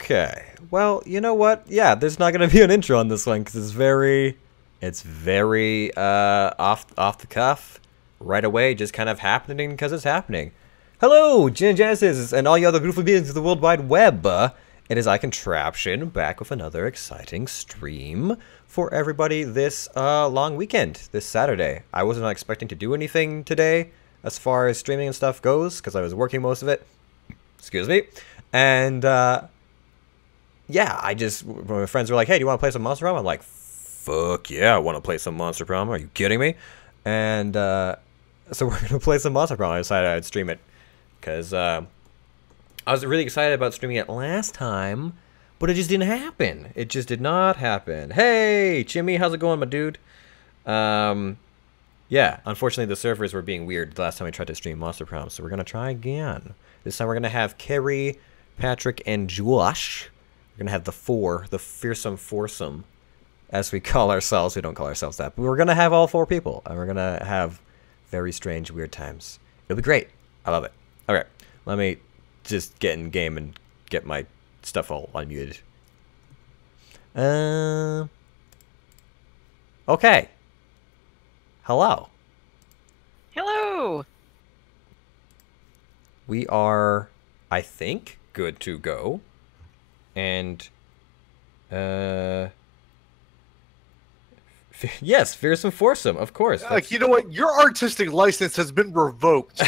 Okay. Well, you know what? Yeah, there's not gonna be an intro on this one because it's very off the cuff, right away, just kind of happening because it's happening. Hello, Genesis, and all you other beautiful beings of the World Wide Web. It is I, Cantraption, back with another exciting stream for everybody this long weekend, this Saturday. I wasn't expecting to do anything today as far as streaming and stuff goes because I was working most of it. Excuse me. And yeah, when my friends were like, hey, do you want to play some Monster Prom? I'm like, fuck yeah, I want to play some Monster Prom. Are you kidding me? And so we're going to play some Monster Prom. I decided I'd stream it because I was really excited about streaming it last time, but it just didn't happen. It just did not happen. Hey, Jimmy, how's it going, my dude? Yeah, unfortunately, the servers were being weird the last time I tried to stream Monster Prom, so we're going to try again. This time we're going to have Carrie, Patrick, and Josh. We're going to have the fearsome foursome, as we call ourselves. We don't call ourselves that, but we're going to have all four people, and we're going to have very strange, weird times. It'll be great. I love it. Okay, let me just get in game and get my stuff all unmuted. Okay. Hello. Hello. We are, I think, good to go. And, yes, fearsome foursome, of course. Like, you know what? Your artistic license has been revoked.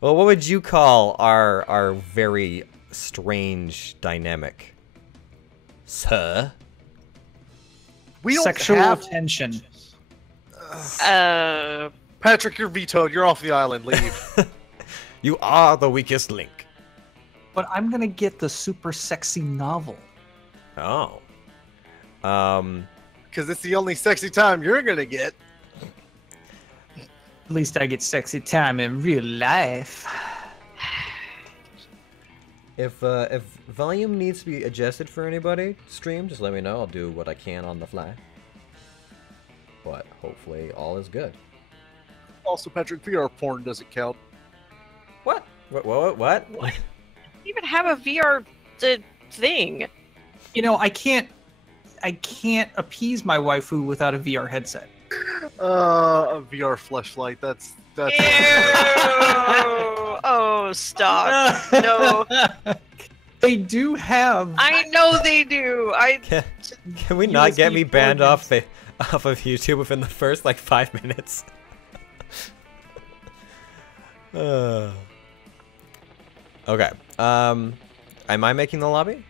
Well, what would you call our very strange dynamic, sir? We don't Sexual have tension. Patrick, you're vetoed. You're off the island. Leave. You are the weakest link. But I'm gonna get the super sexy novel. Oh. Because it's the only sexy time you're gonna get. At least I get sexy time in real life. If volume needs to be adjusted for anybody, stream, just let me know. I'll do what I can on the fly. But hopefully all is good. Also, Patrick, VR porn doesn't count. What? What? You even have a VR thing. You know, I can't appease my waifu without a VR headset. A VR fleshlight. That's. Ew! Oh, stop! No, They do have. I know they do. Can we not get me banned plugins. off of YouTube within the first like 5 minutes? Okay. Am I making the lobby?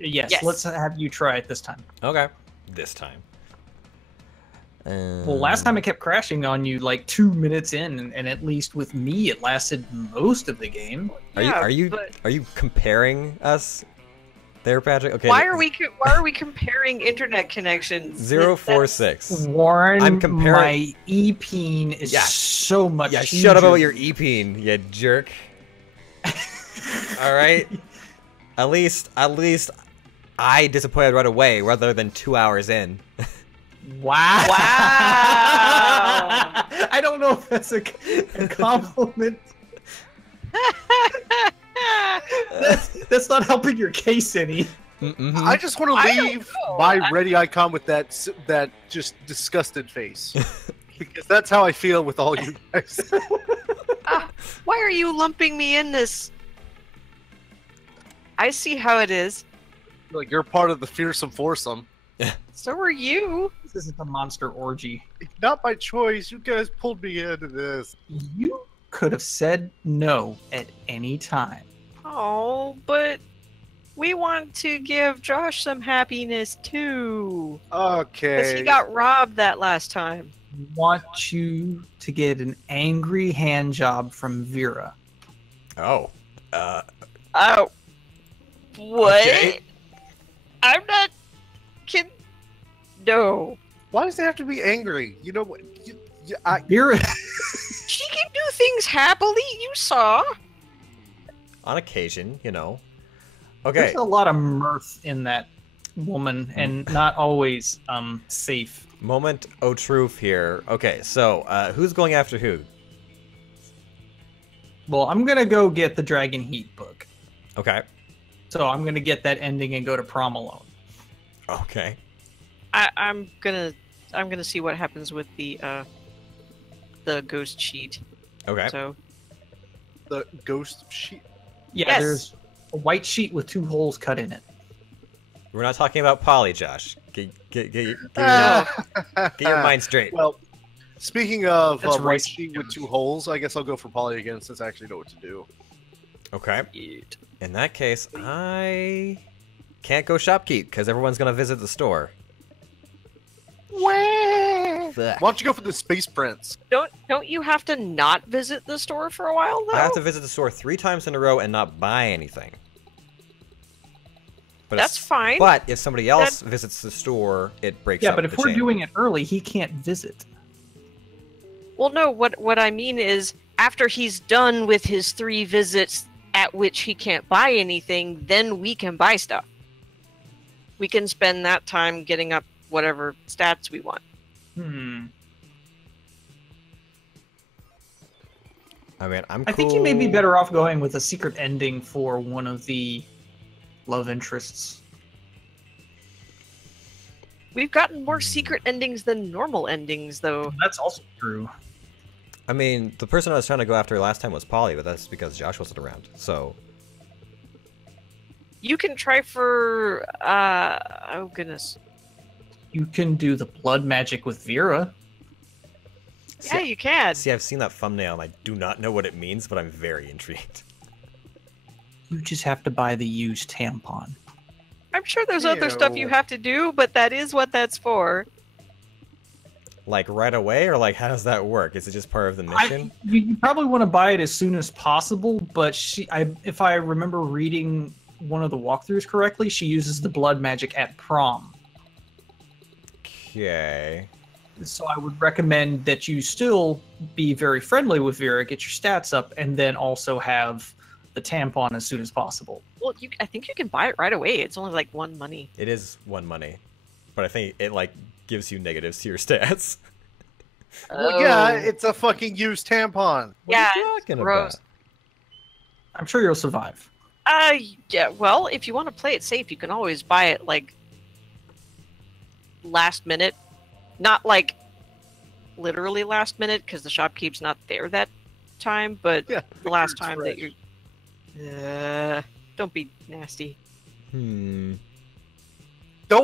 Yes, Yes. let's have you try it this time. Okay. This time. Well, last time it kept crashing on you like 2 minutes in, and at least with me, it lasted most of the game. Are you comparing us there, Patrick? Okay. Why are we comparing internet connections? 046. Warren, I'm comparing- my e-peen is Yeah. so much Yeah, huger. shut up about your e-peen, you jerk. All right. At least I disappointed right away rather than 2 hours in. Wow! Wow! I don't know if that's a compliment. That's not helping your case any. I just want to I don't leave know. my ready icon with that just disgusted face. Because that's how I feel with all you guys. Why are you lumping me in this? I see how it is. Like, you're part of the fearsome foursome. So are you. This isn't a monster orgy. Not by choice. You guys pulled me into this. You could have said no at any time. Oh, but we want to give Josh some happiness too. Okay. Because he got robbed that last time. Want you to get an angry hand job from Vera. Oh. Oh. What? Okay. I'm not. No. Why does it have to be angry? You know what? Vera. She can do things happily. You saw. On occasion, you know. Okay. There's a lot of mirth in that woman, and not always safe. Moment o' truth here. Okay, so who's going after who? Well, I'm gonna go get the Dragon Heat book. Okay. So I'm gonna get that ending and go to prom alone. Okay. I'm gonna see what happens with the ghost sheet. Okay. So The ghost sheet. Yeah, Yes. there's a white sheet with 2 holes cut in it. We're not talking about Polly, Josh. Get your mind straight. Well, speaking of That's white racist, sheet with Josh. 2 holes, I guess I'll go for Polly again since I actually know what to do. Okay. Yeet. In that case, I can't go shopkeep because everyone's gonna visit the store. Why don't you go for the Space Prince? Don't you have to not visit the store for a while though? I have to visit the store 3 times in a row and not buy anything. But That's fine. But if somebody else visits the store, it breaks Yeah, up but if the we're chain. doing it early, he can't visit. Well, no. What I mean is, after he's done with his 3 visits at which he can't buy anything, then we can buy stuff. We can spend that time getting up whatever stats we want. I mean, I'm cool. I think you may be better off going with a secret ending for one of the love interests. We've gotten more secret endings than normal endings, though. That's also true. I mean, the person I was trying to go after last time was Polly, but that's because Josh wasn't around. So You can try for oh goodness. You can do the blood magic with Vera. Yeah, you can. see, I've seen that thumbnail and I do not know what it means, but I'm very intrigued. You just have to buy the used tampon. I'm sure there's other stuff you Ew. have to do, but that is what that's for. Like right away, or like how does that work? Is it just part of the mission? You probably want to buy it as soon as possible, but if I remember reading one of the walkthroughs correctly, she uses the blood magic at prom. Okay. So I would recommend that you still be very friendly with Vera, get your stats up, and then also have the tampon as soon as possible. Well, I think you can buy it right away. It's only like 1 money. It is 1 money, but I think it like gives you negatives to your stats. Well, yeah, it's a fucking used tampon. What Yeah, are you it's talking gross. about? I'm sure you'll survive. Yeah, well, if you want to play it safe, you can always buy it, like, last minute. Not, like, literally last minute, because the shopkeep's not there that time, but Yeah, the last it's time fresh. that don't be nasty. Don't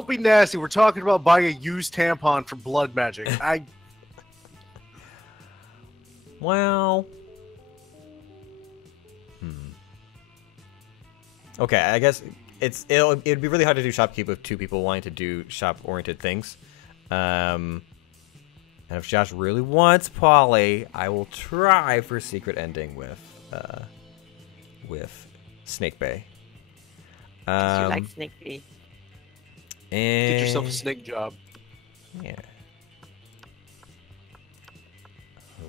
be nasty. We're talking about buying a used tampon for blood magic. Well. Okay, I guess it'd be really hard to do shopkeep with 2 people wanting to do shop-oriented things. And if Josh really wants Polly, I will try for secret ending with Snake Bay. 'Cause you like Snake Bee. And Get yourself a snake job. yeah.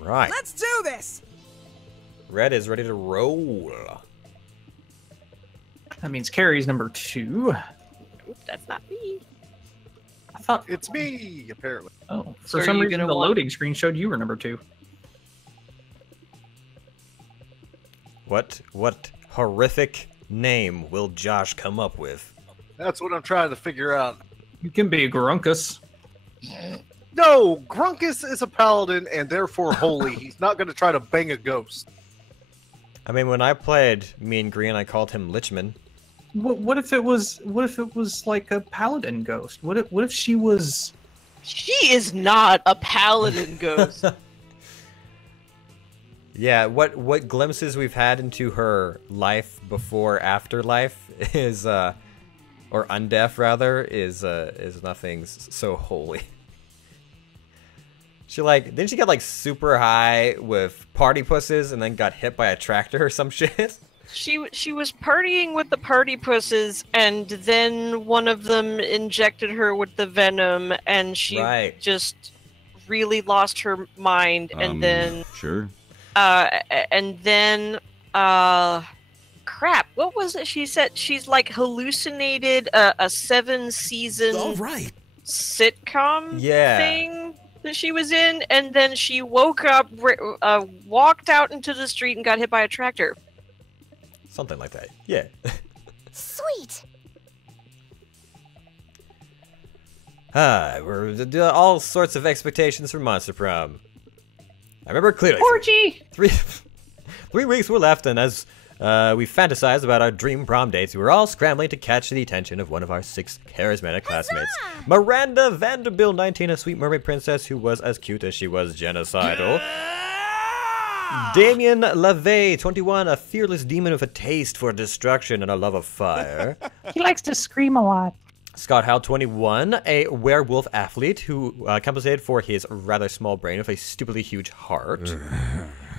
Right. Let's do this! Red is ready to roll. That means Carrie's number 2. Oop, that's not me. I thought. It's me, apparently. Oh, So for are some you reason gonna the want- loading screen showed you were number 2. What horrific name will Josh come up with? That's what I'm trying to figure out. You can be a Grunkus. No, Grunkus is a paladin and therefore holy. He's not going to try to bang a ghost. I mean, when I played Mean Green, I called him Lichman. What if it was like a paladin ghost? What if she was? She is not a paladin ghost. Yeah, what glimpses we've had into her life before afterlife is or undeaf rather is nothing so holy. Didn't she get like super high with party pusses and then got hit by a tractor or some shit? She was partying with the party pusses, and then one of them injected her with the venom, and she Right. just really lost her mind. And then, Sure. crap, what was it? She said she's like hallucinated a 7-season All right. sitcom Yeah. thing that she was in, and then she woke up, walked out into the street, and got hit by a tractor. Something like that. Yeah. Sweet. We're all sorts of expectations for Monster Prom. I remember clearly. Orgy! 3 weeks were left, and as we fantasized about our dream prom dates, we were all scrambling to catch the attention of one of our 6 charismatic classmates. Miranda Vanderbilt, 19, a sweet mermaid princess who was as cute as she was genocidal. Damien LaVey, 21, a fearless demon with a taste for destruction and a love of fire. He likes to scream a lot. Scott Howe, 21, a werewolf athlete who compensated for his rather small brain with a stupidly huge heart.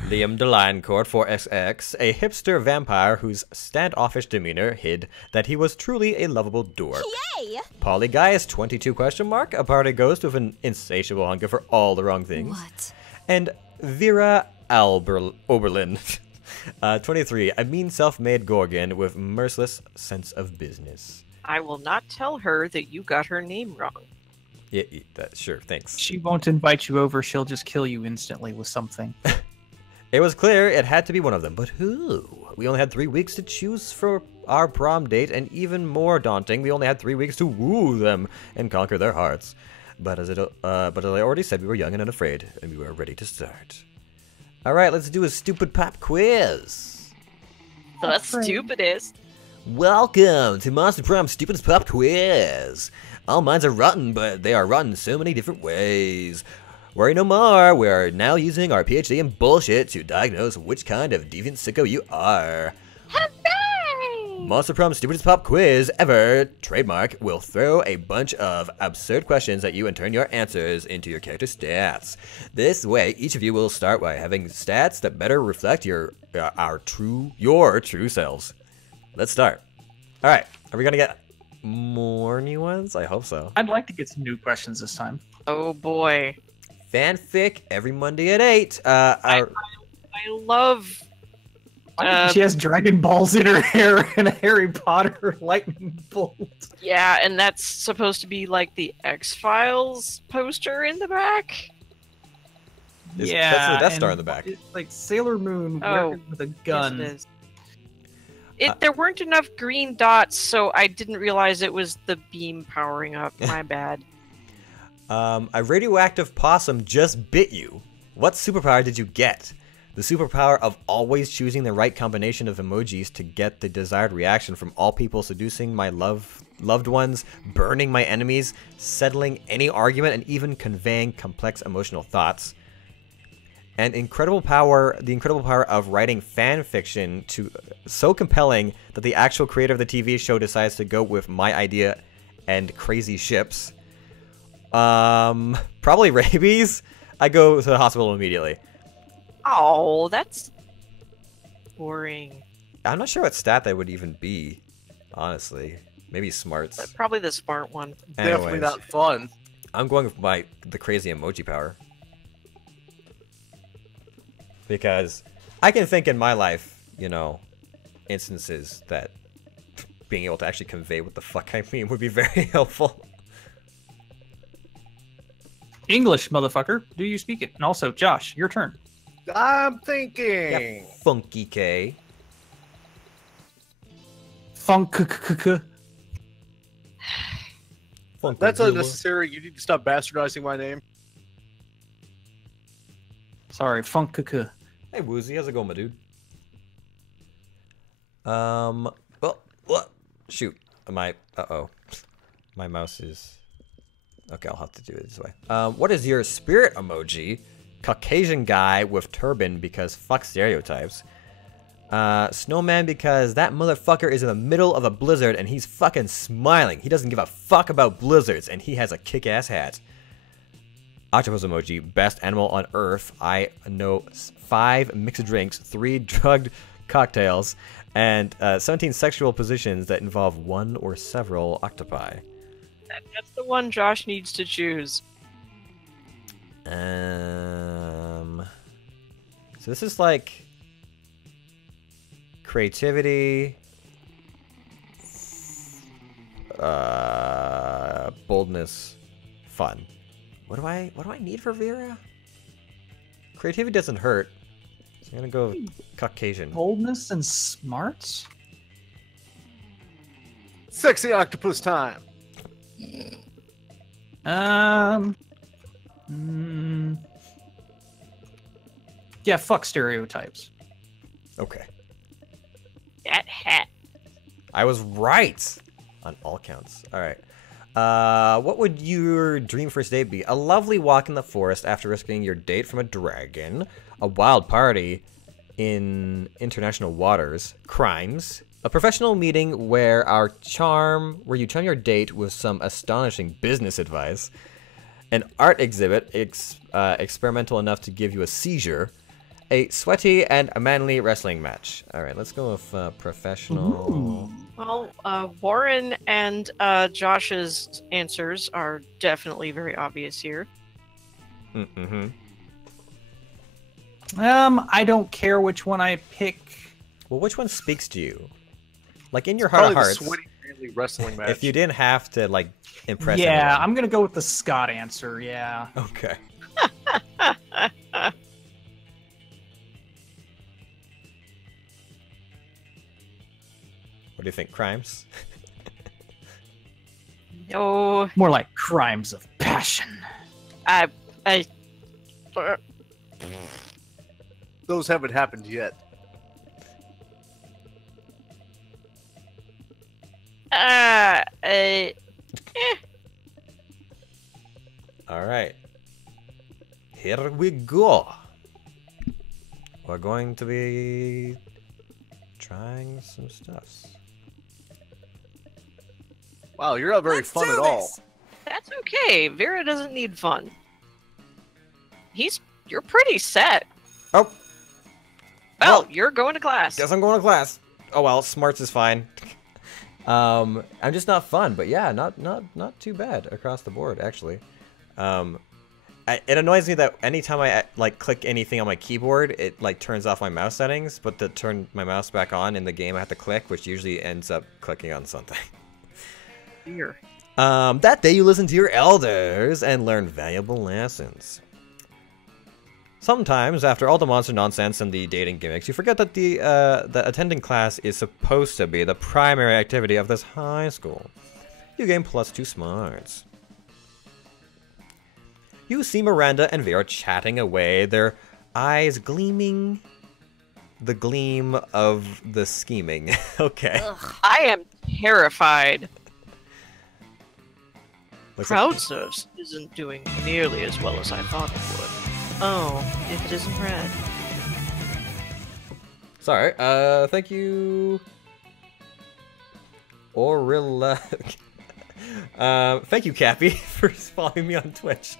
Liam DeLinecourt, 4XX, a hipster vampire whose standoffish demeanor hid that he was truly a lovable dork. Yay! Polly Gaius, 22, a party ghost with an insatiable hunger for all the wrong things. What? And Vera Oberlin, 23, a mean self-made Gorgon with merciless sense of business. I will not tell her that you got her name wrong. Yeah, sure, thanks. She won't invite you over. She'll just kill you instantly with something. It was clear it had to be one of them, but who? We only had 3 weeks to choose for our prom date, and even more daunting, we only had 3 weeks to woo them and conquer their hearts. But as I already said, we were young and unafraid, and we were ready to start. All right, let's do a stupid pop quiz. The stupidest. Welcome to Monster Prom Stupidest Pop Quiz. All minds are rotten, but they are rotten in so many different ways. Worry no more, we are now using our PhD in bullshit to diagnose which kind of deviant sicko you are. Hooray! Monster Prom Stupidest Pop Quiz ever, trademark, will throw a bunch of absurd questions at you and turn your answers into your character stats. This way, each of you will start by having stats that better reflect your true selves. Let's start. All right, are we gonna get more new ones? I hope so. I'd like to get some new questions this time. Oh boy. Fanfic every Monday at 8. I love. She has Dragon Balls in her hair and a Harry Potter lightning bolt. Yeah, and that's supposed to be like the X-Files poster in the back. That's Yeah, the Death Star and in the back. It's like Sailor Moon Oh, working with a gun. Yes, it is. There weren't enough green dots, so I didn't realize it was the beam powering up. My bad. A radioactive possum just bit you. What superpower did you get? The superpower of always choosing the right combination of emojis to get the desired reaction from all people, seducing my loved ones, burning my enemies, settling any argument, and even conveying complex emotional thoughts. And the incredible power of writing fan fiction so compelling that the actual creator of the TV show decides to go with my idea and crazy ships. Probably rabies. I go to the hospital immediately. Oh, that's boring. I'm not sure what stat that would even be, honestly. Maybe smarts. Probably the smart one. Definitely Anyways, not fun. I'm going with the crazy emoji power. Because I can think in my life, instances that being able to actually convey what the fuck I mean would be very helpful. English, motherfucker. Do you speak it? And also, Josh, your turn. I'm thinking. Yeah, funky K. Funk. That's unnecessary. You need to stop bastardizing my name. Sorry, funk. Hey, Woozy, how's it going, my dude? Well, what? Shoot. Uh-oh. My mouse is... Okay, I'll have to do it this way. What is your spirit emoji? Caucasian guy with turban because fuck stereotypes. Snowman because that motherfucker is in the middle of a blizzard and he's fucking smiling. He doesn't give a fuck about blizzards and he has a kick-ass hat. Octopus emoji, best animal on earth. I know 5 mixed drinks, 3 drugged cocktails, and 17 sexual positions that involve one or several octopi. That's the one Josh needs to choose. So this is like creativity, boldness, fun. What do I need for Vera? Creativity doesn't hurt. So I'm gonna go Caucasian. Boldness and smarts? Sexy octopus time. Yeah, fuck stereotypes. Okay. That hat. I was right on all counts. All right. What would your dream first date be? A lovely walk in the forest after rescuing your date from a dragon, a wild party in international waters, crimes, a professional meeting where you charm your date with some astonishing business advice, an art exhibit experimental enough to give you a seizure, a sweaty and a manly wrestling match. All right, let's go with professional. Ooh. Well, Warren and Josh's answers are definitely very obvious here. Mm-hmm. I don't care which one I pick. Well, which one speaks to you? Like in your heart of Probably hearts. the sweaty manly wrestling match. If you didn't have to like impress Yeah, anyone. I'm gonna go with the Scott answer. Yeah. Okay. What do you think? Crimes? No, More like crimes of passion. I Those haven't happened yet. All right. Here we go. We're going to be trying some stuffs. Wow, you're not very fun at all. That's okay. Vera doesn't need fun. You're pretty set. Oh, Well, Well, you're going to class. guess I'm going to class. Oh well, smarts is fine. I'm just not fun, but yeah, not too bad across the board actually. It annoys me that anytime I like click anything on my keyboard, it like turns off my mouse settings. But to turn my mouse back on in the game, I have to click, which usually ends up clicking on something. Here. That day you listen to your elders and learn valuable lessons. Sometimes, after all the monster nonsense and the dating gimmicks, you forget that the attending class is supposed to be the primary activity of this high school. You gain +2 smarts. You see Miranda and Vera chatting away, their eyes gleaming the gleam of the scheming. Okay. I am terrified. Looks like- Crowdsource isn't doing nearly as well as I thought it would. Oh, if it isn't red. Sorry, thank you, Orilla. Thank you, Cappy, for following me on Twitch.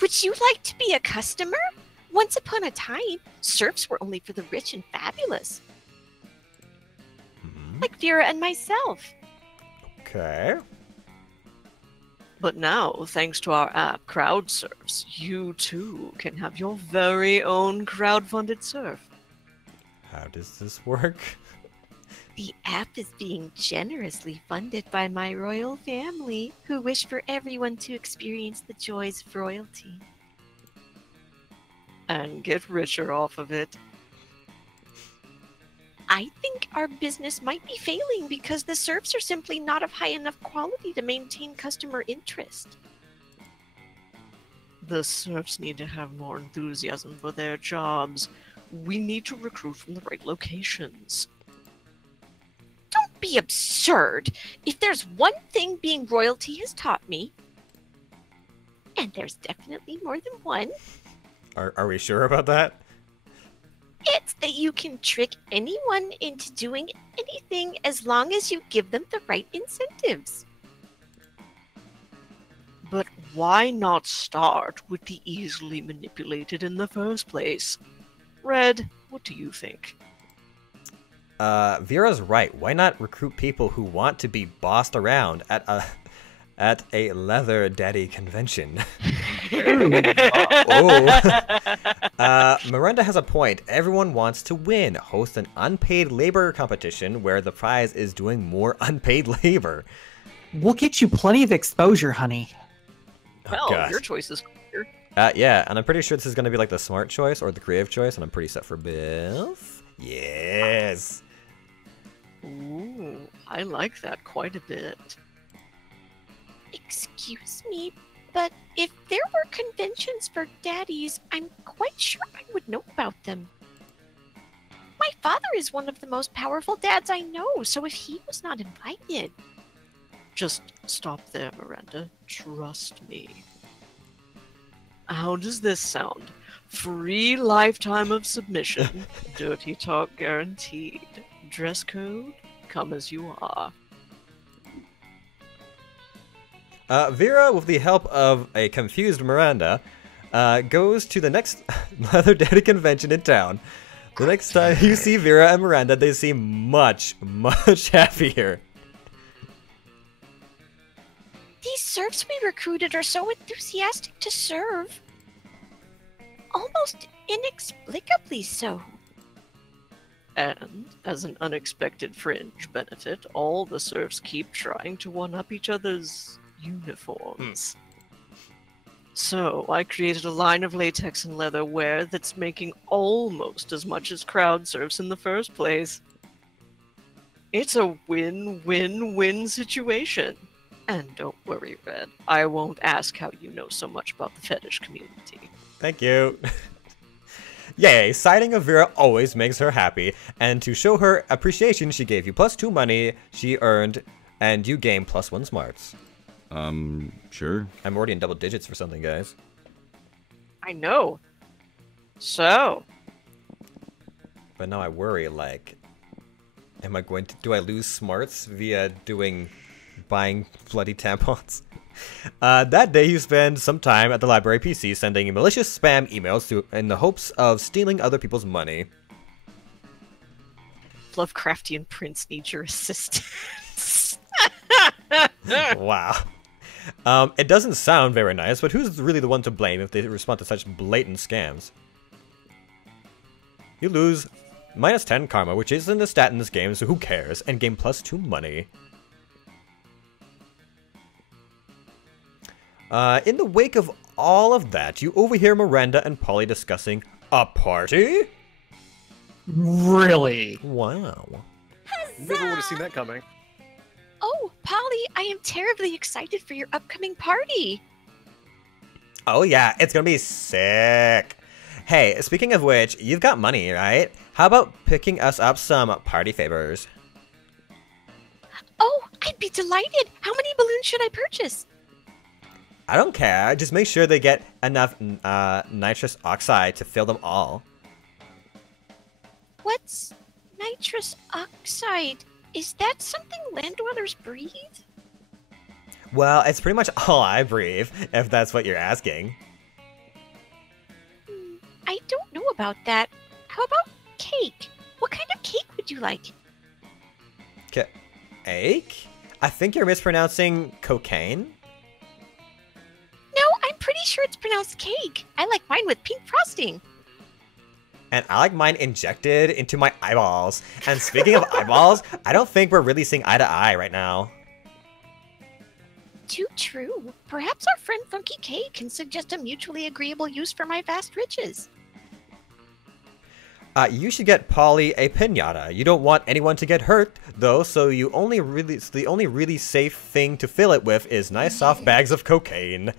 Would you like to be a customer? Once upon a time, serfs were only for the rich and fabulous, like Vera and myself. Okay. But now, thanks to our app, CrowdSurfs, you too can have your very own crowd-funded surf. How does this work? The app is being generously funded by my royal family, who wish for everyone to experience the joys of royalty. And get richer off of it. I think our business might be failing because the serfs are simply not of high enough quality to maintain customer interest. The serfs need to have more enthusiasm for their jobs. We need to recruit from the right locations. Don't be absurd. If there's one thing being royalty has taught me, and there's definitely more than one, Are we sure about that? it's that you can trick anyone into doing anything as long as you give them the right incentives. But why not start with the easily manipulated in the first place? Red, what do you think? Vera's right. Why not recruit people who want to be bossed around at a leather daddy convention? Miranda has a point. Everyone wants to win. Host an unpaid labor competition where the prize is doing more unpaid labor. We'll get you plenty of exposure, honey. Well, God. your choice is clear. Yeah, and I'm pretty sure this is going to be like the smart choice or the creative choice, and I'm pretty set for both. Yes. Ooh, I like that quite a bit. Excuse me, but if there were conventions for daddies, I'm quite sure I would know about them. My father is one of the most powerful dads I know, so if he was not invited... Just stop there, Miranda. Trust me. How does this sound? Free lifetime of submission. Dirty talk guaranteed. Dress code? Come as you are. Vera, with the help of a confused Miranda, goes to the next Leather Daddy convention in town. The next time you see Vera and Miranda, they seem much, much happier. These serfs we recruited are so enthusiastic to serve. Almost inexplicably so. And, as an unexpected fringe benefit, all the serfs keep trying to one-up each other's uniforms. So, I created a line of latex and leather wear that's making almost as much as crowd serfs in the first place. It's a win-win-win situation. And don't worry, Red, I won't ask how you know so much about the fetish community. Thank you. Yay, sighting of Vera always makes her happy, and to show her appreciation, she gave you +2 money she earned, and you gain +1 smarts. Sure. I'm already in double digits for something, guys. I know. So, But now I worry, like, do I lose smarts via buying bloody tampons? That day you spend some time at the library PC sending malicious spam emails in the hopes of stealing other people's money. Lovecraftian prince needs your assistance. Wow. It doesn't sound very nice, but who's really the one to blame if they respond to such blatant scams? You lose -10 karma, which isn't a stat in this game, so who cares, and gain +2 money. In the wake of all of that, you overhear Miranda and Polly discussing a party? Really? Wow. Never would have seen that coming. Oh, Polly, I am terribly excited for your upcoming party. Oh yeah, it's gonna be sick. Hey, speaking of which, you've got money, right? How about picking us up some party favors? Oh, I'd be delighted. How many balloons should I purchase? I don't care, just make sure they get enough nitrous oxide to fill them all. What's nitrous oxide? Is that something land dwellers breathe? Well, it's pretty much all I breathe, if that's what you're asking. I don't know about that. How about cake? What kind of cake would you like? Cake? I think you're mispronouncing cocaine? No, I'm pretty sure it's pronounced cake. I like mine with pink frosting. And I like mine injected into my eyeballs. And speaking of eyeballs, I don't think we're really seeing eye to eye right now. Too true. Perhaps our friend Funky K can suggest a mutually agreeable use for my vast riches. You should get Polly a piñata. You don't want anyone to get hurt, though, so the only really safe thing to fill it with is nice soft bags of cocaine.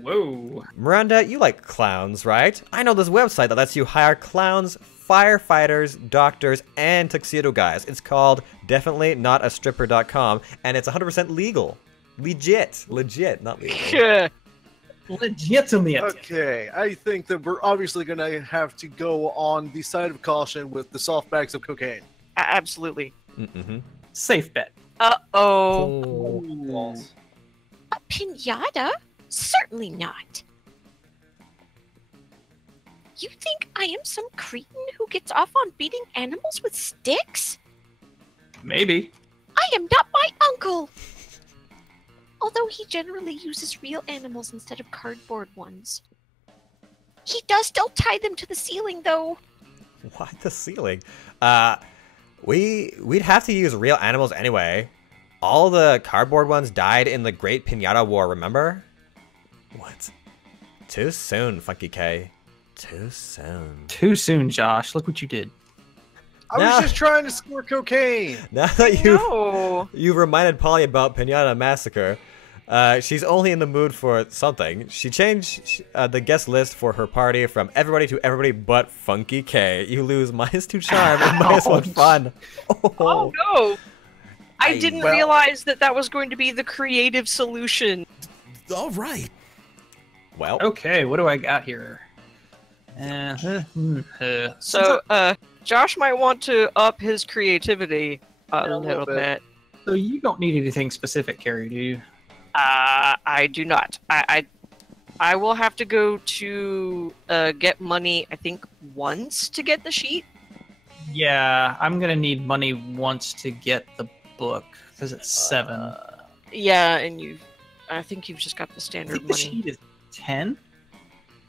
Whoa. Miranda, you like clowns, right? I know this website that lets you hire clowns, firefighters, doctors, and tuxedo guys. It's called definitely-not-a-stripper.com, and it's 100% legal. Legit, not legal. Legitimate. Okay, I think that we're obviously going to have to go on the side of caution with the soft bags of cocaine. Absolutely. Mm-hmm. Safe bet. Uh-oh. A piñata? Certainly not. You think I am some cretin who gets off on beating animals with sticks? Maybe. I am not my uncle! Although he generally uses real animals instead of cardboard ones. He does still tie them to the ceiling, though. Why the ceiling? We'd have to use real animals anyway. all the cardboard ones died in the Great Pinata War, remember? What? Too soon, Funky K. Too soon. Too soon, Josh. Look what you did. I was just trying to score cocaine. Now that No. you've reminded Polly about Pinata Massacre, she's only in the mood for something. She changed the guest list for her party from everybody to everybody but Funky K. You lose -2 charm and -1 fun. Oh no! I I- didn't well- realize that was going to be the creative solution. All right. Well, Okay, what do I got here? So, Josh might want to up his creativity a little little bit. bit. So you don't need anything specific, Carrie, do you? I do not. I will have to go to get money, I think, once to get the sheet. Yeah, I'm gonna need money once to get the book because it's 7. Yeah, and I think you've just got the I standard think the money. sheet is 10.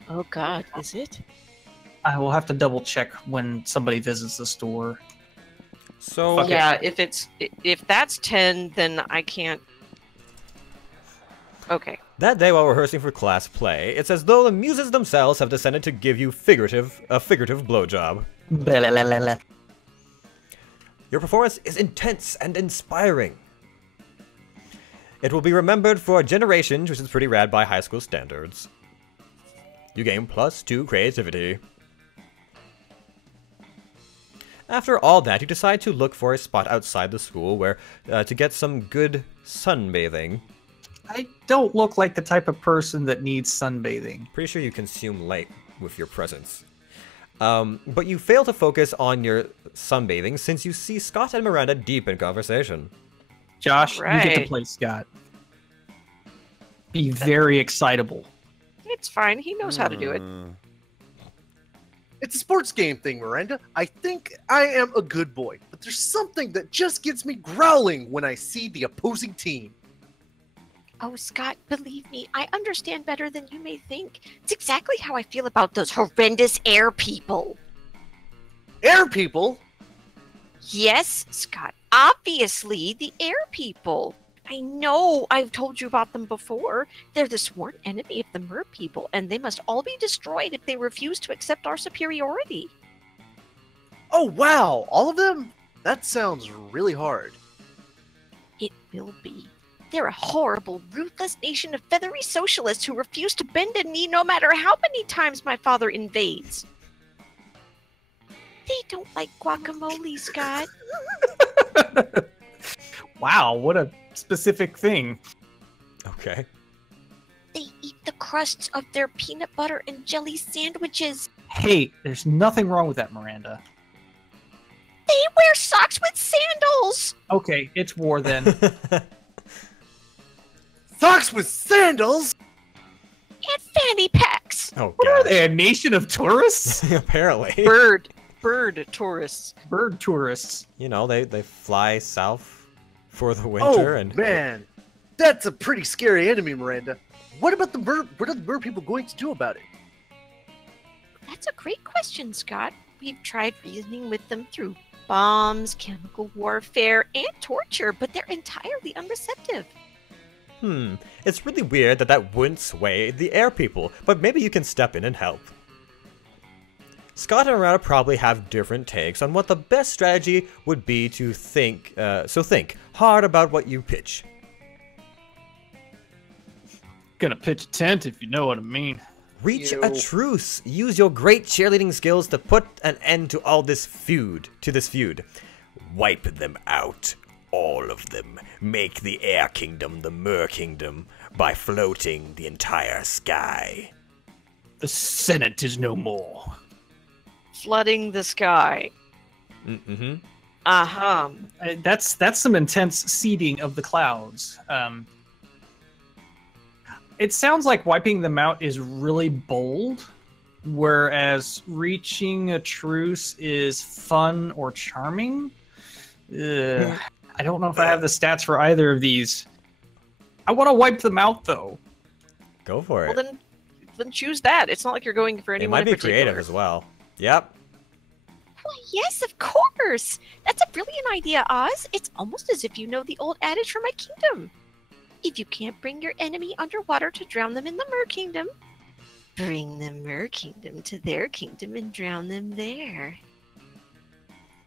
Oh God, is it? I will have to double check when somebody visits the store. so Fuck it. Yeah, if that's 10, then I can't. Okay. that day while rehearsing for class play, it's as though the muses themselves have descended to give you a figurative blowjob. Your performance is intense and inspiring. It will be remembered for generations, which is pretty rad by high school standards. You gain +2 creativity. After all that, you decide to look for a spot outside the school where to get some good sunbathing. I don't look like the type of person that needs sunbathing. Pretty sure you consume light with your presence. But you fail to focus on your sunbathing since you see Scott and Miranda deep in conversation. Josh, you get to Right. play Scott. Be very excitable. It's fine. He knows how to do it. It's a sports game thing, Miranda. I think I am a good boy, but there's something that just gets me growling when I see the opposing team. Oh, Scott, believe me, I understand better than you may think. It's exactly how I feel about those horrendous air people. Air people? Yes, Scott, obviously the air people. I know I've told you about them before. They're the sworn enemy of the mer people, and they must all be destroyed if they refuse to accept our superiority. Oh, wow. All of them? That sounds really hard. It will be. They're a horrible, ruthless nation of feathery socialists who refuse to bend a knee no matter how many times my father invades. They don't like guacamole, Scott. Wow, what a specific thing. Okay. They eat the crusts of their peanut butter and jelly sandwiches. Hey, there's nothing wrong with that, Miranda. They wear socks with sandals. Okay, it's war then. Socks with sandals? And fanny packs. Oh What are god. they, a nation of tourists? Apparently. Bird tourists. Bird tourists. You know, they fly south for the winter Oh, and man. That's a pretty scary enemy, Miranda. What about the bird? What are the bird people going to do about it? That's a great question, Scott. We've tried reasoning with them through bombs, chemical warfare, and torture, but they're entirely unreceptive. It's really weird that wouldn't sway the air people, but maybe you can step in and help. Scott and Miranda probably have different takes on what the best strategy would be to think, so think hard about what you pitch. Gonna pitch a tent if you know what I mean. Reach Ew. a truce. Use your great cheerleading skills to put an end to all this feud. Wipe them out. All of them. Make the Air Kingdom the Mer Kingdom by floating the entire sky. The Senate is no more. Flooding the sky. Mm-hmm. Uh-huh. That's some intense seeding of the clouds. It sounds like wiping them out is really bold, whereas reaching a truce is fun or charming. Ugh, I don't know if I have the stats for either of these. I want to wipe them out, though. Go for Well, it. then choose that. It's not like you're going for It anyone might in be particular. creative as well. Yep. Why, yes, of course. That's a brilliant idea, Oz. It's almost as if you know the old adage from my kingdom. If you can't bring your enemy underwater to drown them in the Mer Kingdom, bring the Mer Kingdom to their kingdom and drown them there.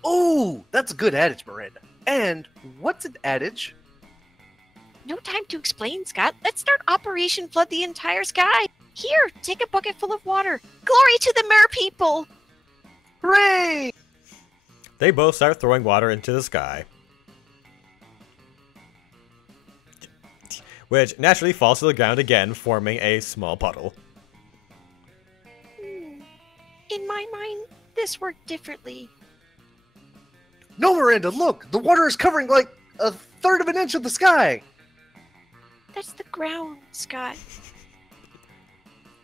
Oh, that's a good adage, Miranda. And what's an adage? No time to explain, Scott. Let's start Operation Flood the Entire Sky. Here, take a bucket full of water. Glory to the Mer people! Hooray! They both start throwing water into the sky, which naturally falls to the ground again, forming a small puddle. In my mind, this worked differently. No, Miranda, look! The water is covering like a third of an inch of the sky! That's the ground, Scott.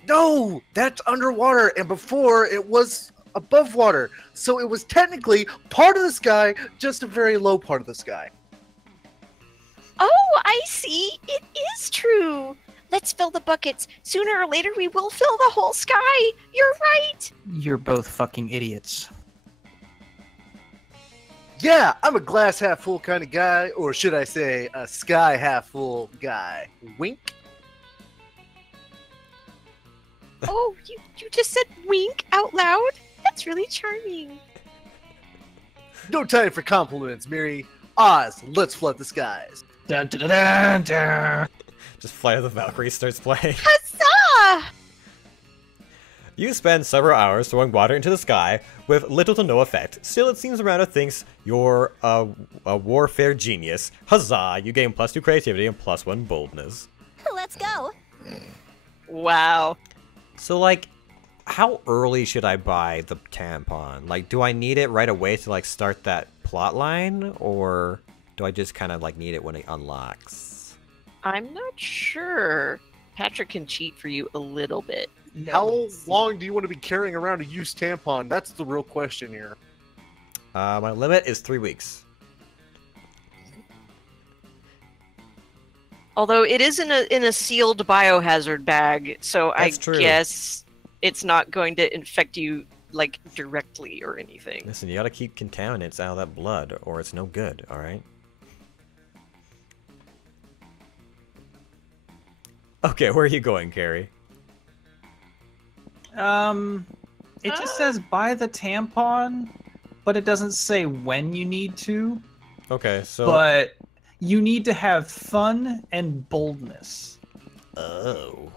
No! That's underwater, and before it was above water. So it was technically part of the sky, just a very low part of the sky. Oh, I see. It is true. Let's fill the buckets. Sooner or later, we will fill the whole sky. You're right. You're both fucking idiots. Yeah, I'm a glass half full kind of guy, or should I say, a sky half full guy. Wink? Oh, you just said wink out loud? That's really charming. No time for compliments, Miri. Oz, let's flood the skies. Dun, dun, dun, dun, dun. Just Flight of the Valkyrie starts playing. Huzzah! You spend several hours throwing water into the sky with little to no effect. Still, it seems Miranda thinks you're a warfare genius. Huzzah! You gain +2 creativity and +1 boldness. Let's go. Wow. So, like, how early should I buy the tampon? Like, do I need it right away to, like, start that plot line? Or do I just kind of, like, need it when it unlocks? I'm not sure. Patrick can cheat for you a little bit. How long do you want to be carrying around a used tampon? That's the real question here. My limit is 3 weeks. Although it is in a sealed biohazard bag, so That's I true. guess it's not going to infect you like directly or anything. Listen, you gotta keep contaminants out of that blood, or it's no good, alright? Okay, where are you going, Carrie? It just says buy the tampon, but it doesn't say when you need to. Okay, so... But you need to have fun and boldness. Oh.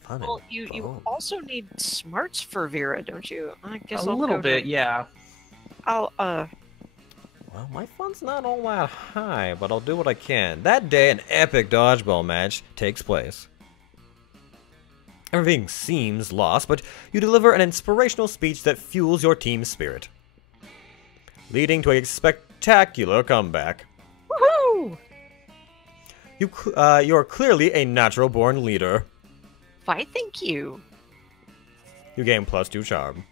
Fun Well, and you bold. also need smarts for Vera, don't you? I guess A I'll little go bit, to- yeah. I'll Well, my fun's not all that high, but I'll do what I can. That day, an epic dodgeball match takes place. Everything seems lost, but you deliver an inspirational speech that fuels your team's spirit, leading to a spectacular comeback. woohoo! You're clearly a natural-born leader. Why, thank you. You gain +2 charm.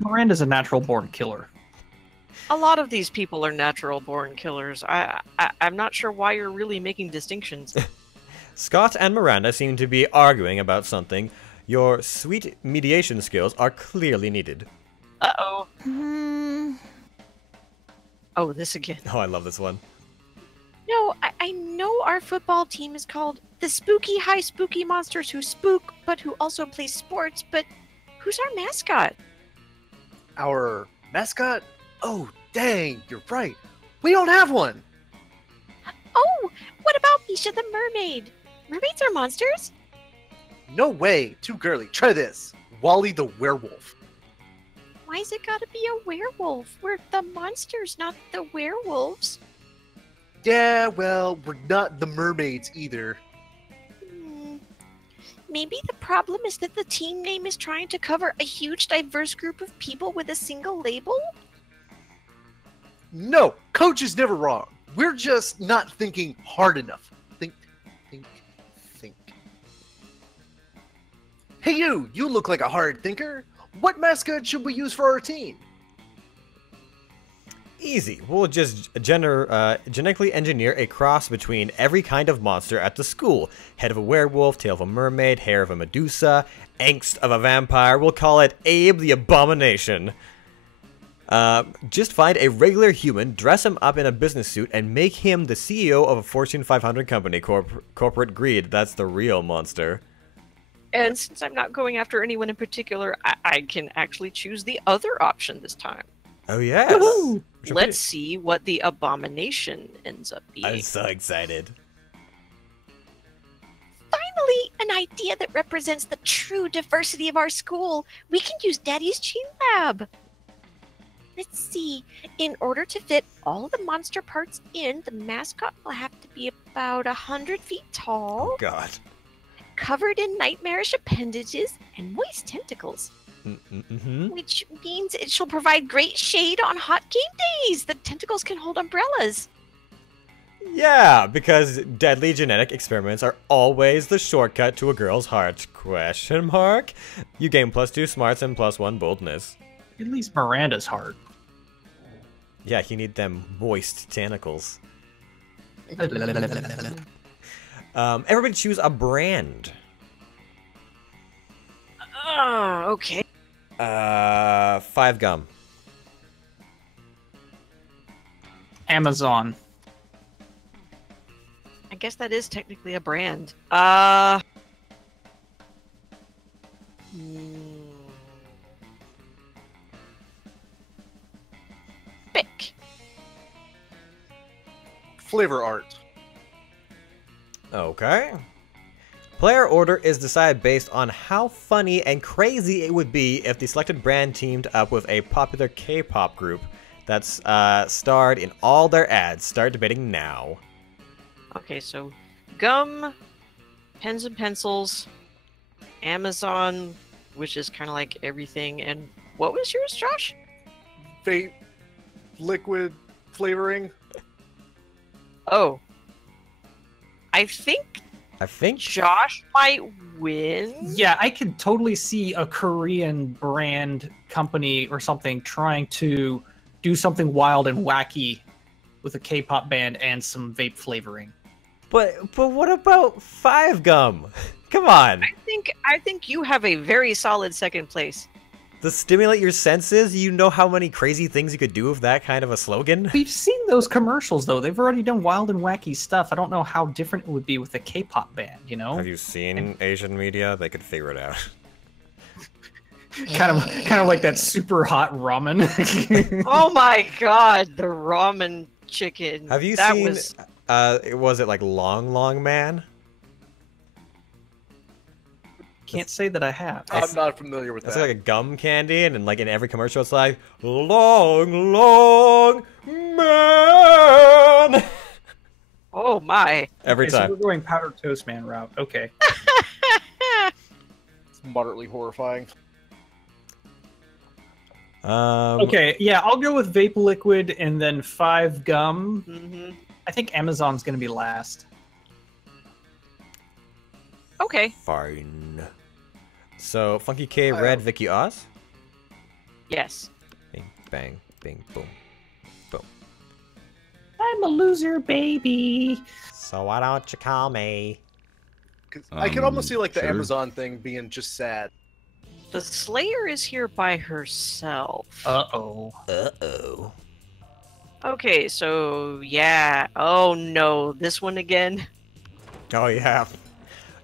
Miranda's a natural-born killer. A lot of these people are natural-born killers. I'm not sure why you're really making distinctions. Scott and Miranda seem to be arguing about something. Your sweet mediation skills are clearly needed. Uh-oh. Hmm. Oh, this again. Oh, I love this one. No, I know our football team is called the Spooky High Spooky Monsters Who Spook, but who also play sports, but who's our mascot? Our mascot? Oh, dang, you're right. We don't have one. Oh, what about Misha the Mermaid? Mermaids are monsters? No way, too girly. Try this. Wally the werewolf. Why's it gotta be a werewolf? We're the monsters, not the werewolves. Yeah, well, we're not the mermaids either. Maybe the problem is that the team name is trying to cover a huge diverse group of people with a single label? No, coach is never wrong. We're just not thinking hard enough. Think. Hey you look like a hard thinker. What mascot should we use for our team? Easy. We'll just genetically engineer a cross between every kind of monster at the school. Head of a werewolf, tail of a mermaid, hair of a Medusa, angst of a vampire. We'll call it Abe the Abomination. Just find a regular human, dress him up in a business suit, and make him the CEO of a Fortune 500 company. Corporate greed. That's the real monster. And since I'm not going after anyone in particular, I can actually choose the other option this time. Oh, yes. Let's see what the abomination ends up being. I'm so excited. Finally, an idea that represents the true diversity of our school. We can use Daddy's Chi Lab. Let's see. In order to fit all of the monster parts in, the mascot will have to be about 100 feet tall, Oh, God. covered in nightmarish appendages and moist tentacles. Mm-hmm. Which means it shall provide great shade on hot game days. The tentacles can hold umbrellas. Yeah, because deadly genetic experiments are always the shortcut to a girl's heart. Question mark? You gain +2 smarts and +1 boldness. At least Miranda's heart. Yeah, you need them moist tentacles. Everybody choose a brand. Oh, okay. 5 gum. Amazon. I guess that is technically a brand. Bic. Flavor art. Okay. Player order is decided based on how funny and crazy it would be if the selected brand teamed up with a popular K-pop group that's starred in all their ads. Start debating now. Okay, so gum, pens and pencils, Amazon, which is kind of like everything. And what was yours, Josh? Vape, liquid flavoring. Oh. I think I think Josh might win. Yeah, I could totally see a Korean brand company or something trying to do something wild and wacky with a K-pop band and some vape flavoring. But what about 5 gum? Come on. I think you have a very solid second place. To stimulate your senses, you know how many crazy things you could do with that kind of a slogan? We've seen those commercials, though. They've already done wild and wacky stuff. I don't know how different it would be with a K-pop band, you know? Have you seen Asian media? They could figure it out. kind of like that super hot ramen. Oh my god, the ramen chicken. Have you that seen, was was it like Long Man? Can't say that I have. I'm not familiar with It's that. like a gum candy, and like in every commercial, it's like long man. Oh my. Every Okay, so time. we're going powdered toast man route. Okay. It's moderately horrifying. Okay, yeah, I'll go with vape liquid and then 5 gum. Mm-hmm. I think Amazon's gonna be last. Okay. Fine. So Funky K, Red, Vicky, Oz. Yes. Bing, bang, bing, boom, boom. I'm a loser, baby. So why don't you call me? 'Cause I could almost see like the sure. Amazon thing being just sad. The Slayer is here by herself. Uh-oh. Uh-oh. Okay, so yeah. Oh no, this one again. Oh yeah.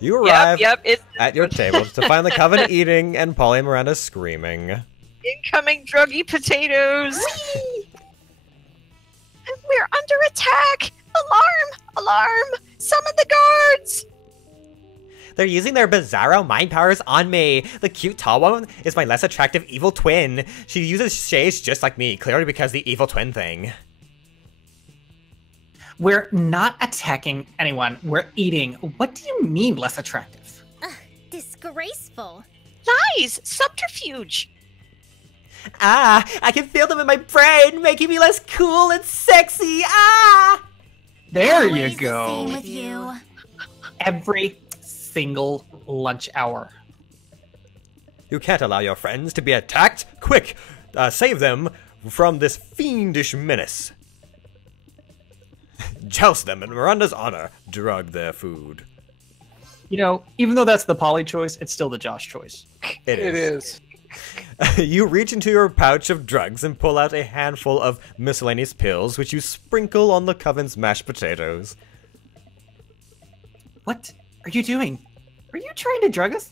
You arrive Yep, it's at your table to find the Coven eating and Polly and Miranda screaming. incoming druggy potatoes. We're under attack! Alarm! Alarm! Summon the guards! They're using their bizarro mind powers on me. The cute tall one is my less attractive evil twin. She uses shades just like me, clearly because the evil twin thing. We're not attacking anyone. We're eating. What do you mean less attractive? Disgraceful. Lies! Subterfuge! Ah, I can feel them in my brain, making me less cool and sexy. Ah! There Always you the go. same with you. Every single lunch hour. You can't allow your friends to be attacked. Quick, save them from this fiendish menace. Joust them in Miranda's honor. Drug their food. You know, even though that's the Polly choice, it's still the Josh choice. It It is. You reach into your pouch of drugs and pull out a handful of miscellaneous pills, which you sprinkle on the coven's mashed potatoes. What are you doing? Are you trying to drug us?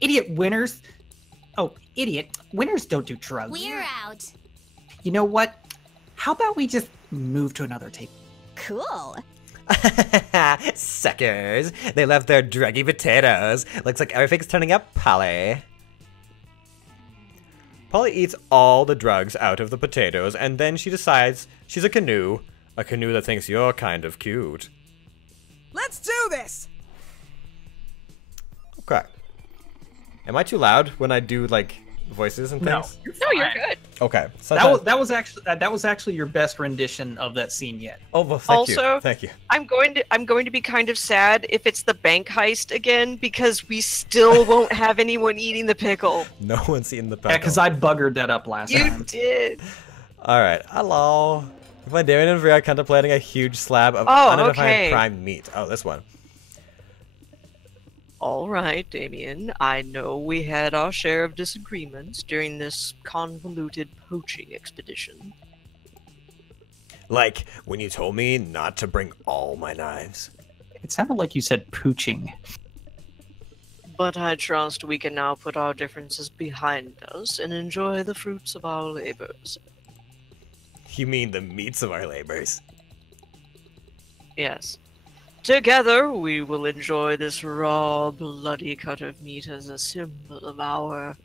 Idiot winners. Oh, idiot. Winners don't do drugs. We're out. You know what? How about we just move to another table? Cool. Suckers. They left their druggy potatoes. Looks like everything's turning up, Polly. Polly eats all the drugs out of the potatoes, and then she decides she's a canoe that thinks you're kind of cute. Let's do this! Okay. Am I too loud when I do, like, voices and things? No, you're good. Okay. That was actually your best rendition of that scene yet. Oh, well, thank you. Also, Thank you. I'm going to be kind of sad if it's the bank heist again, because we still won't have anyone eating the pickle. No one's eating the pickle. Yeah, because I buggered that up last You time. did. Alright, hello. My Damien and Vera contemplating a huge slab of Oh, unidentified okay. prime meat. Oh, this one. All right, Damien. I know we had our share of disagreements during this convoluted poaching expedition. Like, when you told me not to bring all my knives. It sounded like you said pooching. But I trust we can now put our differences behind us and enjoy the fruits of our labors. You mean the meats of our labors? Yes. Together, we will enjoy this raw, bloody cut of meat as a symbol of our...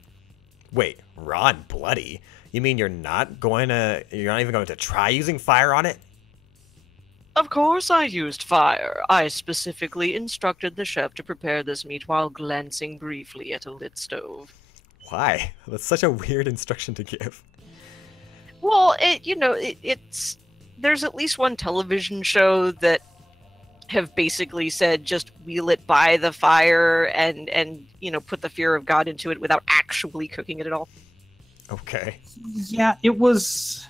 Wait, raw and bloody? You mean you're not even going to try using fire on it? Of course I used fire. I specifically instructed the chef to prepare this meat while glancing briefly at a lit stove. Why? That's such a weird instruction to give. Well, it's... There's at least one television show that have basically said just wheel it by the fire and put the fear of God into it without actually cooking it at all. Okay. Yeah, it was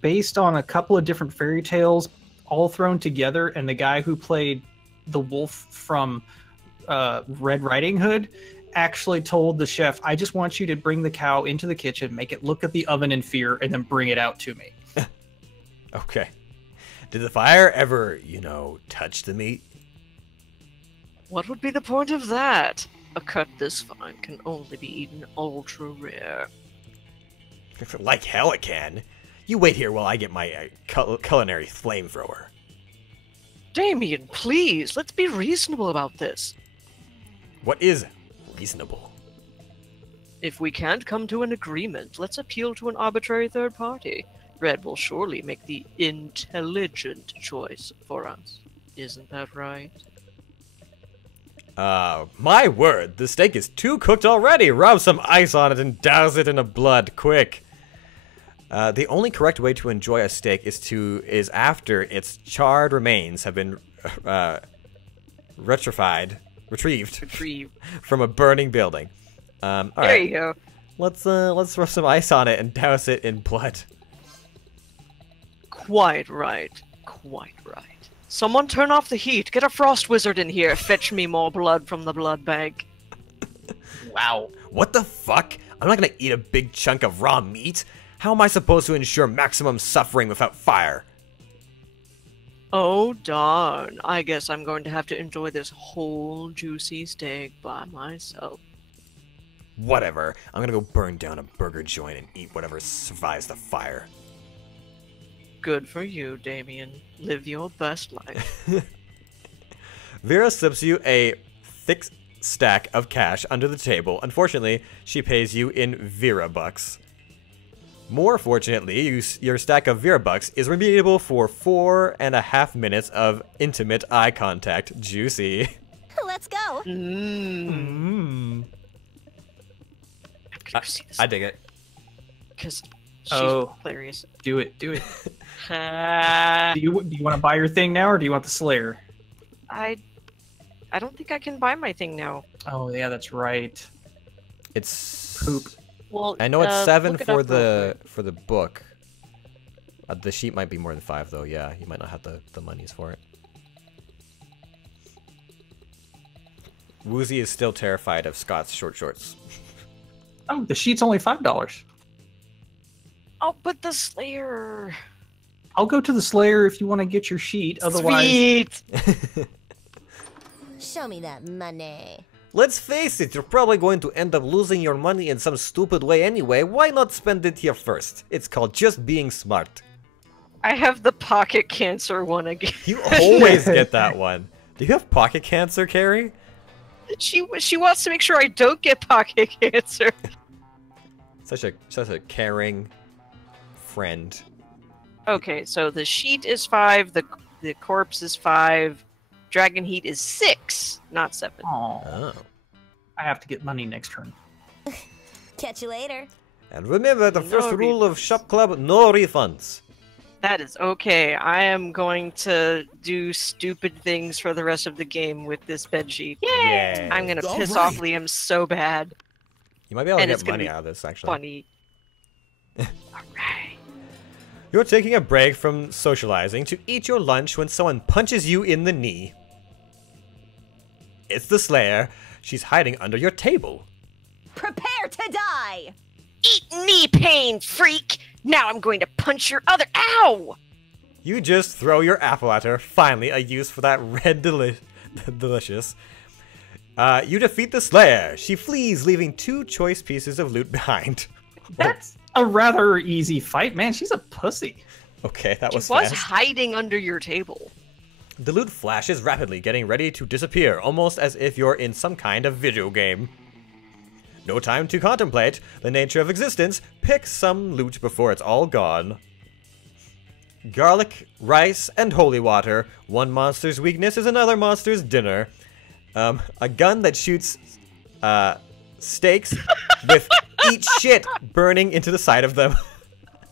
based on a couple of different fairy tales all thrown together, and the guy who played the wolf from Red Riding Hood actually told the chef, I just want you to bring the cow into the kitchen, make it look at the oven in fear, and then bring it out to me. Okay. Did the fire ever, touch the meat? What would be the point of that? A cut this fine can only be eaten ultra rare. Like hell it can. You wait here while I get my culinary flamethrower. Damien, please, let's be reasonable about this. What is reasonable? If we can't come to an agreement, let's appeal to an arbitrary third party. Red will surely make the intelligent choice for us. Isn't that right? My word, the steak is too cooked already. Rub some ice on it and douse it in a blood, quick. The only correct way to enjoy a steak is after its charred remains have been retrieved from a burning building. All right. There you go. Let's rub some ice on it and douse it in blood. Quite right. Quite right. Someone turn off the heat. Get a frost wizard in here. Fetch me more blood from the blood bank. Wow. What the fuck? I'm not gonna eat a big chunk of raw meat. How am I supposed to ensure maximum suffering without fire? Oh, darn. I guess I'm going to have to enjoy this whole juicy steak by myself. Whatever. I'm gonna go burn down a burger joint and eat whatever survives the fire. Good for you, Damien. Live your best life. Vera slips you a thick stack of cash under the table. Unfortunately, she pays you in Vera bucks. More fortunately, your stack of Vera bucks is redeemable for 4.5 minutes of intimate eye contact. Juicy. Let's go. I dig it. Because she's hilarious. Do it. Do you want to buy your thing now, or do you want the Slayer? I don't think I can buy my thing now. Oh yeah, that's right. It's Poop. Well, I know it's 7 look it for up real the book. The sheet might be more than 5 though. Yeah, you might not have the monies for it. Woozy is still terrified of Scott's short shorts. Oh, the sheet's only $5. Oh, but the Slayer. I'll go to the Slayer if you want to get your sheet. Otherwise, Sweet. Show me that money. Let's face it, you're probably going to end up losing your money in some stupid way anyway. Why not spend it here first? It's called just being smart. I have the pocket cancer one again. You always get that one. Do you have pocket cancer, Carrie? She wants to make sure I don't get pocket cancer. Such a caring friend. Okay, so the sheet is 5, the corpse is 5, dragon heat is 6, not 7. Oh. I have to get money next turn. Catch you later. And remember the first No rule of Shop Club, no refunds. That is okay. I am going to do stupid things for the rest of the game with this bed sheet. Yay. I'm gonna All piss right. off Liam so bad. You might be able to And it's get gonna money be out of this, actually. Funny. Alright. You're taking a break from socializing to eat your lunch when someone punches you in the knee. It's the Slayer. She's hiding under your table. Prepare to die. Eat knee pain, freak! Now I'm going to punch your other. Ow! You just throw your apple at her. Finally, a use for that red delicious. You defeat the Slayer. She flees, leaving 2 choice pieces of loot behind. That's a rather easy fight, man. She's a pussy. Okay, that She was was fast. hiding under your table. The loot flashes rapidly, getting ready to disappear, almost as if you're in some kind of video game. No time to contemplate the nature of existence. Pick some loot before it's all gone. Garlic, rice, and holy water. One monster's weakness is another monster's dinner. A gun that shoots steaks with eat shit burning into the side of them.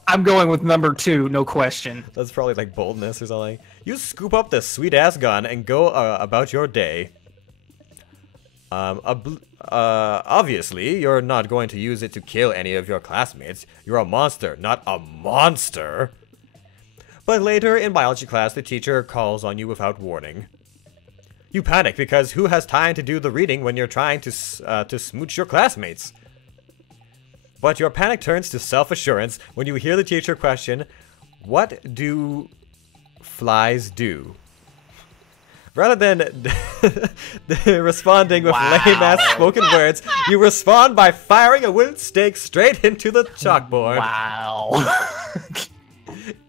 I'm going with number 2, no question. That's probably like boldness or something. You scoop up the sweet-ass gun and go about your day. Obviously, you're not going to use it to kill any of your classmates. You're a monster, not a monster. But later in biology class, the teacher calls on you without warning. You panic because who has time to do the reading when you're trying to smooch your classmates? But your panic turns to self-assurance when you hear the teacher question, "What do flies do?" Rather than responding with lame-ass spoken words, you respond by firing a wooden stake straight into the chalkboard. Wow.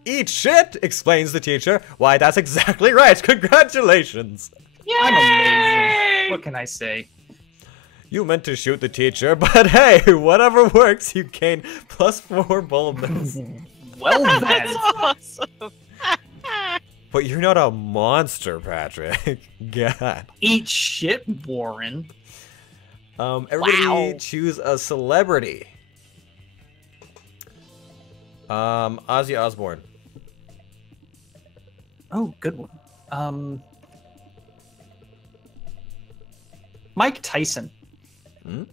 Eat shit, explains the teacher. Why, that's exactly right. Congratulations. I'm amazing. What can I say? You meant to shoot the teacher, but hey, whatever works, you gain +4 boldness. Well then. That's awesome. But you're not a monster, Patrick. God. Eat shit, Warren. Everybody choose a celebrity. Ozzy Osbourne. Oh, good one. Mike Tyson. Hmm?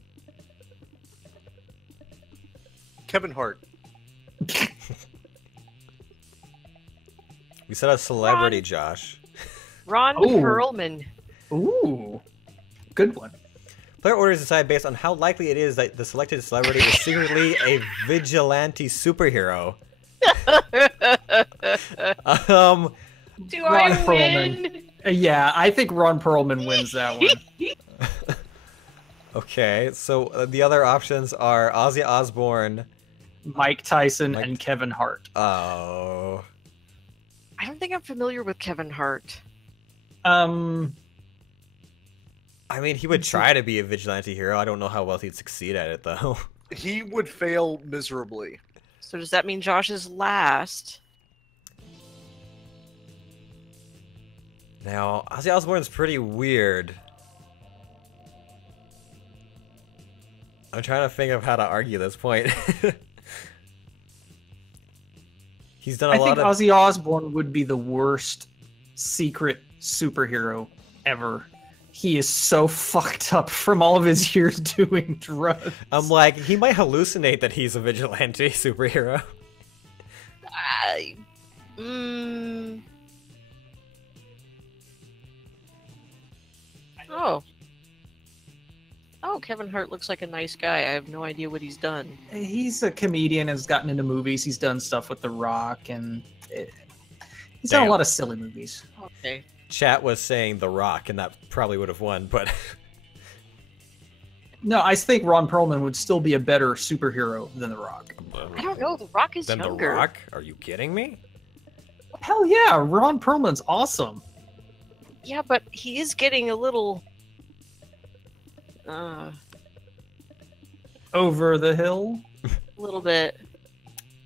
Kevin Hart. We said a celebrity, Ron. Josh. Ron Ooh. Perlman. Ooh, good one. Player orders decide based on how likely it is that the selected celebrity is secretly a vigilante superhero. Do Ron I Perlman. win? Yeah, I think Ron Perlman wins that one. Okay, so the other options are Ozzy Osbourne. Mike Tyson Mike- and Kevin Hart. Oh. I don't think I'm familiar with Kevin Hart. I mean, he would try to be a vigilante hero. I don't know how well he'd succeed at it, though. He would fail miserably. So does that mean Josh is last? Now, Ozzy Osbourne's pretty weird. I'm trying to think of how to argue this point. He's done a I lot think of... Ozzy Osbourne would be the worst secret superhero ever. He is so fucked up from all of his years doing drugs. I'm like, he might hallucinate that he's a vigilante superhero. Oh. Oh, Kevin Hart looks like a nice guy. I have no idea what he's done. He's a comedian, has gotten into movies. He's done stuff with The Rock, and he's done Damn. a lot of silly movies. Okay. Chat was saying The Rock, and that probably would have won, but No, I think Ron Perlman would still be a better superhero than The Rock. I don't know. The Rock is then The younger. Rock? Are you kidding me? Hell yeah, Ron Perlman's awesome. Yeah, but he is getting a little. Over the hill. A little bit.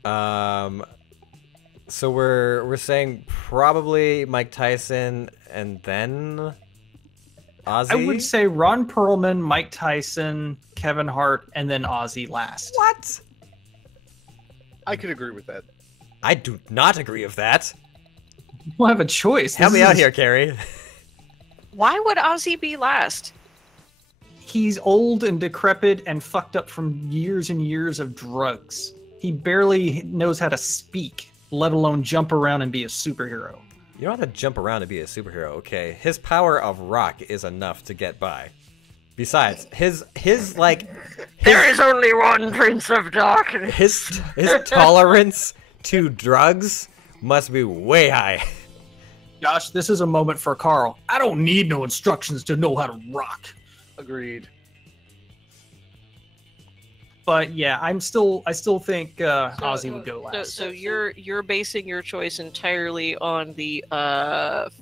So we're saying probably Mike Tyson and then Ozzy? I would say Ron Perlman, Mike Tyson, Kevin Hart, and then Ozzy last. What? I could agree with that. I do not agree with that. We'll have a choice. Help me out here, Carrie. Why would Ozzy be last? He's old and decrepit and fucked up from years and years of drugs. He barely knows how to speak, let alone jump around and be a superhero. You don't have to jump around to be a superhero, okay? His power of rock is enough to get by. Besides, his There is only one Prince of Darkness. his tolerance to drugs must be way high. Josh, this is a moment for Carl. I don't need no instructions to know how to rock. Agreed. But yeah, I still think Ozzy would go last. So you're basing your choice entirely on the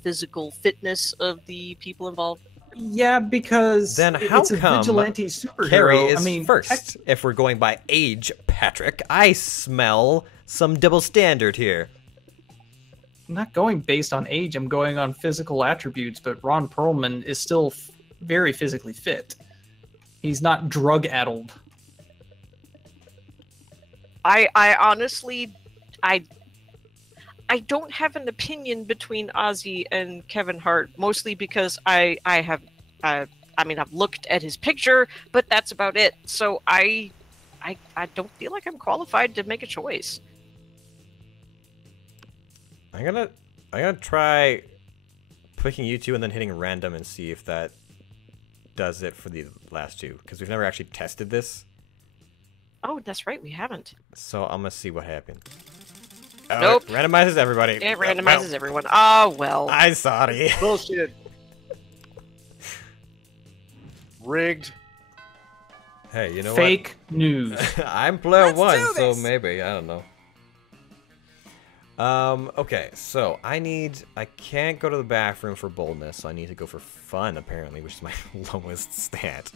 physical fitness of the people involved. Yeah, because Then how it's a come vigilante superhero. Carrie is I mean, first. If we're going by age, Patrick, I smell some double standard here. I'm not going based on age. I'm going on physical attributes. But Ron Perlman is still very physically fit. He's not drug-addled. I honestly, I don't have an opinion between Ozzy and Kevin Hart, mostly because I've looked at his picture, but that's about it. So I don't feel like I'm qualified to make a choice. I'm gonna try picking you two and then hitting random and see if that does it for the last two, because we've never actually tested this. Oh, that's right, we haven't. So I'm gonna see what happened. Oh, Nope. It randomizes everybody. It randomizes everyone. Oh, well. I'm sorry. Bullshit. Rigged. Hey, you know Fake news. what? I'm player Let's one, do so this. maybe, I don't know. Okay, so I can't go to the bathroom for boldness, so I need to go for fun, apparently, which is my lowest stat.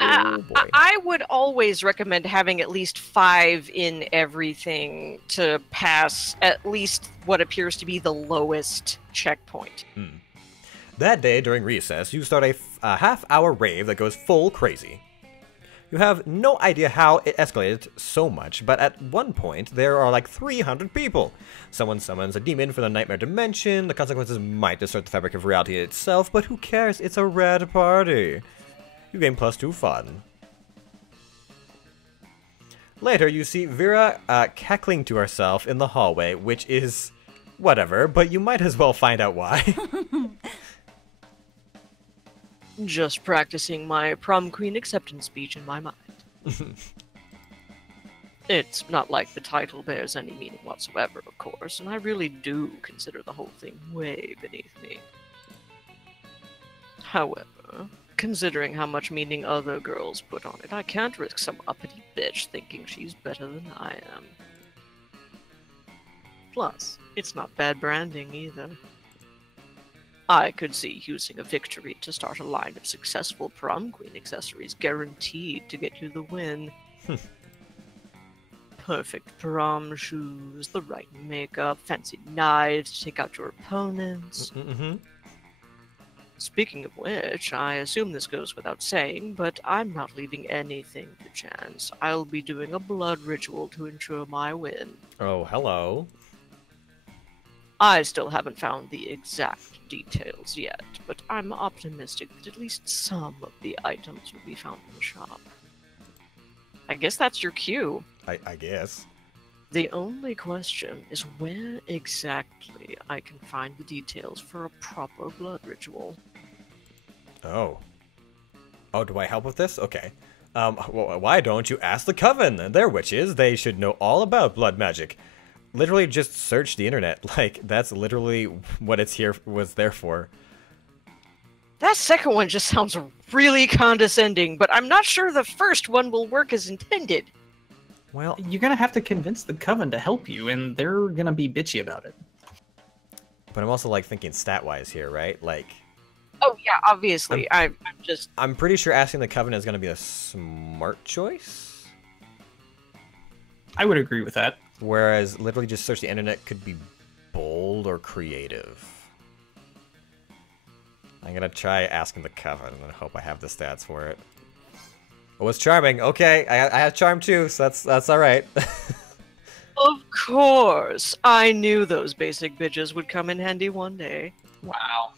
Oh, boy. I would always recommend having at least 5 in everything to pass at least what appears to be the lowest checkpoint. That day, during recess, you start a half-hour rave that goes full crazy. You have no idea how it escalated so much, but at one point, there are like 300 people. Someone summons a demon from the nightmare dimension. The consequences might distort the fabric of reality itself, but who cares? It's a rad party. You gain +2 fun. Later, you see Vera cackling to herself in the hallway, which is whatever, but you might as well find out why. Just practicing my prom queen acceptance speech in my mind. It's not like the title bears any meaning whatsoever, of course, and I really do consider the whole thing way beneath me. However, considering how much meaning other girls put on it, I can't risk some uppity bitch thinking she's better than I am. Plus, it's not bad branding either. I could see using a victory to start a line of successful prom queen accessories guaranteed to get you the win. Perfect prom shoes, the right makeup, fancy knives to take out your opponents. Speaking of which, I assume this goes without saying, but I'm not leaving anything to chance. I'll be doing a blood ritual to ensure my win. Oh, hello. I still haven't found the exact details yet, but I'm optimistic that at least some of the items will be found in the shop. I guess that's your cue. I guess. The only question is where exactly I can find the details for a proper blood ritual. Oh. Oh, do I help with this? Okay. Why don't you ask the Coven? They're witches. They should know all about blood magic. Literally just search the internet. Like, that's literally what was there for. That second one just sounds really condescending, but I'm not sure the first one will work as intended. Well, You're gonna have to convince the Coven to help you, and they're gonna be bitchy about it. but I'm also like thinking stat-wise here, right? Like, Oh yeah, obviously. I'm just I'm pretty sure asking the Coven is going to be a smart choice. I would agree with that. Whereas literally just search the internet could be bold or creative. I'm going to try asking the Coven and hope I have the stats for it. Oh, it's charming. Okay, I have charm too, so that's all right. Of course. I knew those basic bitches would come in handy one day. Wow.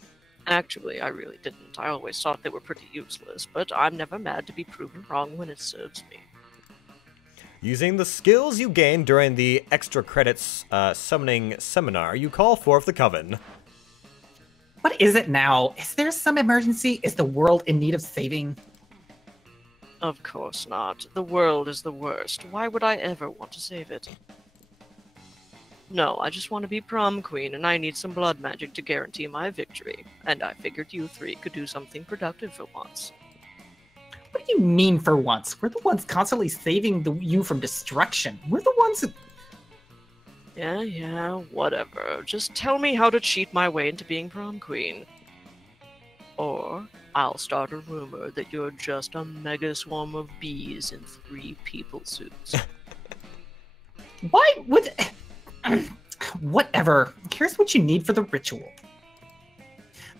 Actually, I really didn't. I always thought they were pretty useless, but I'm never mad to be proven wrong when it serves me. Using the skills you gained during the extra credits summoning seminar, you call forth the Coven. What is it now? Is there some emergency? Is the world in need of saving? Of course not. The world is the worst. Why would I ever want to save it? No, I just want to be prom queen, and I need some blood magic to guarantee my victory. And I figured you three could do something productive for once. What do you mean for once? We're the ones constantly saving you from destruction. We're the ones who... Yeah, whatever. Just tell me how to cheat my way into being prom queen. Or I'll start a rumor that you're just a mega swarm of bees in 3 people suits. Why would... Whatever. Here's what you need for the ritual.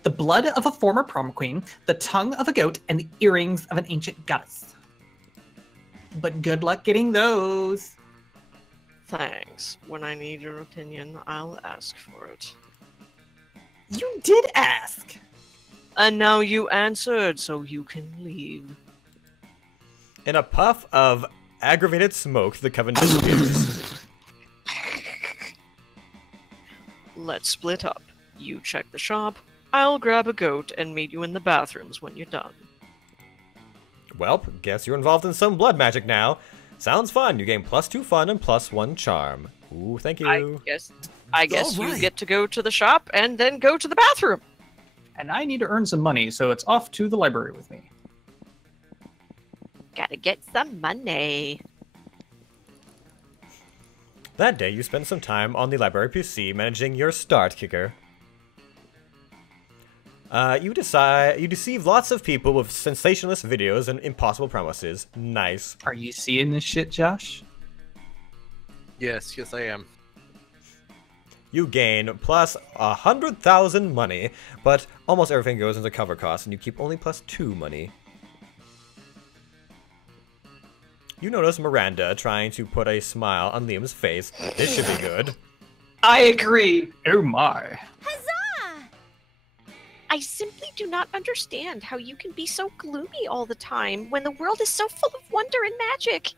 The blood of a former prom queen, the tongue of a goat, and the earrings of an ancient goddess. But good luck getting those. Thanks. When I need your opinion, I'll ask for it. You did ask. And now you answered, so you can leave. In a puff of aggravated smoke, the Coven disappears. Let's split up. You check the shop, I'll grab a goat and meet you in the bathrooms when you're done. Well, guess you're involved in some blood magic now. Sounds fun. You gain +2 fun and +1 charm. Ooh, thank you. I guess All right. you get to go to the shop and then go to the bathroom. And I need to earn some money, so it's off to the library with me. Gotta get some money. That day, you spent some time on the library PC managing your start kicker. You deceive lots of people with sensationalist videos and impossible promises. Nice. Are you seeing this shit, Josh? Yes, I am. You gain plus 100,000 money, but almost everything goes into cover costs, and you keep only +2 money. You notice Miranda trying to put a smile on Liam's face. This should be good. I agree. Oh my. Huzzah! I simply do not understand how you can be so gloomy all the time when the world is so full of wonder and magic.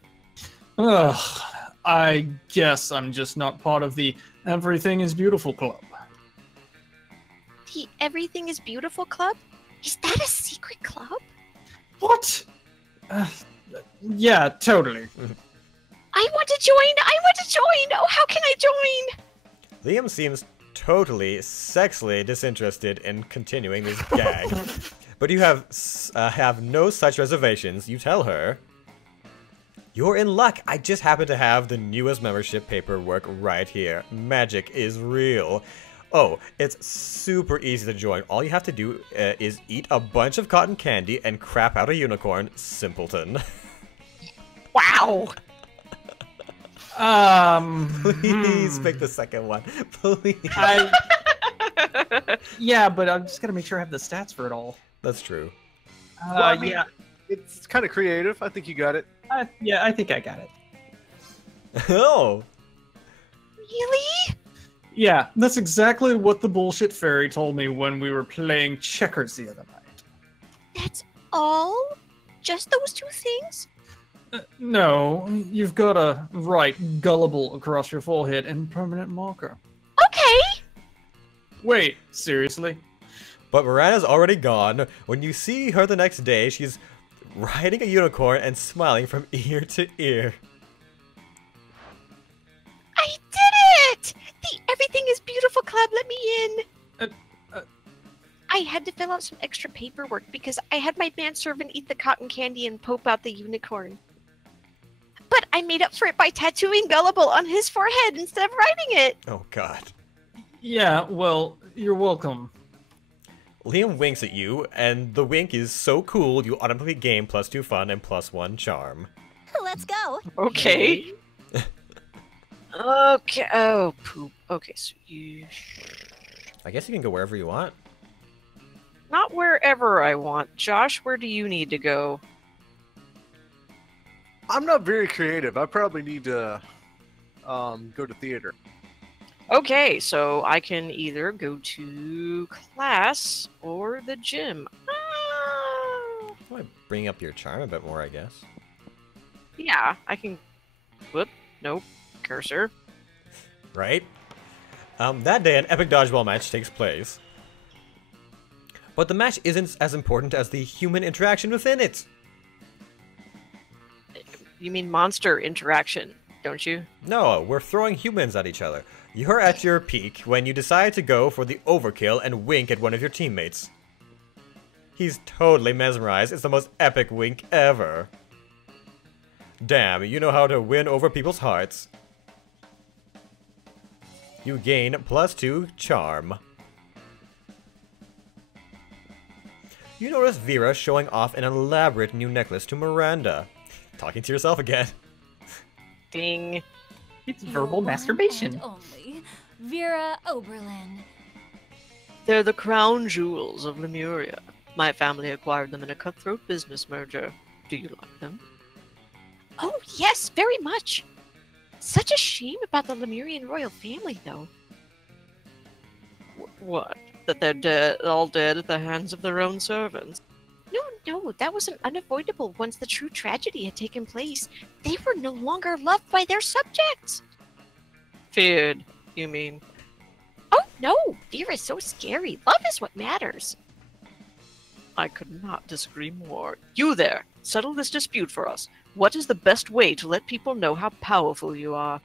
Ugh, I guess I'm just not part of the Everything is Beautiful club. The Everything is Beautiful club? Is that a secret club? What? Yeah, totally. I want to join! I want to join! Oh, how can I join? Liam seems totally sexually disinterested in continuing this gag. But you have no such reservations. You tell her, "You're in luck. I just happen to have the newest membership paperwork right here. Magic is real. Oh, it's super easy to join. All you have to do is eat a bunch of cotton candy and crap out a unicorn. Simpleton." Wow. Please pick the second one. Please. Yeah, but I'm just gonna make sure I have the stats for it all. That's true. Well, I mean, Yeah, It's kind of creative. I think you got it. yeah, I think I got it. Oh. Really? Yeah, that's exactly what the bullshit fairy told me when we were playing checkers the other night. That's all? Just those 2 things? No, you've got to write gullible across your forehead in permanent marker. Okay. Wait, seriously? But Miranda's already gone. When you see her the next day, she's riding a unicorn and smiling from ear to ear. I did it! The Everything is Beautiful Club let me in. I had to fill out some extra paperwork because I had my manservant eat the cotton candy and pope out the unicorn. But I made up for it by tattooing Gullible on his forehead instead of writing it. Oh god. Yeah, well, you're welcome. Liam winks at you, and the wink is so cool you automatically gain +2 fun and +1 charm. Let's go. Okay. Okay. Oh, poop. Okay, so you... I guess you can go wherever you want. Not wherever I want. Josh, where do you need to go? I'm not very creative. I probably need to go to theater. Okay, so I can either go to class or the gym. Ah! Might bring up your charm a bit more, I guess. Yeah, I can... Whoop. Nope. Cursor. Right? That day, an epic dodgeball match takes place. But the match isn't as important as the human interaction within it. You mean monster interaction, don't you? No, we're throwing humans at each other. You're at your peak when you decide to go for the overkill and wink at one of your teammates. He's totally mesmerized. It's the most epic wink ever. Damn, you know how to win over people's hearts. You gain +2 charm. You notice Vera showing off an elaborate new necklace to Miranda. Talking to yourself again. Ding. It's verbal masturbation. Only Vera Oberlin. They're the crown jewels of Lemuria. My family acquired them in a cutthroat business merger. Do you like them? Oh, yes, very much. Such a shame about the Lemurian royal family, though. What? That they're all dead at the hands of their own servants? No, that wasn't unavoidable once the true tragedy had taken place. They were no longer loved by their subjects. Feared, you mean? Oh, no, fear is so scary. Love is what matters. I could not disagree more. You there, settle this dispute for us. What is the best way to let people know how powerful you are?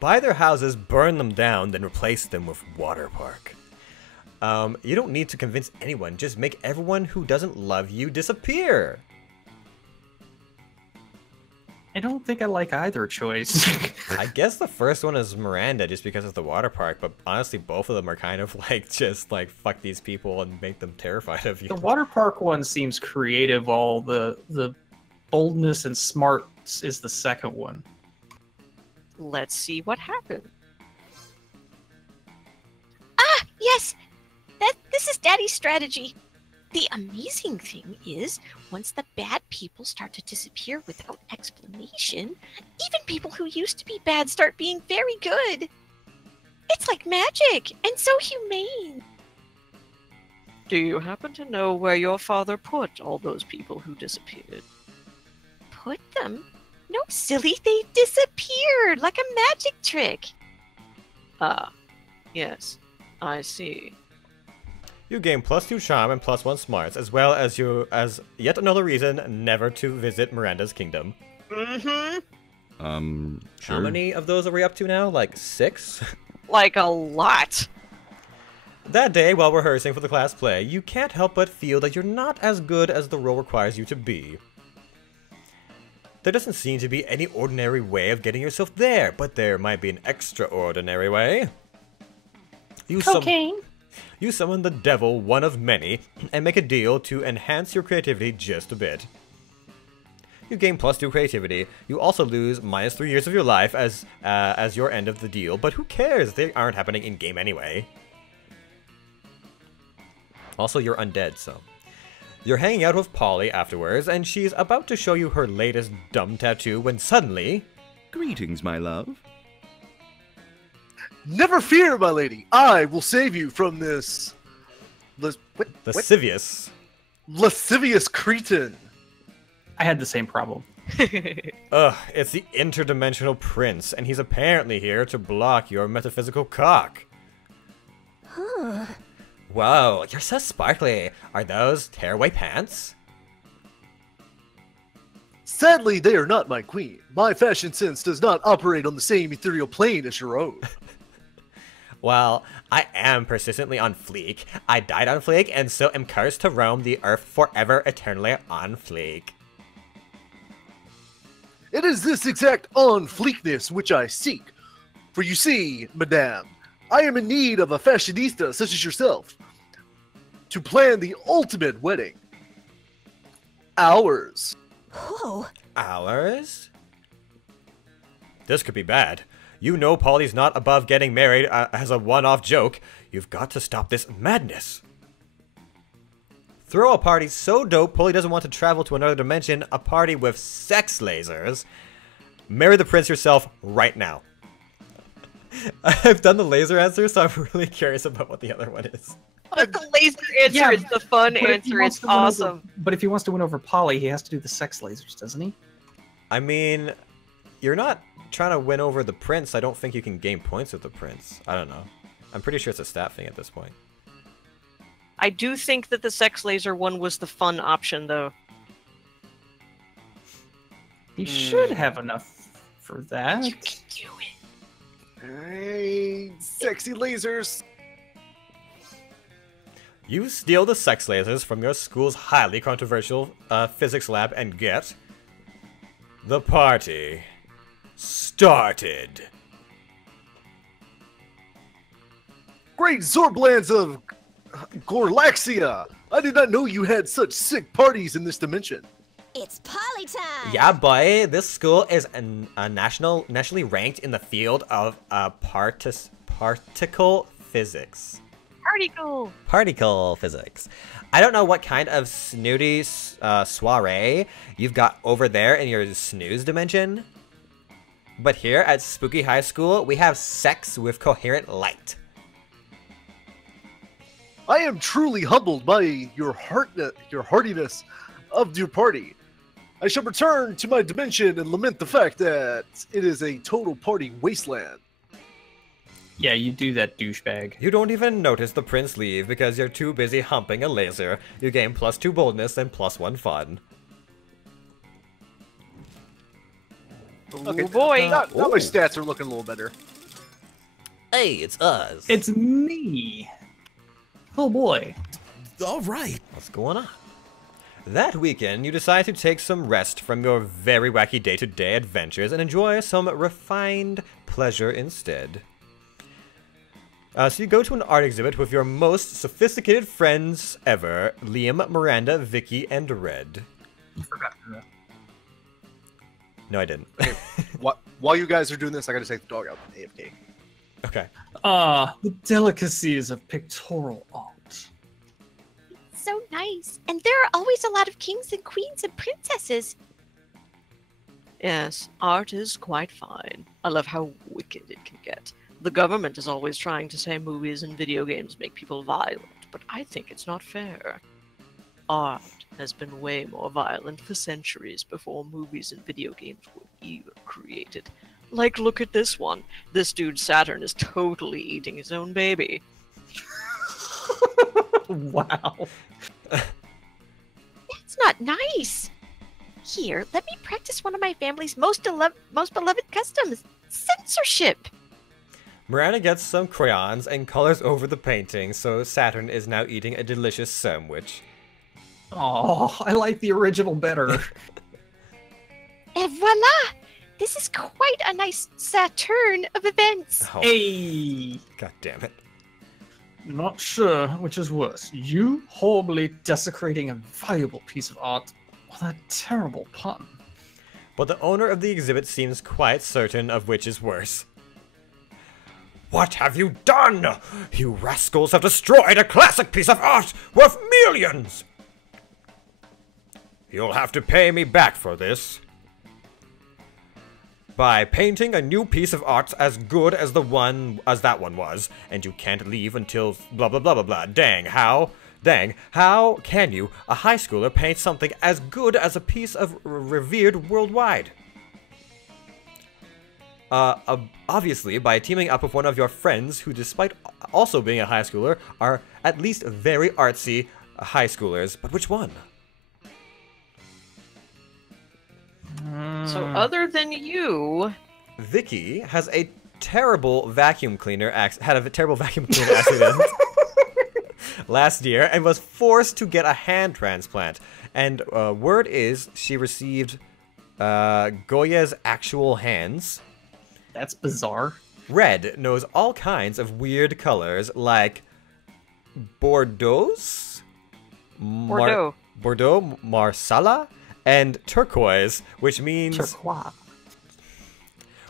Buy their houses, burn them down, then replace them with water park. You don't need to convince anyone, just make everyone who doesn't love you disappear. I don't think I like either choice. I guess the first one is Miranda just because of the water park, but honestly both of them are kind of like just like fuck these people and make them terrified of you. The water park one seems creative, all the boldness and smarts is the second one. Let's see what happens. Ah, yes! This is Daddy's strategy. The amazing thing is, once the bad people start to disappear without explanation, even people who used to be bad start being very good. It's like magic, and so humane. Do you happen to know where your father put all those people who disappeared? Put them? No, silly, they disappeared like a magic trick. Ah, yes, I see. You gain +2 charm and +1 smarts, as well as yet another reason never to visit Miranda's kingdom. Mm-hmm. Sure. How many of those are we up to now? Like 6? Like a lot. That day, while rehearsing for the class play, you can't help but feel that you're not as good as the role requires you to be. There doesn't seem to be any ordinary way of getting yourself there, but there might be an extraordinary way. Cocaine. You summon the devil, one of many, and make a deal to enhance your creativity just a bit. You gain +2 creativity. You also lose -3 years of your life as your end of the deal, but who cares? They aren't happening in-game anyway. Also, you're undead, so... You're hanging out with Polly afterwards, and she's about to show you her latest dumb tattoo when suddenly... Greetings, my love. Never fear, my lady. I will save you from this... Lascivious. Lascivious cretin. I had the same problem. Ugh, it's the interdimensional prince, and he's apparently here to block your metaphysical cock. Whoa, you're so sparkly. Are those tearaway pants? Sadly, they are not my queen. My fashion sense does not operate on the same ethereal plane as your own. Well, I am persistently on fleek. I died on fleek, and so am cursed to roam the earth forever, eternally on fleek. It is this exact on fleekness which I seek. For you see, madame, I am in need of a fashionista such as yourself to plan the ultimate wedding. Ours. Whoa. Ours? This could be bad. You know Polly's not above getting married as a one-off joke. You've got to stop this madness. Throw a party so dope Polly doesn't want to travel to another dimension, a party with sex lasers. Marry the prince yourself right now. I've done the laser answer, so I'm really curious about what the other one is. But the laser answer is the fun answer. It's awesome. But if he wants to win over Polly, he has to do the sex lasers, doesn't he? I mean, you're not trying to win over the prince. I don't think you can gain points with the prince. I don't know. I'm pretty sure it's a stat thing at this point. I do think that the sex laser one was the fun option, though. He should have enough for that. You can do it. Hey, sexy lasers. You steal the sex lasers from your school's highly controversial physics lab and get the party started. Great Zorblands of Gorlaxia! I did not know you had such sick parties in this dimension. It's Polly time. Yeah, boy, this school is nationally ranked in the field of particle physics. Particle physics. I don't know what kind of snooty soiree you've got over there in your snooze dimension, but here at Spooky High School, we have sex with coherent light. I am truly humbled by your heartiness of your party. I shall return to my dimension and lament the fact that it is a total party wasteland. Yeah, you do that, douchebag. You don't even notice the prince leave because you're too busy humping a laser. You gain +2 boldness and +1 fun. Okay, Oh boy! Now my stats are looking a little better. Hey, it's us. It's me. Oh boy. All right. What's going on? That weekend, you decide to take some rest from your very wacky day-to-day adventures and enjoy some refined pleasure instead. So you go to an art exhibit with your most sophisticated friends ever, Liam, Miranda, Vicky, and Red. You forgot that. No, I didn't. While you guys are doing this, I gotta take the dog out. AFK. Okay. The delicacies of pictorial art. So nice. And there are always a lot of kings and queens and princesses. Yes, art is quite fine. I love how wicked it can get. The government is always trying to say movies and video games make people violent, but I think it's not fair. Art has been way more violent for centuries before movies and video games were even created. Like, look at this one. This dude Saturn is totally eating his own baby. Wow. That's not nice. Here, let me practice one of my family's most beloved customs, censorship. Miranda gets some crayons and colors over the painting, so Saturn is now eating a delicious sandwich. Oh, I like the original better. Et voila! This is quite a nice Saturn of events. Oh, Hey! God damn it. Not sure which is worse, you horribly desecrating a valuable piece of art, or that terrible pun. But the owner of the exhibit seems quite certain of which is worse. What have you done? You rascals have destroyed a classic piece of art worth millions! You'll have to pay me back for this. By painting a new piece of art as good as that one was, and you can't leave until blah blah blah blah blah. Dang, how can you, a high schooler, paint something as good as a piece of revered worldwide? Obviously, by teaming up with one of your friends who, despite also being a high schooler, are at least very artsy high schoolers. But which one? So other than you, Vicky has a terrible vacuum cleaner had a terrible vacuum cleaner accident last year and was forced to get a hand transplant. And word is she received Goya's actual hands. That's bizarre. Red knows all kinds of weird colors like Bordeaux, Marsala, and turquoise, which means Turquoise.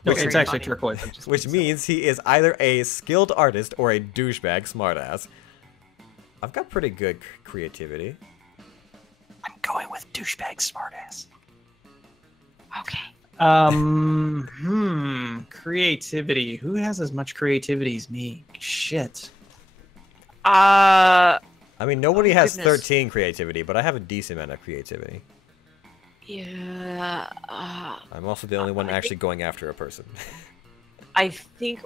No, it's actually turquoise. which means he is either a skilled artist or a douchebag smartass. I've got pretty good creativity. I'm going with douchebag smartass. Okay. Creativity. Who has as much creativity as me? Shit. I mean, nobody has goodness. 13 creativity, but I have a decent amount of creativity. yeah, I'm also the only one actually going after a person. I think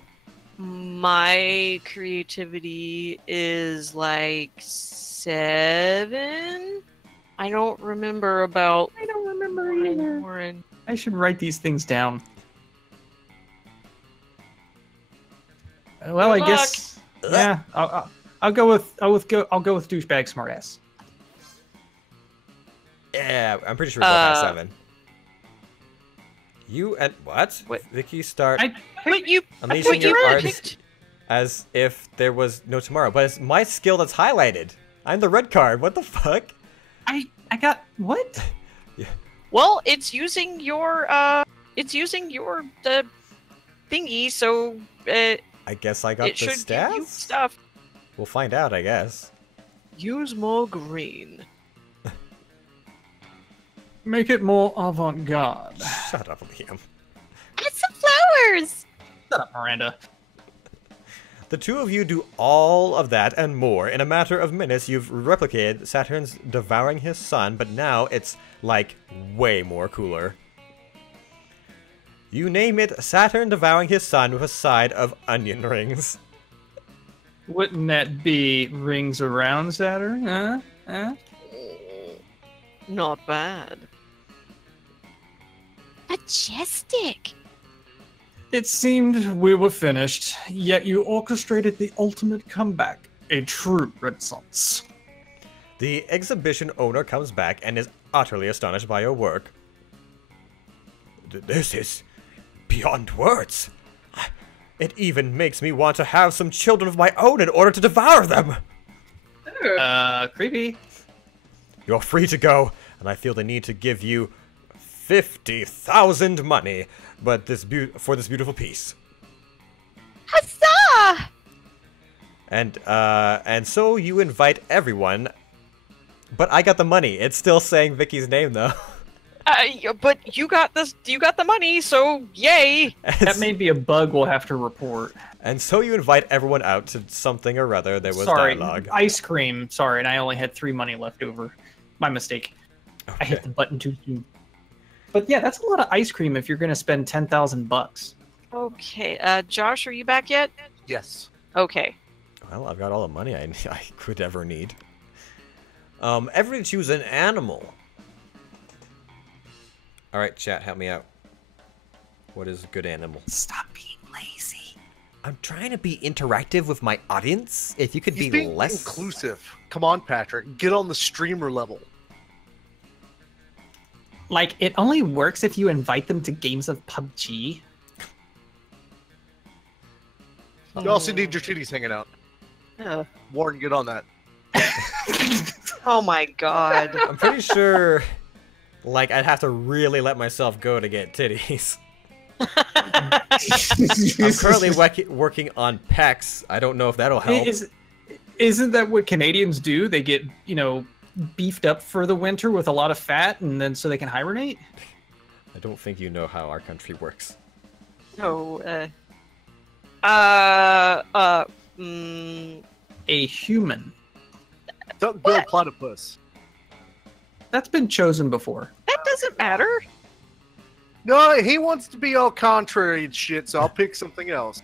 my creativity is like 7. I don't remember about. I don't remember either. Warren. I should write these things down. Well, Good I guess. Yeah, I'll go with douchebag smartass. Yeah, I'm pretty sure we both have 7. You and what? What? Vicky, start But you, unleashing but you your arts picked. as if there was no tomorrow. But it's my skill that's highlighted. I'm the red card. What the fuck? I got what? Well, it's using your thingy, so I guess I got it the should give you stats? stuff. We'll find out, I guess. Use more green. Make it more avant-garde. Shut up, Liam. Add some flowers. Shut up, Miranda. The two of you do all of that and more. In a matter of minutes, you've replicated Saturn's devouring his sun, but now it's, like, way more cooler. You name it, Saturn devouring his sun with a side of onion rings. Wouldn't that be rings around Saturn? Huh? Not bad. Majestic. It seemed we were finished, yet you orchestrated the ultimate comeback. A true renaissance. The exhibition owner comes back and is utterly astonished by your work. This is beyond words. It even makes me want to have some children of my own in order to devour them. Creepy. You're free to go, and I feel the need to give you 50,000 money, but for this beautiful piece. Huzzah! And so you invite everyone, but I got the money. It's still saying Vicky's name though. But you got this. You got the money, so yay! That may be a bug we'll have to report. And so you invite everyone out to something or other. There was Sorry, dialogue. ice cream. Sorry, and I only had 3 money left over. My mistake. I hit the button too soon. But yeah, that's a lot of ice cream if you're gonna spend 10,000 bucks. Okay, Josh, are you back yet? Yes. Okay. Well, I've got all the money I could ever need. Everybody choose an animal. All right, chat, help me out. What is a good animal? Stop being lazy. I'm trying to be interactive with my audience. If you could He's be being less inclusive. Come on, Patrick. Get on the streamer level. Like, it only works if you invite them to games of PUBG. You also need your titties hanging out. Uh, Warren, get on that. oh my god. I'm pretty sure, like, I'd have to really let myself go to get titties. I'm currently working on pecs. I don't know if that'll help. Isn't that what Canadians do? They get, beefed up for the winter with a lot of fat, and then so they can hibernate? I don't think you know how our country works. No. A human. Don't build platypus. That's been chosen before. That doesn't matter. No, he wants to be all contrary and shit, so I'll pick something else.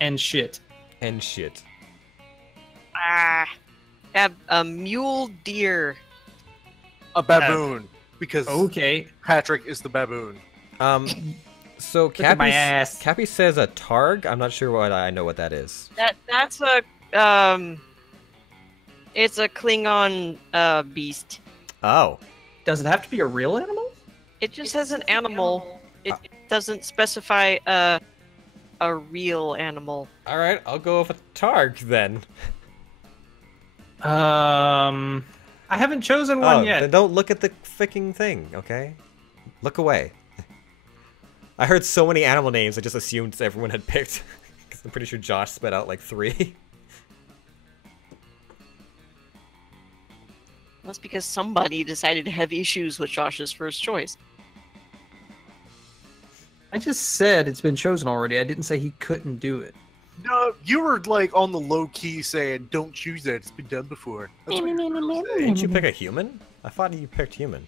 And shit. And shit. A mule deer. A baboon. because Okay. Patrick is the baboon. So at my ass. Cappy says a targ. I'm not sure what I know what that is. That's a it's a Klingon beast. Oh. Does it have to be a real animal? It just has an animal. It doesn't specify a real animal. All right, I'll go with a targ then. I haven't chosen one yet. Then don't look at the freaking thing, okay? Look away. I heard so many animal names, I just assumed everyone had picked. Because I'm pretty sure Josh spit out like 3. That's because somebody decided to have issues with Josh's first choice. I just said it's been chosen already. I didn't say he couldn't do it. No, you were like on the low key saying, "Don't choose that. It's been done before." That's what you were saying. Didn't you pick a human? I thought you picked human.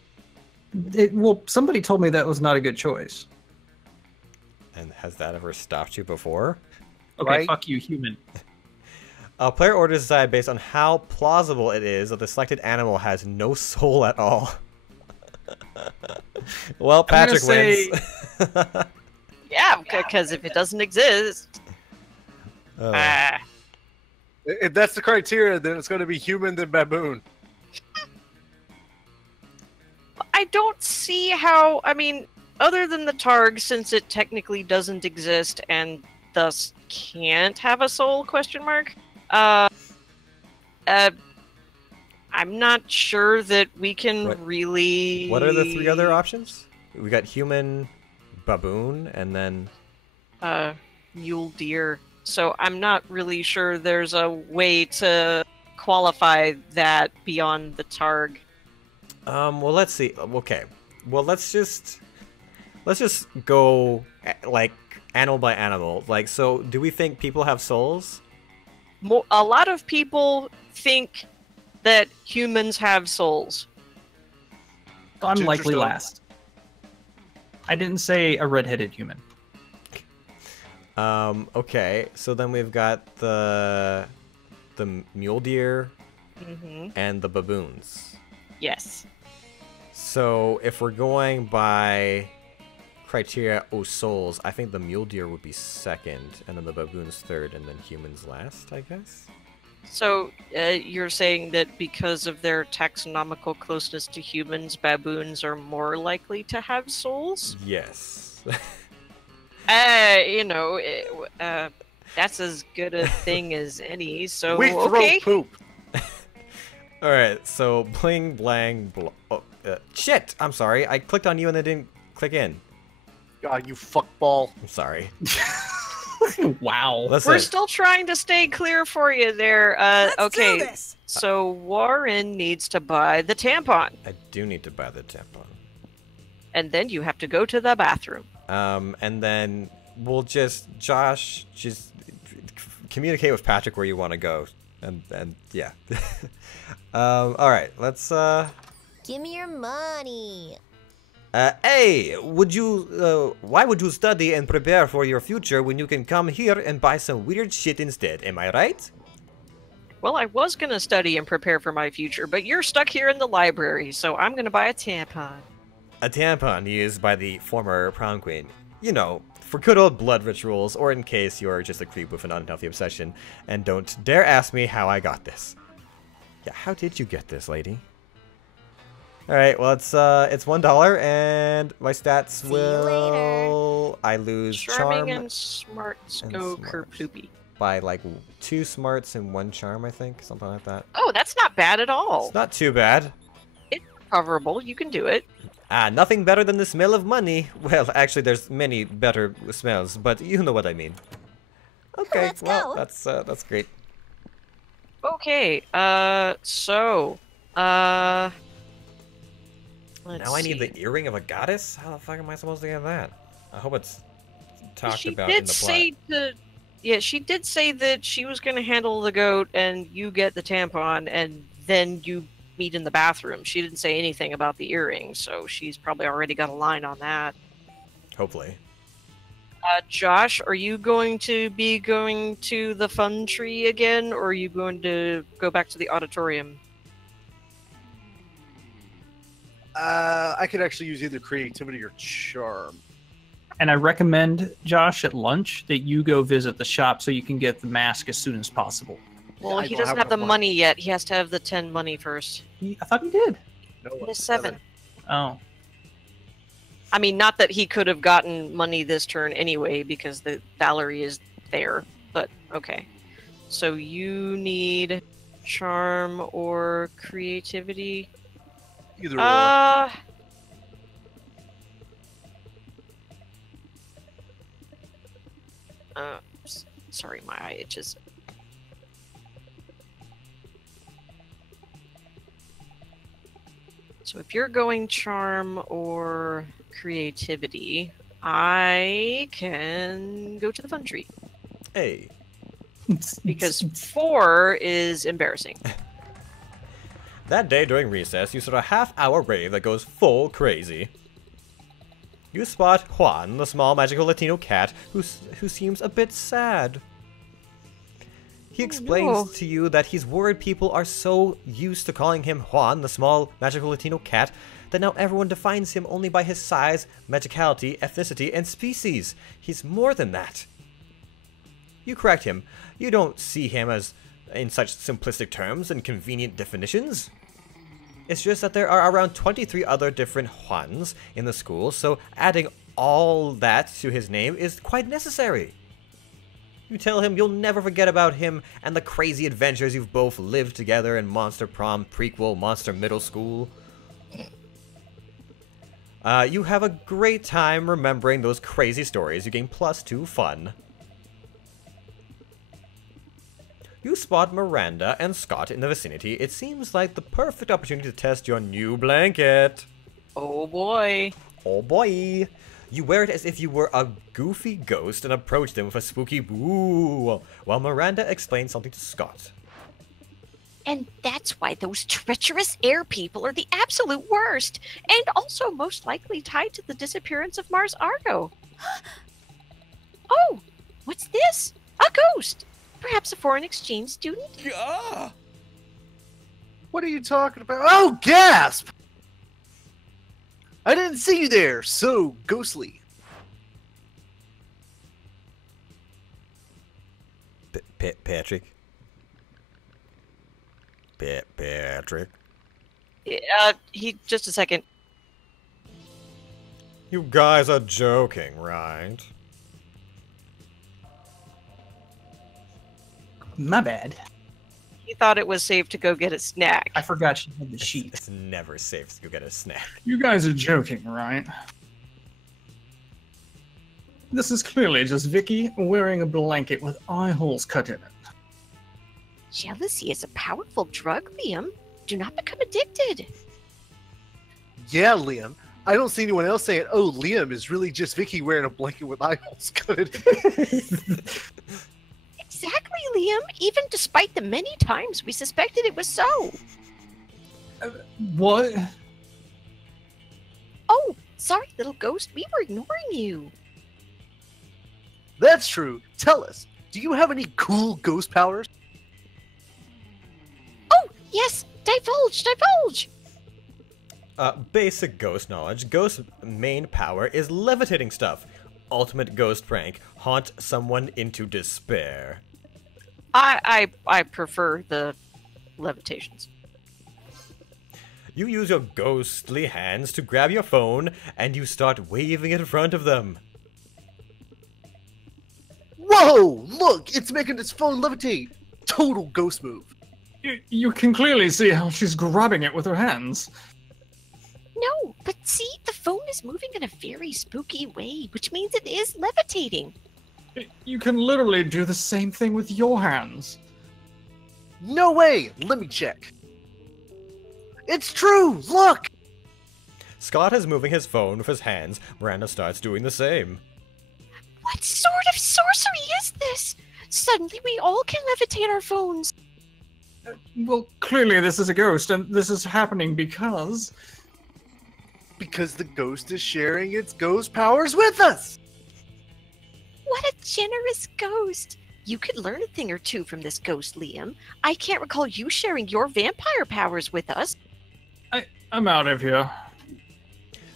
Well, somebody told me that was not a good choice. And has that ever stopped you before? Okay, Right? fuck you, human. Player orders decide based on how plausible it is that the selected animal has no soul at all. Well, Patrick wins. Yeah, because if it doesn't exist, If that's the criteria, then it's going to be human then baboon. I don't see how. I mean, other than the Targ, since it technically doesn't exist and thus can't have a soul? Question mark. I'm not sure that we can really. What are the 3 other options? We got human, baboon, and then mule deer. So I'm not really sure there's a way to qualify that beyond the Targ. Well, let's see. Okay. Well, let's just go like animal by animal. Like, so do we think people have souls? A lot of people think that humans have souls. I'm Ginger likely stone. last. I didn't say a redheaded human. Okay. So then we've got the mule deer and the baboons. Yes. So if we're going by criteria souls, I think the mule deer would be second, and then the baboons third, and then humans last, I guess. So you're saying that because of their taxonomical closeness to humans, baboons are more likely to have souls? Yes. That's as good a thing as any. So We throw okay. poop. All right. So bling blang. Shit. I'm sorry. I clicked on you and it didn't click in. God, you fuckball. I'm sorry. Wow. Listen. We're still trying to stay clear for you there. Let's Okay. do this. So Warren needs to buy the tampon, I do need to buy the tampon. and then you have to go to the bathroom. And then we'll Josh, just communicate with Patrick where you want to go, and yeah. All right, let's. Give me your money. Hey, why would you study and prepare for your future when you can come here and buy some weird shit instead? Am I right? Well, I was going to study and prepare for my future, but you're stuck here in the library, so I'm going to buy a tampon. A tampon used by the former prom queen. You know, for good old blood rituals, or in case you're just a creep with an unhealthy obsession. And don't dare ask me how I got this. Yeah, how did you get this, lady? Alright, well, it's $1, and my stats you will... I lose Charming charm and smarts and go smarts. kerpoopy. by, like, 2 smarts and 1 charm, I think. Something like that. Oh, that's not bad at all. It's not too bad. It's recoverable. You can do it. Nothing better than the smell of money. Well, actually, there's many better smells, but you know what I mean. Okay, Let's well, go. that's great. Okay, let's Now I need see. the earring of a goddess? How the fuck am I supposed to get that? I hope it's talked She about in did the plot. say she did say that she was going to handle the goat and you get the tampon and then you meet in the bathroom. She didn't say anything about the earring, so she's probably already got a line on that. Hopefully. Josh, are you going to be going to the fun tree again, or are you going to go back to the auditorium? I could actually use either creativity or charm. And I recommend, Josh, at lunch that you go visit the shop so you can get the mask as soon as possible. Well, I he don't doesn't have have the enough money yet. He has to have the 10 money first. I thought he did. No, He has 7. Oh. I mean, not that he could have gotten money this turn anyway, because the Valerie is there. But okay. So you need charm or creativity. Either or. Sorry, my eye itches. So if you're going charm or creativity, I can go to the fun tree. Hey. Because 4 is embarrassing. That day during recess, you start a half-hour rave that goes full crazy. You spot Juan, the small magical Latino cat, who seems a bit sad. He explains to you that he's worried people are so used to calling him Juan, the small magical Latino cat, that now everyone defines him only by his size, magicality, ethnicity, and species. He's more than that. You correct him. You don't see him as in such simplistic terms and convenient definitions. It's just that there are around 23 other different Juans in the school, so adding all that to his name is quite necessary. You tell him you'll never forget about him and the crazy adventures you've both lived together in Monster Prom prequel Monster Middle School. You have a great time remembering those crazy stories. You gain +2 fun. You spot Miranda and Scott in the vicinity. It seems like the perfect opportunity to test your new blanket. Oh boy. Oh boy. You wear it as if you were a goofy ghost and approach them with a spooky boo, while Miranda explains something to Scott. And that's why those treacherous air people are the absolute worst, and also most likely tied to the disappearance of Mars Argo. Oh, what's this? A ghost! Perhaps a foreign exchange student? What are you talking about? Oh, gasp! I didn't see you there. So ghostly. Patrick. Patrick. Just a second. You guys are joking, right? My bad. He thought it was safe to go get a snack. I forgot she had the sheet. It's never safe to go get a snack. You guys are joking, right? This is clearly just Vicky wearing a blanket with eye holes cut in it. Jealousy is a powerful drug, Liam. Do not become addicted. Yeah, Liam. I don't see anyone else saying, oh, Liam is really just Vicky wearing a blanket with eye holes cut in it. Exactly, Liam. Even despite the many times we suspected it was so. What? Oh, sorry, little ghost. We were ignoring you. That's true. Tell us, do you have any cool ghost powers? Oh, yes. Divulge, divulge. Basic ghost knowledge. Ghost's main power is levitating stuff. Ultimate ghost prank. Haunt someone into despair. I prefer the levitations. You use your ghostly hands to grab your phone, and you start waving it in front of them. Whoa! Look, it's making its phone levitate. Total ghost move. You can clearly see how she's grabbing it with her hands. No, but see, the phone is moving in a very spooky way, which means it is levitating. You can literally do the same thing with your hands. No way! Let me check. It's true! Look! Scott is moving his phone with his hands. Miranda starts doing the same. What sort of sorcery is this? Suddenly we all can levitate our phones. Well, clearly this is a ghost, and this is happening because... Because the ghost is sharing its ghost powers with us! What a generous ghost. You could learn a thing or two from this ghost, Liam. I can't recall you sharing your vampire powers with us. I'm out of here.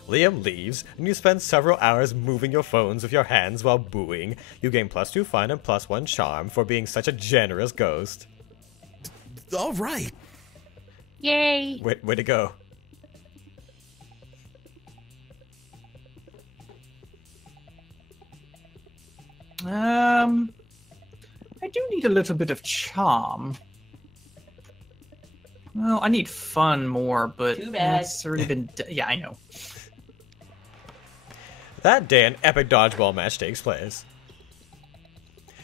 Liam leaves, and you spend several hours moving your phones with your hands while booing. You gain +2 fun and +1 charm for being such a generous ghost. All right. Yay! Way to go. I do need a little bit of charm. Well, I need fun more, but Too bad. it's already been. Yeah, I know. That day, an epic dodgeball match takes place.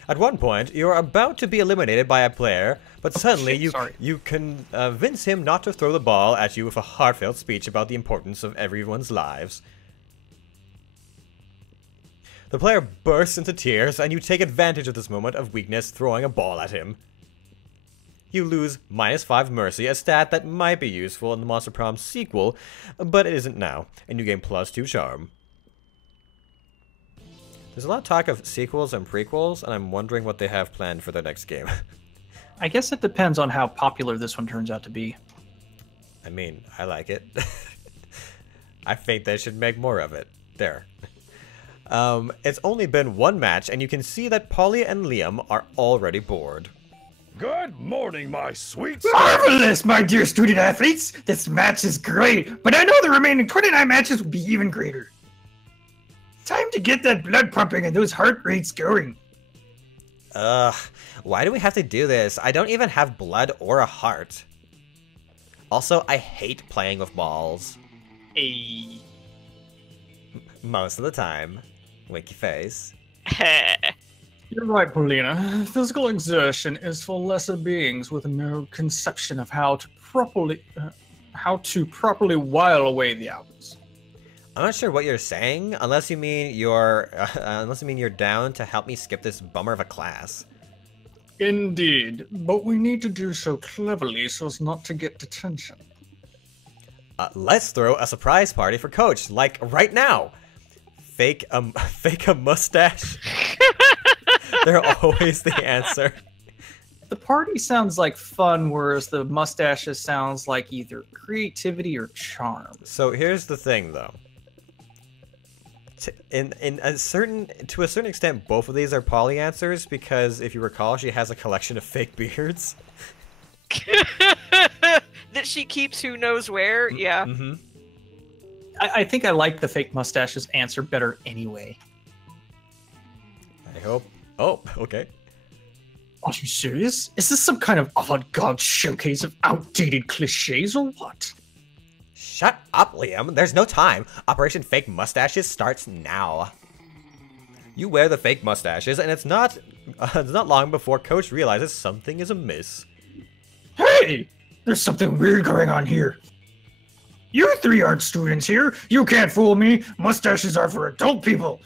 At one point, you're about to be eliminated by a player, but suddenly you convince him not to throw the ball at you with a heartfelt speech about the importance of everyone's lives. The player bursts into tears, and you take advantage of this moment of weakness, throwing a ball at him. You lose -5 Mercy, a stat that might be useful in the Monster Prom sequel, but it isn't now, and you gain +2 Charm. There's a lot of talk of sequels and prequels, and I'm wondering what they have planned for their next game. I guess it depends on how popular this one turns out to be. I mean, I like it. I think they should make more of it. There. It's only been one match, and you can see that Polly and Liam are already bored. Good morning, my sweet. Marvelous, my dear student athletes! This match is great, but I know the remaining 29 matches will be even greater. Time to get that blood pumping and those heart rates going. Ugh, why do we have to do this? I don't even have blood or a heart. Also, I hate playing with balls. Hey. Most of the time. Winky face. You're right, Paulina. Physical exertion is for lesser beings with no conception of how to properly while away the hours. I'm not sure what you're saying, unless you mean you're down to help me skip this bummer of a class. Indeed, but we need to do so cleverly so as not to get detention. Let's throw a surprise party for Coach, like right now. Fake a mustache. They're always the answer. The party sounds like fun, whereas the mustaches sounds like either creativity or charm. So here's the thing, though. To a certain extent, both of these are Polly answers, because if you recall, she has a collection of fake beards. That she keeps who knows where, yeah. Mm-hmm. I think I like the fake mustaches answer better anyway. I hope. Oh, okay. Are you serious? Is this some kind of avant-garde showcase of outdated cliches or what? Shut up, Liam. There's no time. Operation Fake Mustaches starts now. You wear the fake mustaches, and it's not long before Coach realizes something is amiss. Hey! There's something weird going on here. You three aren't students here. You can't fool me. Mustaches are for adult people.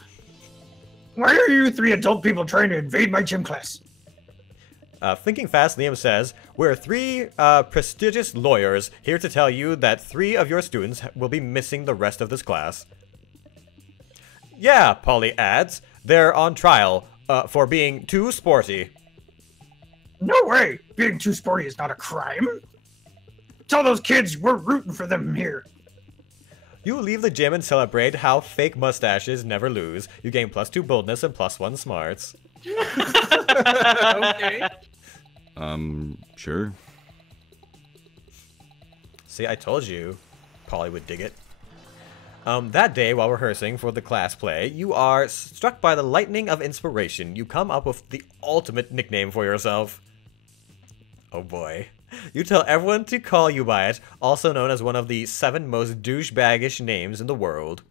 Why are you three adult people trying to invade my gym class? Thinking fast, Liam says, "We're three prestigious lawyers here to tell you that 3 of your students will be missing the rest of this class." Yeah, Polly adds, "They're on trial for being too sporty." No way! Being too sporty is not a crime. Tell those kids we're rooting for them here. You leave the gym and celebrate how fake mustaches never lose. You gain +2 boldness and +1 smarts. Okay. Sure. See, I told you Polly would dig it. That day, while rehearsing for the class play, you are struck by the lightning of inspiration. You come up with the ultimate nickname for yourself. Oh boy. You tell everyone to call you by it, also known as one of the 7 most douchebaggish names in the world.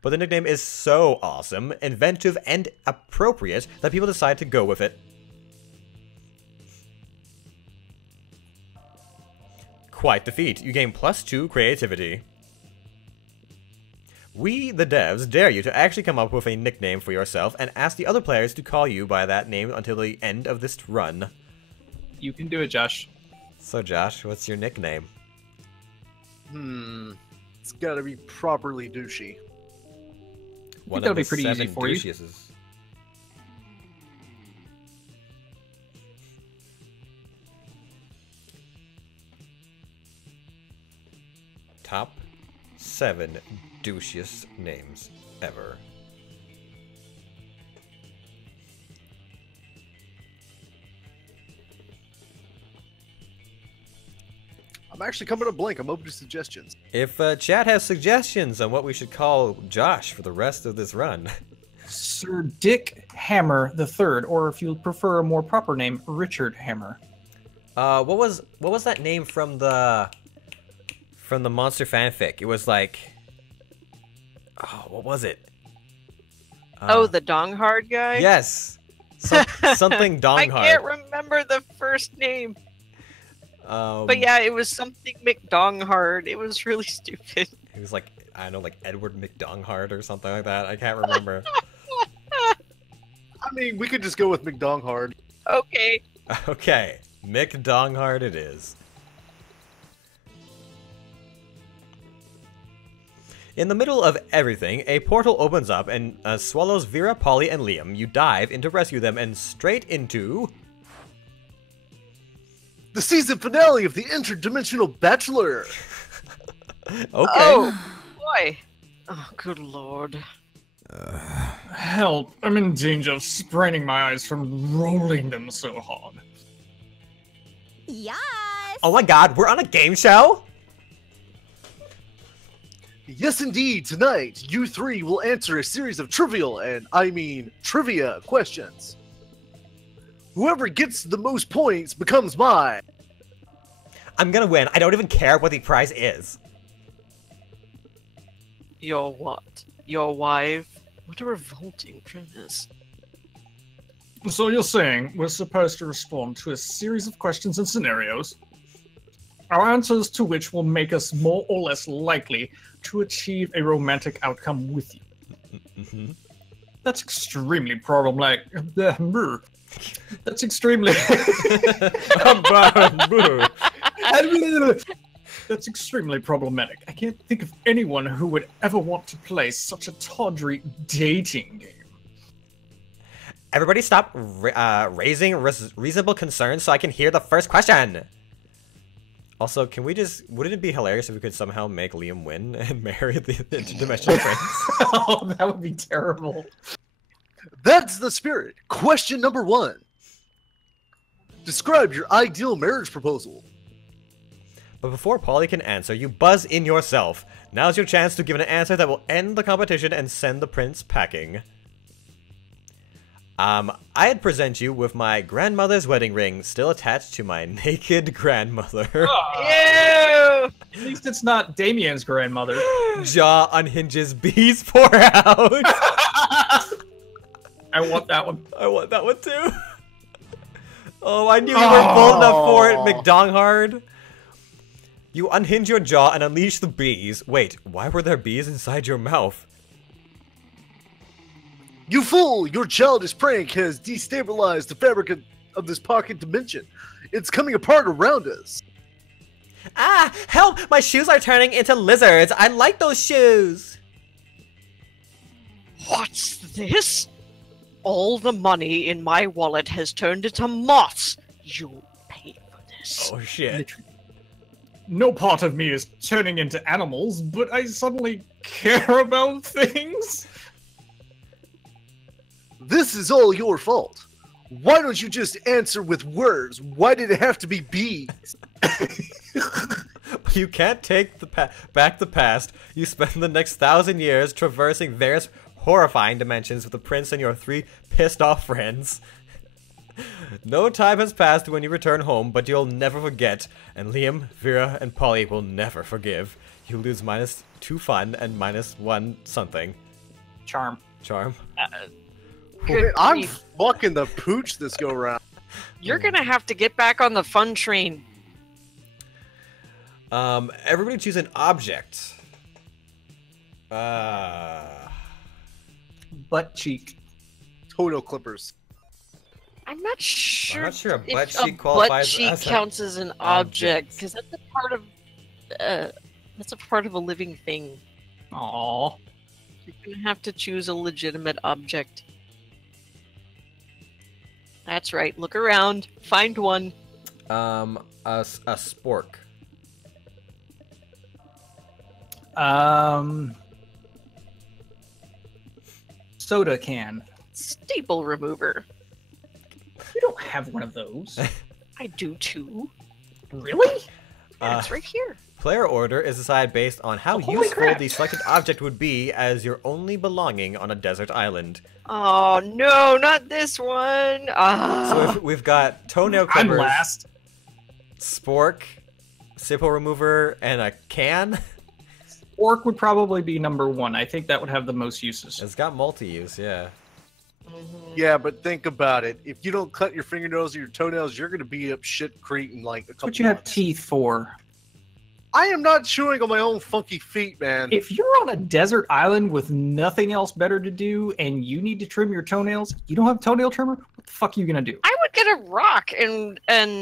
But the nickname is so awesome, inventive, and appropriate that people decide to go with it. Quite the feat. You gain +2 creativity. We, the devs, dare you to actually come up with a nickname for yourself and ask the other players to call you by that name until the end of this run. You can do it, Josh. So, Josh, what's your nickname? It's gotta be properly douchey. One that'll of the be pretty easy 7 for you. douchiest. Top 7 douchiest names ever. I'm actually coming to blank. I'm open to suggestions. If chat has suggestions on what we should call Josh for the rest of this run. Sir Dick Hammer III, or if you prefer a more proper name, Richard Hammer. What was that name from the Monster fanfic? It was like, oh, what was it? Oh, the Donghard guy? Yes. Something Donghard. I can't remember the first name. But yeah, it was something McDonghard. It was really stupid. It was like, I don't know, like Edward McDonghard or something like that. I can't remember. I mean, we could just go with McDonghard. Okay. Okay, McDonghard it is. In the middle of everything, a portal opens up and swallows Vera, Polly, and Liam. You dive in to rescue them and straight into... the season finale of the Interdimensional Bachelor. Okay. Oh, boy. Oh, good lord. Help, I'm in danger of spraining my eyes from rolling them so hard. Yes! Oh my god, we're on a game show? Yes, indeed. Tonight, you three will answer a series of trivial, and I mean trivia questions. Whoever gets the most points becomes mine. I'm gonna win. I don't even care what the prize is. Your what? Your wife? What a revolting premise. So you're saying we're supposed to respond to a series of questions and scenarios, our answers to which will make us more or less likely to achieve a romantic outcome with you. Mm-hmm. That's extremely problematic. That's extremely... That's extremely problematic. I can't think of anyone who would ever want to play such a tawdry dating game. Everybody stop raising reasonable concerns so I can hear the first question. Also, can we just... wouldn't it be hilarious if we could somehow make Liam win and marry the interdimensional prince? Oh, that would be terrible. That's the spirit. Question number 1. Describe your ideal marriage proposal. But before Polly can answer, you buzz in yourself. Now's your chance to give an answer that will end the competition and send the prince packing. I'd present you with my grandmother's wedding ring still attached to my naked grandmother. Ew! At least it's not Damien's grandmother. Jaw unhinges, bees pour out. I want that one. I want that one too. Oh, I knew you were bold enough for it, McDonghard. You unhinge your jaw and unleash the bees. Wait, why were there bees inside your mouth? You fool! Your childish prank has destabilized the fabric of this pocket dimension. It's coming apart around us. Ah! Help! My shoes are turning into lizards! I like those shoes! What's this? All the money in my wallet has turned into moths. You'll pay for this. Oh shit. No part of me is turning into animals, but I suddenly care about things. This is all your fault. Why don't you just answer with words? Why did it have to be bees? You can't take back the past. You spend the next 1,000 years traversing various horrifying dimensions with the prince and your 3 pissed off friends. No time has passed when you return home, but you'll never forget. And Liam, Vera, and Polly will never forgive. You lose -2 fun and -1 something. Charm. Charm. I'm fucking the pooch this go round. You're gonna have to get back on the fun train. Everybody choose an object. Butt cheek. Toenail clippers. I'm not sure. I'm not sure a if butt a cheek qualifies butt cheek as counts as an object because that's a part of a living thing. Aww. You're gonna have to choose a legitimate object. That's right. Look around. Find one. A spork. Soda can. Staple remover. You don't have one of those. I do too. Really? It's right here. Player order is decided based on how Holy useful crap. the selected object would be as your only belonging on a desert island. Oh no, not this one. So if we've got toenail I'm clippers, last. spork, staple remover, and a can. Orc would probably be number 1. I think that would have the most uses. It's got multi-use, yeah. Yeah, but think about it. If you don't cut your fingernails or your toenails, you're going to be up shit creek in like a couple What you have months. teeth for? I am not chewing on my own funky feet, man. If you're on a desert island with nothing else better to do and you need to trim your toenails, you don't have a toenail trimmer? What the fuck are you gonna do? I would get a rock and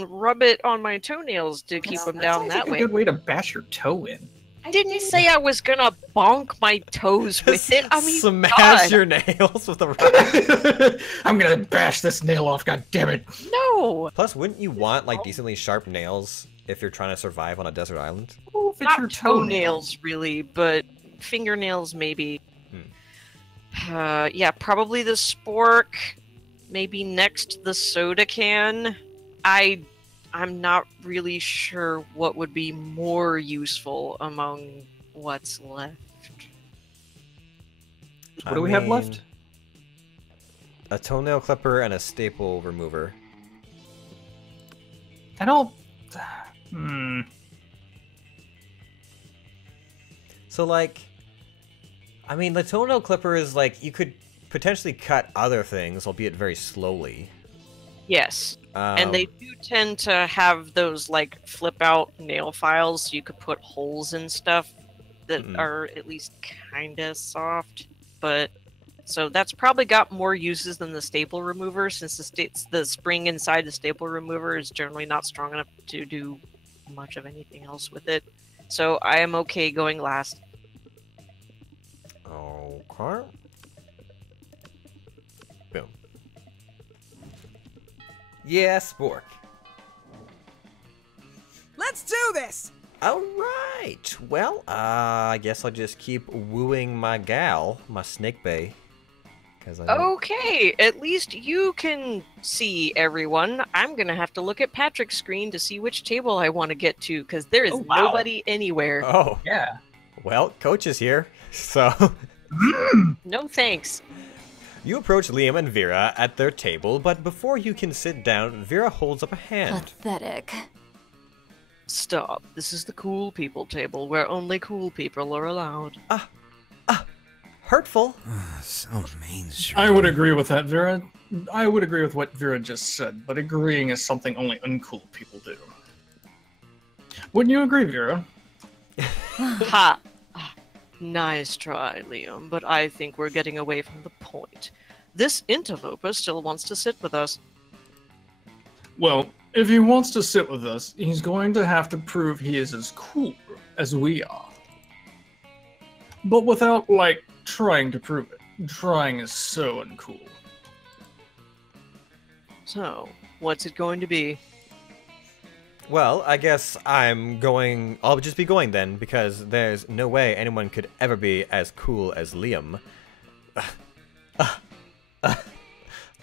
rub it on my toenails to keep them down Sounds that like way. a good way to bash your toe in. I didn't say I was gonna bonk my toes with it. I mean, Smash God. your nails with a rock. I'm gonna bash this nail off, god damn it. No, Plus, wouldn't you want like decently sharp nails if you're trying to survive on a desert island? Oh, if it's not your toenail. toenails really, but fingernails maybe. Yeah, probably the spork. Maybe next the soda can. I'm not really sure what would be more useful among what's left. What do we have left? A toenail clipper and a staple remover. I don't... So like, I mean, the toenail clipper is like, you could potentially cut other things, albeit very slowly. Yes. And they do tend to have those like flip out nail files so you could put holes in stuff that are at least kind of soft. But so that's probably got more uses than the staple remover, since the spring inside the staple remover is generally not strong enough to do much of anything else with it. So I am okay going last. Okay. Boom. Yeah, spork. Let's do this! Alright, well, I guess I'll just keep wooing my gal, my snake bae. Okay, at least you can see everyone. I'm gonna have to look at Patrick's screen to see which table I want to get to, because there is nobody anywhere. Oh. Yeah. Well, coach is here, so... No thanks. You approach Liam and Vera at their table, but before you can sit down, Vera holds up a hand. Pathetic. Stop. This is the cool people table, where only cool people are allowed. Hurtful. So mainstream. I would agree with that, Vera. I would agree with what Vera just said, but agreeing is something only uncool people do. Wouldn't you agree, Vera? Ha! Nice try, Liam, but I think we're getting away from the point. This interloper still wants to sit with us. Well, if he wants to sit with us, he's going to have to prove he is as cool as we are. But without, like, trying to prove it. Trying is so uncool. So, what's it going to be? Well, I guess I'll just be going then, because there's no way anyone could ever be as cool as Liam.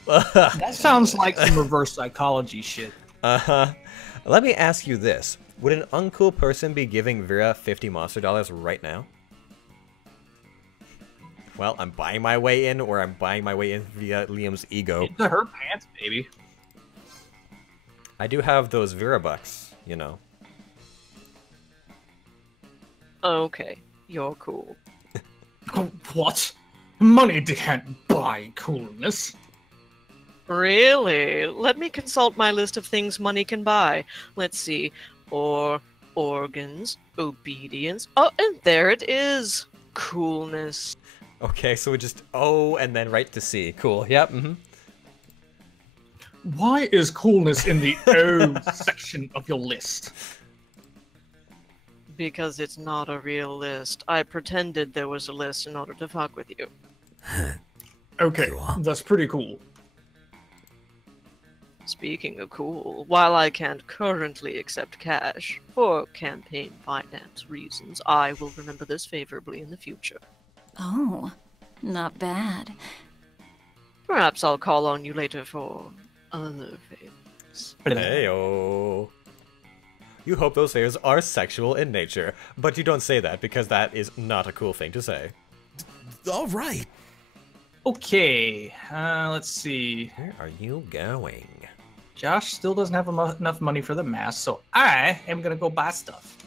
That sounds like some reverse psychology shit. Uh-huh. Let me ask you this. Would an uncool person be giving Vera $50 monster dollars right now? Well, I'm buying my way in, or I'm buying my way in via Liam's ego. Into her pants, baby. I do have those Vera bucks, you know. Okay, you're cool. What? Money can't buy coolness. Really? Let me consult my list of things money can buy. Let's see. Organs, obedience. Oh, and there it is. Coolness. Okay, so we just O and then right to C. Cool. Yep. Why is coolness in the O section of your list? Because it's not a real list. I pretended there was a list in order to fuck with you. Okay, that's pretty cool. Speaking of cool, while I can't currently accept cash for campaign finance reasons, I will remember this favorably in the future. Oh, not bad. Perhaps I'll call on you later for other favors. Heyo. You hope those favors are sexual in nature, but you don't say that because that is not a cool thing to say. All right. Okay, let's see. Where are you going? Josh still doesn't have enough money for the mask, so I am gonna go buy stuff.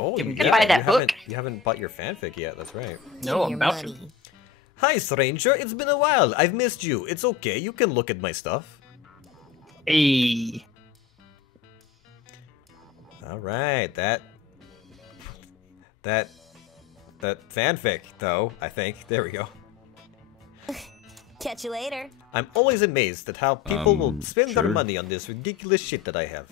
Oh, Can we yeah, buy that you book? you haven't bought your fanfic yet, that's right. No, I'm about to. Hi, stranger. It's been a while. I've missed you. It's okay. You can look at my stuff. Hey. All right, that fanfic, though, I think. There we go. Catch you later. I'm always amazed at how people will spend their money on this ridiculous shit that I have.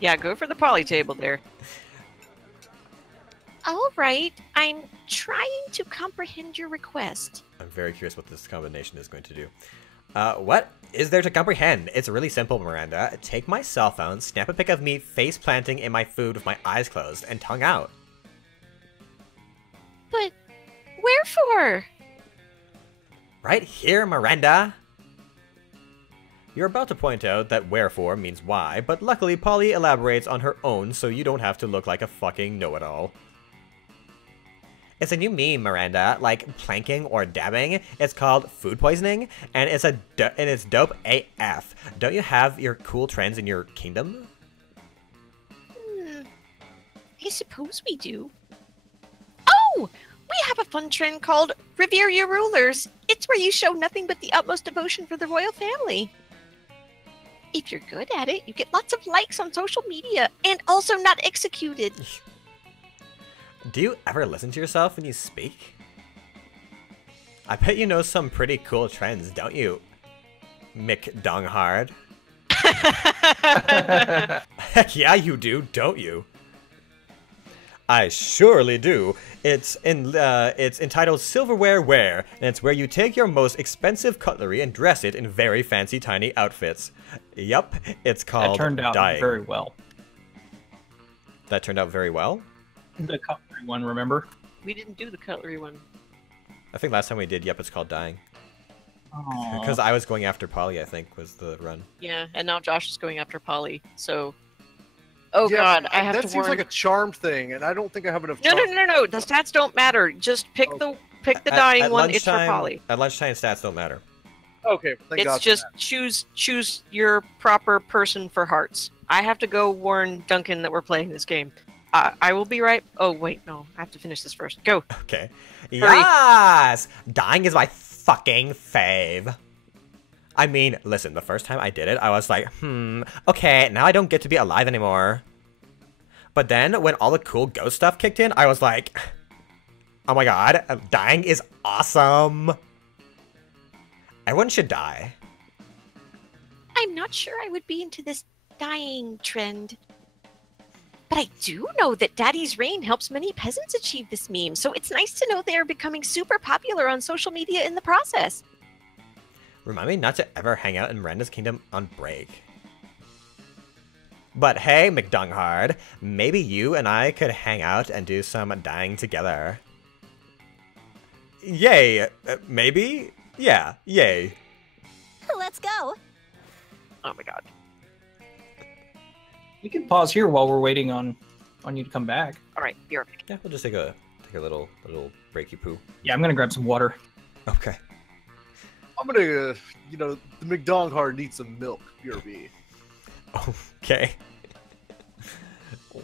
Yeah, go for the poly table there. All right, I'm trying to comprehend your request. I'm very curious what this combination is going to do. What is there to comprehend? It's really simple, Miranda. Take my cell phone, snap a pic of me face planting in my food with my eyes closed and tongue out. But wherefore? Right here, Miranda! You're about to point out that wherefore means why, but luckily Polly elaborates on her own so you don't have to look like a fucking know-it-all. It's a new meme, Miranda, like planking or dabbing. It's called food poisoning, and it's dope AF. Don't you have your cool trends in your kingdom? I suppose we do. Oh! We have a fun trend called Revere Your Rulers. It's where you show nothing but the utmost devotion for the royal family. If you're good at it, you get lots of likes on social media and also not executed. Do you ever listen to yourself when you speak? I bet you know some pretty cool trends, don't you, McDonghard? Heck yeah, you do, don't you? I surely do. It's entitled Silverware Wear, and it's where you take your most expensive cutlery and dress it in very fancy tiny outfits. Yup, it's called That turned out dyeing. very well. That turned out very well? The cutlery one, remember? We didn't do the cutlery one. I think last time we did, yep, it's called dyeing. Aw. Because I was going after Polly, I think, was the run. Yeah, and now Josh is going after Polly, so... Oh Yeah, god, I have that to seems warn... like a charm thing, and I don't think I have enough No, charm. no. The stats don't matter. Just pick the dying one. It's for Polly. At lunchtime, stats don't matter. Okay, thank God It's for just that. choose your proper person for hearts. I have to go warn Duncan that we're playing this game. I will be right. Oh wait, no, I have to finish this first. Go. Okay. Yes! Dying is my fucking fave. I mean, listen, the first time I did it, I was like, okay, now I don't get to be alive anymore. But then, when all the cool ghost stuff kicked in, I was like, oh my god, dying is awesome. Everyone should die. I'm not sure I would be into this dying trend. But I do know that Daddy's Reign helps many peasants achieve this meme, so it's nice to know they are becoming super popular on social media in the process. Remind me not to ever hang out in Miranda's Kingdom on break. But hey, McDonghard, maybe you and I could hang out and do some dying together. Yay, maybe? Yeah, yay. Let's go. Oh my god. We can pause here while we're waiting on you to come back. All right, you're. Yeah, we'll just take a little breaky poo. Yeah, I'm gonna grab some water. Okay. I'm gonna, the McDonghard needs some milk, BRB. Okay.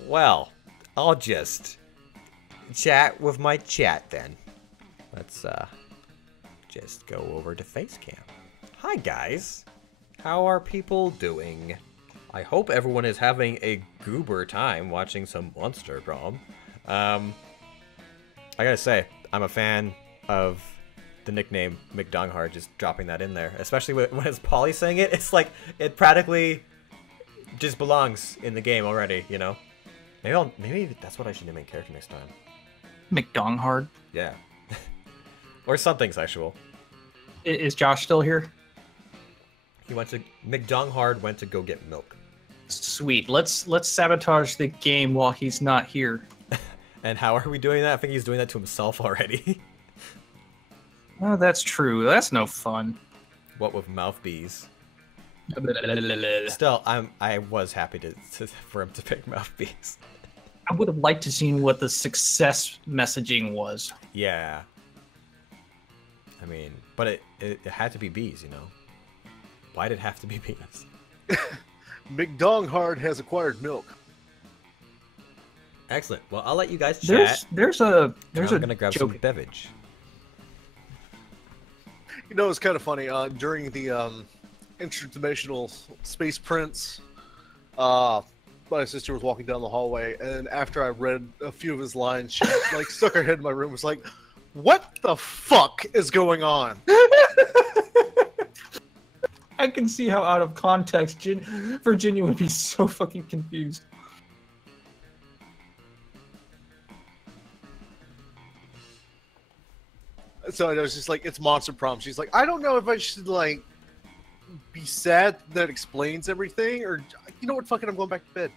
Well, I'll just chat with my chat then. Let's just go over to Facecam. Hi guys. How are people doing? I hope everyone is having a goober time watching some Monster Prom. I gotta say, I'm a fan of the nickname McDonghard, just dropping that in there. Especially when it's Polly saying it, it's like, it practically just belongs in the game already, you know? Maybe that's what I should name my character next time. McDonghard. Yeah. Or something sexual. Is Josh still here? He went to McDonghard went to go get milk. Sweet. Let's sabotage the game while he's not here. And how are we doing that? I think he's doing that to himself already. Oh, that's true. That's no fun. What with mouth bees? Still, I was happy for him to pick mouth bees. I would have liked to seen what the success messaging was. Yeah. I mean, but it had to be bees, you know. Why did it have to be bees? McDonghard has acquired milk. Excellent. Well, I'll let you guys chat. I'm gonna grab some beverage. You know, it's kind of funny. During the interdimensional space prince, my sister was walking down the hallway, and after I read a few of his lines, she like stuck her head in my room. Was like, "What the fuck is going on?" I can see how out of context Virginia would be so fucking confused. So I was just like, "It's Monster Prom." She's like, "I don't know if I should like be sad that explains everything, or you know what? Fucking, I'm going back to bed."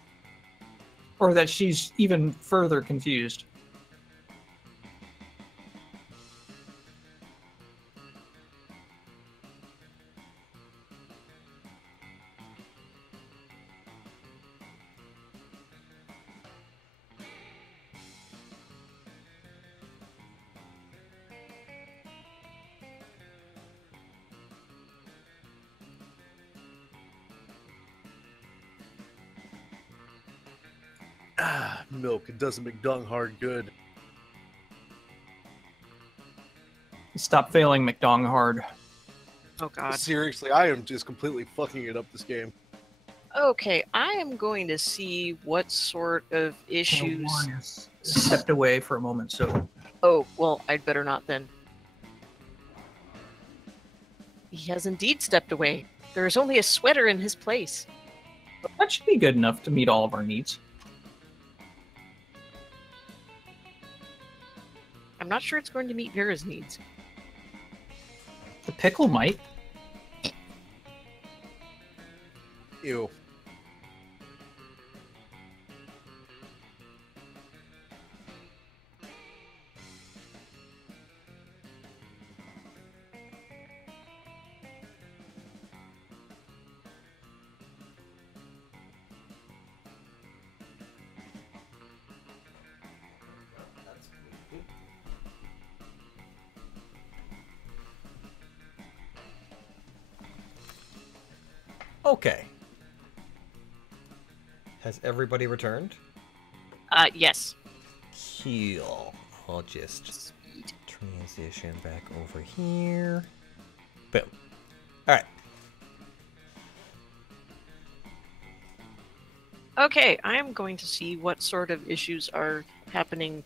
Or that she's even further confused. Milk. It doesn't make Donghard good. Stop failing, McDonghard. Oh god. Seriously, I am just completely fucking it up this game. Okay, I am going to see what sort of issues. Stepped away for a moment, so. Oh, well, I'd better not then. He has indeed stepped away. There is only a sweater in his place. That should be good enough to meet all of our needs. I'm not sure it's going to meet Vera's needs. The pickle might. Ew. Okay. Has everybody returned? Yes. Heal. I'll just transition back over here. Boom. Alright. Okay, I am going to see what sort of issues are happening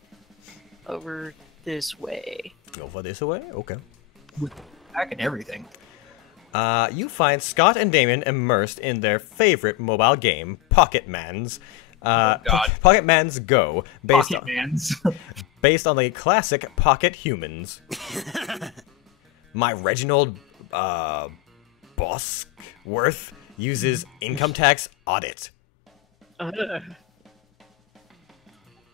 over this way. Over this way? Okay. Back and everything. You find Scott and Damien immersed in their favorite mobile game, Pocket Mans. Pocket Mans Go, based on the classic Pocket Humans. My Reginald Bosworth uses income tax audit.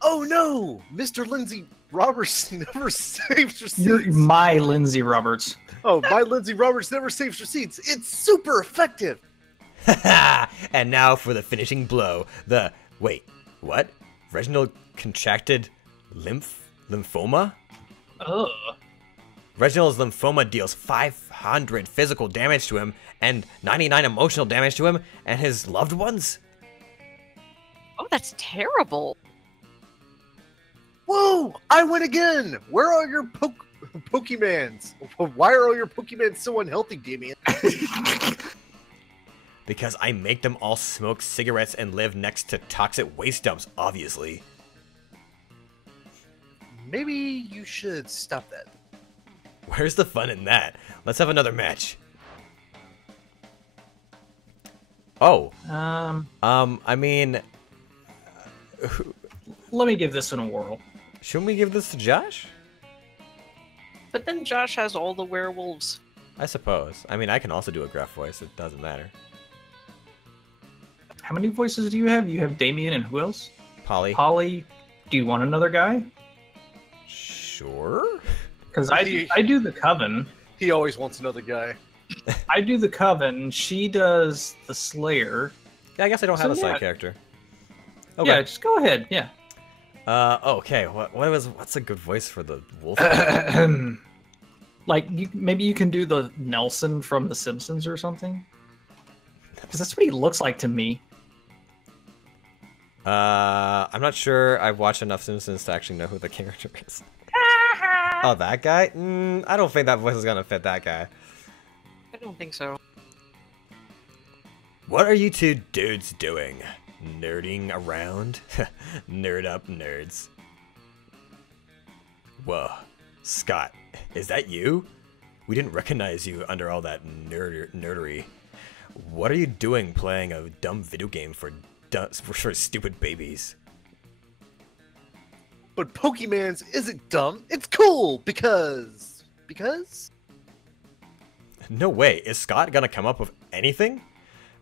Oh no! Mr. Lindsay Roberts never saves receipts. You're my Lindsay Roberts. Oh, my Lindsay Roberts never saves receipts. It's super effective. And now for the finishing blow. Wait, what? Reginald contracted lymphoma? Ugh. Reginald's lymphoma deals 500 physical damage to him and 99 emotional damage to him and his loved ones? Oh, that's terrible. Whoa! I win again! Where are your Pokemans? Why are all your Pokemans so unhealthy, Damien? Because I make them all smoke cigarettes and live next to toxic waste dumps, obviously. Maybe you should stop that. Where's the fun in that? Let's have another match. Oh. I mean... Let me give this one a whirl. Shouldn't we give this to Josh? But then Josh has all the werewolves. I suppose. I mean, I can also do a gruff voice. It doesn't matter. How many voices do you have? You have Damien and who else? Polly. Polly. Do you want another guy? Sure. Because I do the Coven. He always wants another guy. I do the Coven. She does the Slayer. Yeah, I guess I don't have a side character. Okay. Yeah, just go ahead. Yeah. Okay. What's a good voice for the wolf? Like, maybe you can do the Nelson from The Simpsons or something. Because that's what he looks like to me. I'm not sure I've watched enough Simpsons to actually know who the character is. Oh, that guy? I don't think that voice is gonna fit that guy. I don't think so. What are you two dudes doing? Nerding around? Nerd up, nerds. Whoa. Scott, is that you? We didn't recognize you under all that nerdery. What are you doing playing a dumb video game for stupid babies? But Pokemon's isn't dumb. It's cool because... No way. Is Scott gonna come up with anything?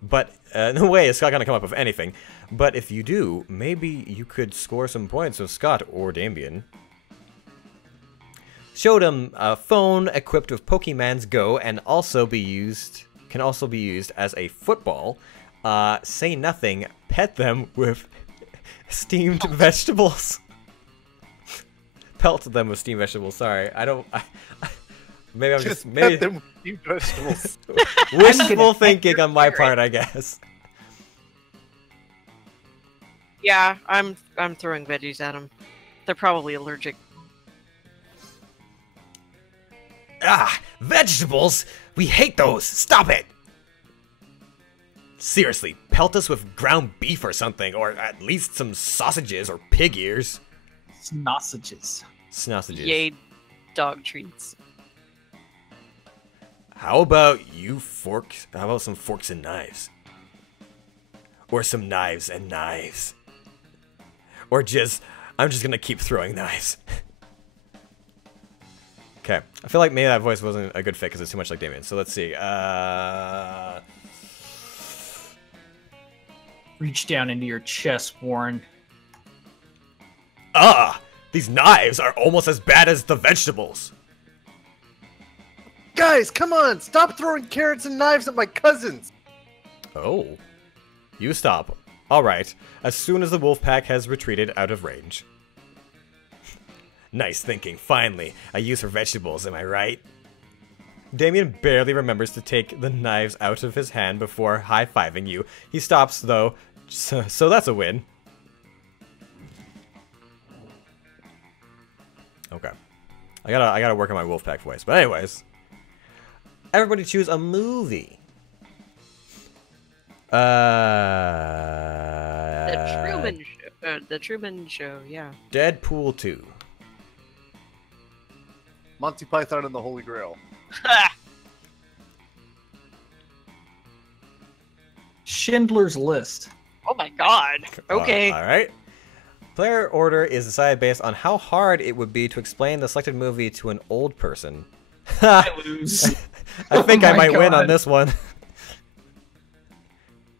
But, no way is Scott gonna come up with anything. But if you do, maybe you could score some points with Scott or Damien. Showed him a phone equipped with Pokemon's Go and can also be used as a football. Say nothing, pet them with steamed vegetables. Pelt them with steamed vegetables, sorry. Maybe I'm just pet them with steamed vegetables. Wishful thinking on my part, I guess. Yeah, I'm throwing veggies at them. They're probably allergic. Ah, vegetables! We hate those! Stop it! Seriously, pelt us with ground beef or something, or at least some sausages or pig ears. Snossages. Snossages. Yay, dog treats. How about some forks and knives? Or some knives and knives. Or I'm just gonna keep throwing knives. Okay, I feel like maybe that voice wasn't a good fit because it's too much like Damien. So let's see. Reach down into your chest, Warren. These knives are almost as bad as the vegetables. Guys, come on! Stop throwing carrots and knives at my cousins! Oh. You stop. Alright, as soon as the wolf pack has retreated out of range. Nice thinking, finally. I use for vegetables, am I right? Damien barely remembers to take the knives out of his hand before high-fiving you. He stops, though, so that's a win. Okay. I gotta work on my Wolfpack voice. But anyways. Everybody choose a movie. The Truman Show, yeah. Deadpool 2. Monty Python and the Holy Grail. Schindler's List. Oh my god. Okay. Alright. Player order is decided based on how hard it would be to explain the selected movie to an old person. I lose. I think I might win on this one.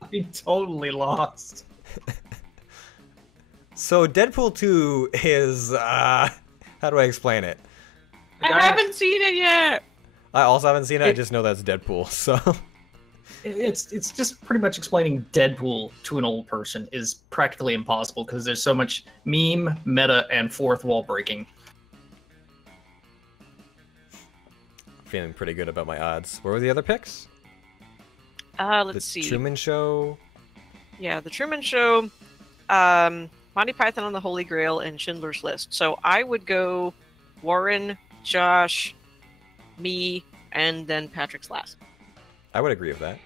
I totally lost. So Deadpool 2 is, how do I explain it? I haven't seen it yet! I also haven't seen it, I just know that's Deadpool, so... It's just pretty much explaining Deadpool to an old person is practically impossible because there's so much meme, meta, and fourth wall breaking. Feeling pretty good about my odds. What were the other picks? Let's see. The Truman Show? Yeah, The Truman Show, Monty Python and the Holy Grail, and Schindler's List. So I would go Warren, Josh, me, and then Patrick's last. I would agree with that.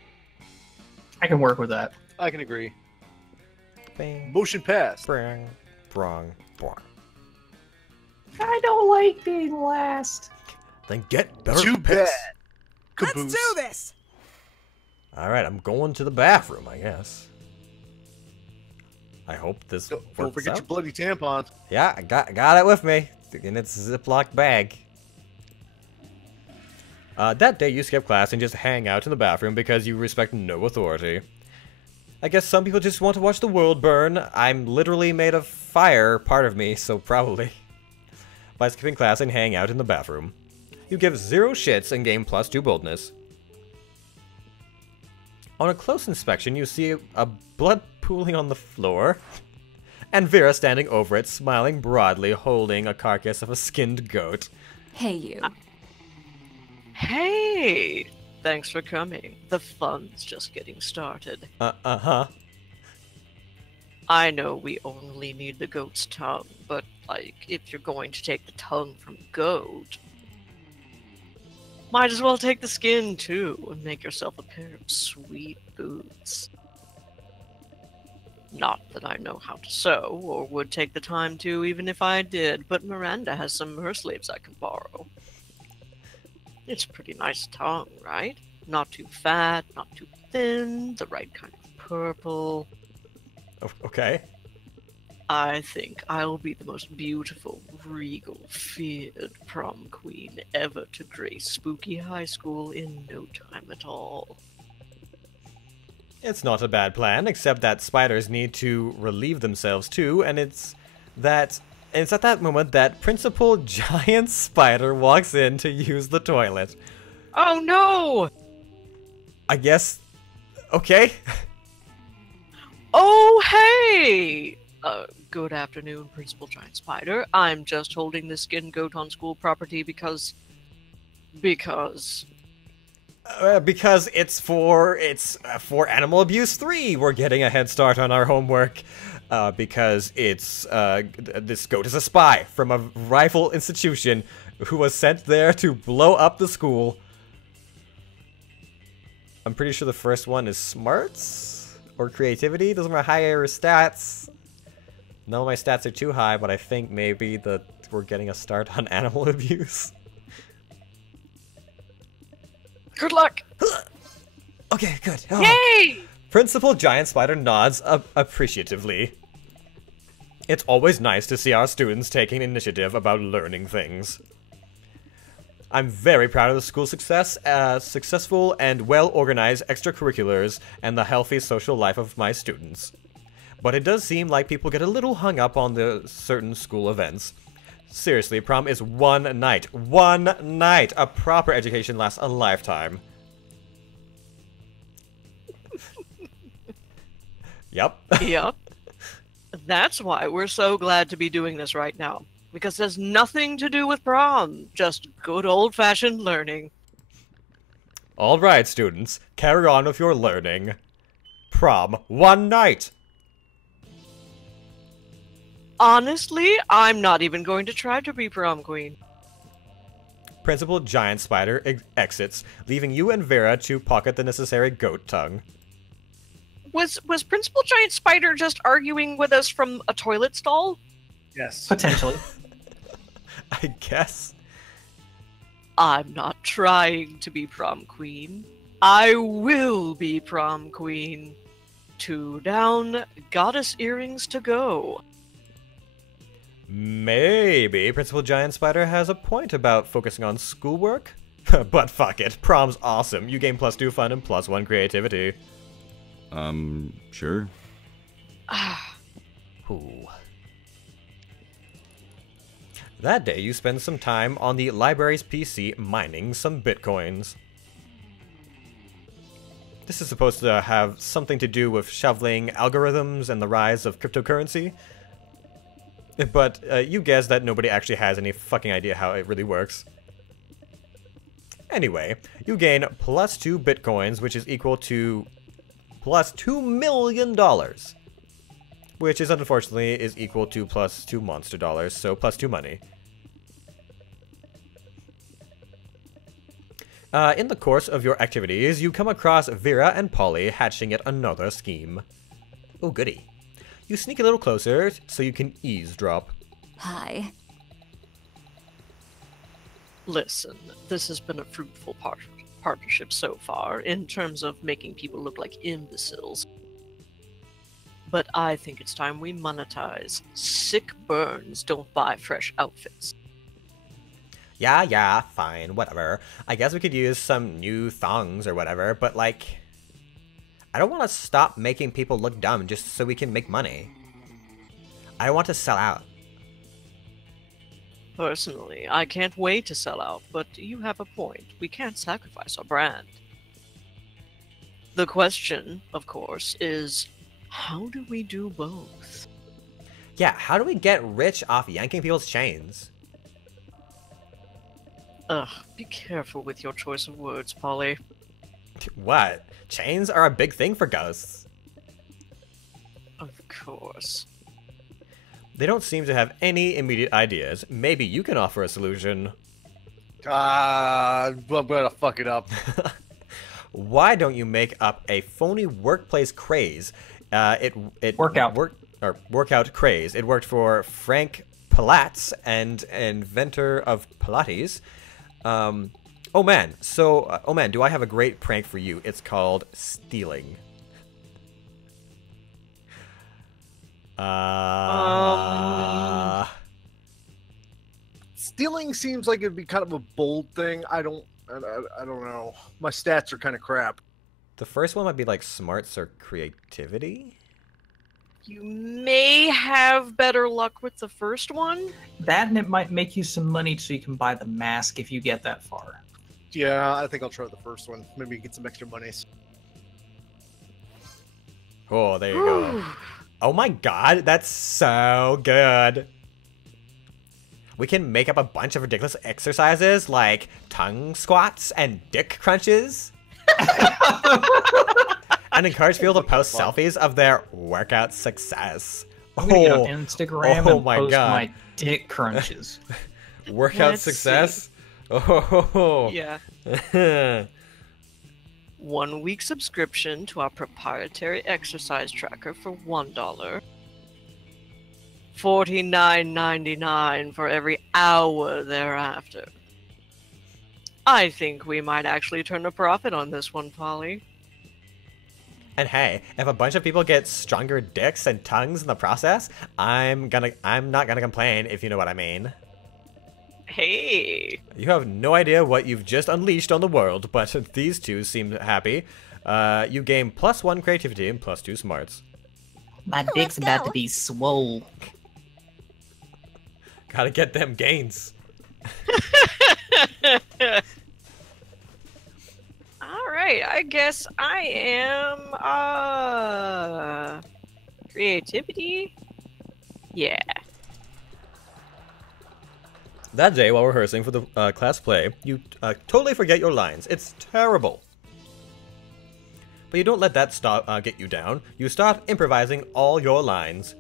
I can work with that. I can agree. Bang. Motion passed. Brang. Brong. Brong. I don't like being last. Then get better Too picks. bad. Let's Caboose. do this! Alright, I'm going to the bathroom, I guess. I hope this Don't works forget out. your bloody tampon. Yeah, I got it with me. In its Ziploc bag. That day you skip class and just hang out in the bathroom because you respect no authority. I guess some people just want to watch the world burn. I'm literally made of fire, part of me, so probably. By skipping class and hang out in the bathroom. You give 0 shits and gain +2 boldness. On a close inspection, you see a blood pooling on the floor, and Vera standing over it, smiling broadly, holding a carcass of a skinned goat. Hey, you. Hey! Thanks for coming. The fun's just getting started. Uh-huh. I know we only need the goat's tongue, but, like, if you're going to take the tongue from a goat, might as well take the skin, too, and make yourself a pair of sweet boots. Not that I know how to sew, or would take the time to, even if I did, but Miranda has some of her sleeves I can borrow. It's a pretty nice tongue, right? Not too fat, not too thin, the right kind of purple. Okay. I think I'll be the most beautiful, regal, feared prom queen ever to grace Spooky High School in no time at all. It's not a bad plan, except that spiders need to relieve themselves too, and it's at that moment that Principal Giant Spider walks in to use the toilet. Oh no! I guess... okay. Oh, hey! Good afternoon, Principal Giant Spider. I'm just holding the skin goat on school property because it's for Animal Abuse 3. We're getting a head start on our homework. Because this goat is a spy from a rival institution who was sent there to blow up the school. I'm pretty sure the first one is smarts or creativity. Those are my higher stats. None of my stats are too high, but I think maybe that we're getting a start on animal abuse. Good luck! Okay, good. Oh. Yay! Principal Giant Spider nods appreciatively. It's always nice to see our students taking initiative about learning things. I'm very proud of the school's success, successful and well-organized extracurriculars, and the healthy social life of my students. But it does seem like people get a little hung up on the certain school events. Seriously, prom is one night. One night! A proper education lasts a lifetime. Yep. Yep. That's why we're so glad to be doing this right now. Because it has nothing to do with prom. Just good old-fashioned learning. Alright, students. Carry on with your learning. Prom. One night! Honestly, I'm not even going to try to be prom queen. Principal Giant Spider exits, leaving you and Vera to pocket the necessary goat tongue. Was Principal Giant Spider just arguing with us from a toilet stall? Yes. Potentially. I guess. I'm not trying to be prom queen. I will be prom queen. 2 down, goddess earrings to go. Maybe Principal Giant Spider has a point about focusing on schoolwork? But fuck it, prom's awesome. You gain +2 fun and +1 creativity. Sure. Ooh. That day, you spend some time on the library's PC mining some bitcoins. This is supposed to have something to do with shoveling algorithms and the rise of cryptocurrency. But you guess that nobody actually has any fucking idea how it really works. Anyway, you gain +2 bitcoins, which is equal to +$2 million. Which is unfortunately is equal to +2 monster dollars, so +2 money. In the course of your activities, you come across Vera and Polly hatching yet another scheme. Oh goody. You sneak a little closer so you can eavesdrop. Hi. Listen, this has been a fruitful partnership so far, in terms of making people look like imbeciles. But I think it's time we monetize. Sick burns don't buy fresh outfits. Yeah, fine, whatever. I guess we could use some new thongs or whatever, but like, I don't want to stop making people look dumb just so we can make money. I don't want to sell out. Personally, I can't wait to sell out, but you have a point. We can't sacrifice our brand. The question, of course, is how do we do both? Yeah, how do we get rich off yanking people's chains? Ugh, be careful with your choice of words, Polly. What? Chains are a big thing for ghosts. Of course. They don't seem to have any immediate ideas. Maybe you can offer a solution. I'm gonna fuck it up. Why don't you make up a phony workplace craze? Workout craze. It worked for Frank Pilates, and inventor of Pilates. Oh man, do I have a great prank for you? It's called stealing. Stealing seems like it'd be kind of a bold thing. I don't know. My stats are kind of crap. The first one might be like smarts or creativity. You may have better luck with the first one. That, and it might make you some money so you can buy the mask if you get that far. Yeah, I think I'll try the first one. Maybe get some extra monies. Oh, there you go. Oh my god, that's so good. We can make up a bunch of ridiculous exercises like tongue squats and dick crunches. And encourage people to post selfies of their workout success. I'm gonna get on Instagram and my post God. my dick crunches. Workout Let's success? see. Oh. Yeah. 1 week subscription to our proprietary exercise tracker for $1. $49.99 for every hour thereafter. I think we might actually turn a profit on this one, Polly. And hey, if a bunch of people get stronger dicks and tongues in the process, I'm not gonna complain, if you know what I mean. Hey. You have no idea what you've just unleashed on the world, but these two seem happy. You gain +1 creativity and +2 smarts. My dick's about to be swole. Gotta get them gains. Alright, I guess I am, creativity? Yeah. That day, while rehearsing for the class play, you totally forget your lines. It's terrible. But you don't let that get you down. You start improvising all your lines.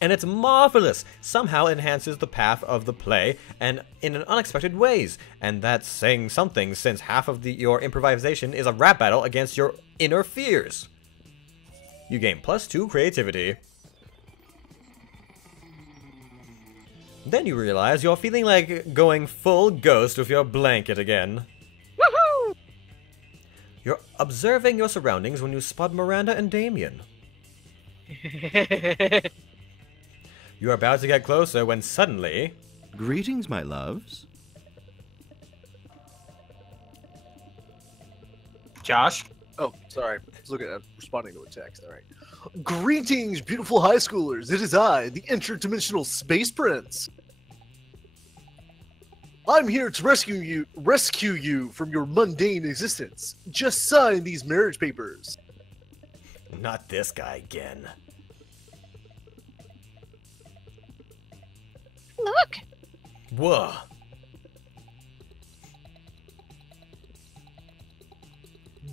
And it's marvelous! Somehow enhances the path of the play, and in an unexpected ways. And that's saying something, since half of your improvisation is a rap battle against your inner fears. You gain +2 creativity. Then you realize you're feeling like going full ghost with your blanket again. Woohoo! You're observing your surroundings when you spot Miranda and Damien. You're about to get closer when suddenly... Greetings, my loves. Josh? Oh, sorry. I was responding to a text. All right. Greetings, beautiful high schoolers. It is I, the interdimensional space prince. I'm here to rescue you from your mundane existence. Just sign these marriage papers. Not this guy again. Look! Whoa.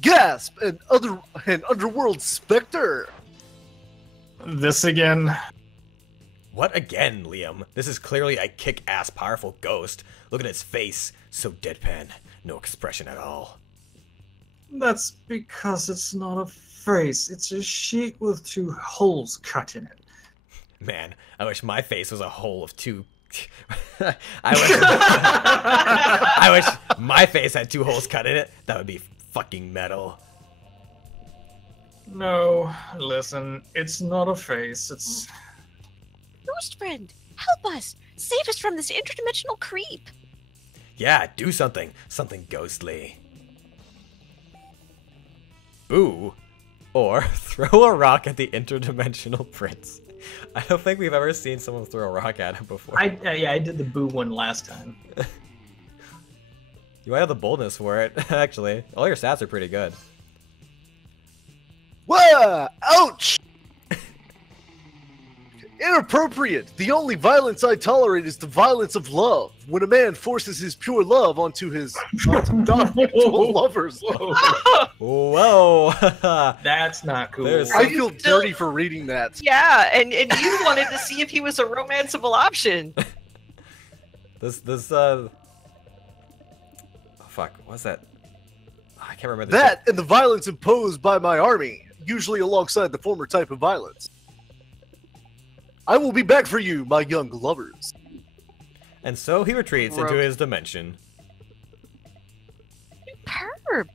Gasp! An underworld specter. This again? What again, Liam? This is clearly a kick-ass powerful ghost. Look at his face. So deadpan. No expression at all. That's because it's not a face. It's a sheet with 2 holes cut in it. Man, I wish my face was a hole of 2... I wish my face had 2 holes cut in it. That would be fucking metal. No, listen, it's not a face. It's... Ghost friend, help us! Save us from this interdimensional creep. Yeah, do something. Something ghostly. Boo. Or throw a rock at the interdimensional prince. I don't think we've ever seen someone throw a rock at him before. I did the boo one last time. You might have the boldness for it, actually. All your stats are pretty good. Whoa! Ouch! Inappropriate! The only violence I tolerate is the violence of love. When a man forces his pure love onto his lovers. Whoa! That's not cool. I feel dirty for reading that. Yeah, and you wanted to see if he was a romanceable option. Oh, fuck, what's that? I can't remember. That and the violence imposed by my army, usually alongside the former type of violence. I will be back for you, my young lovers. And so he retreats into his dimension. Perp.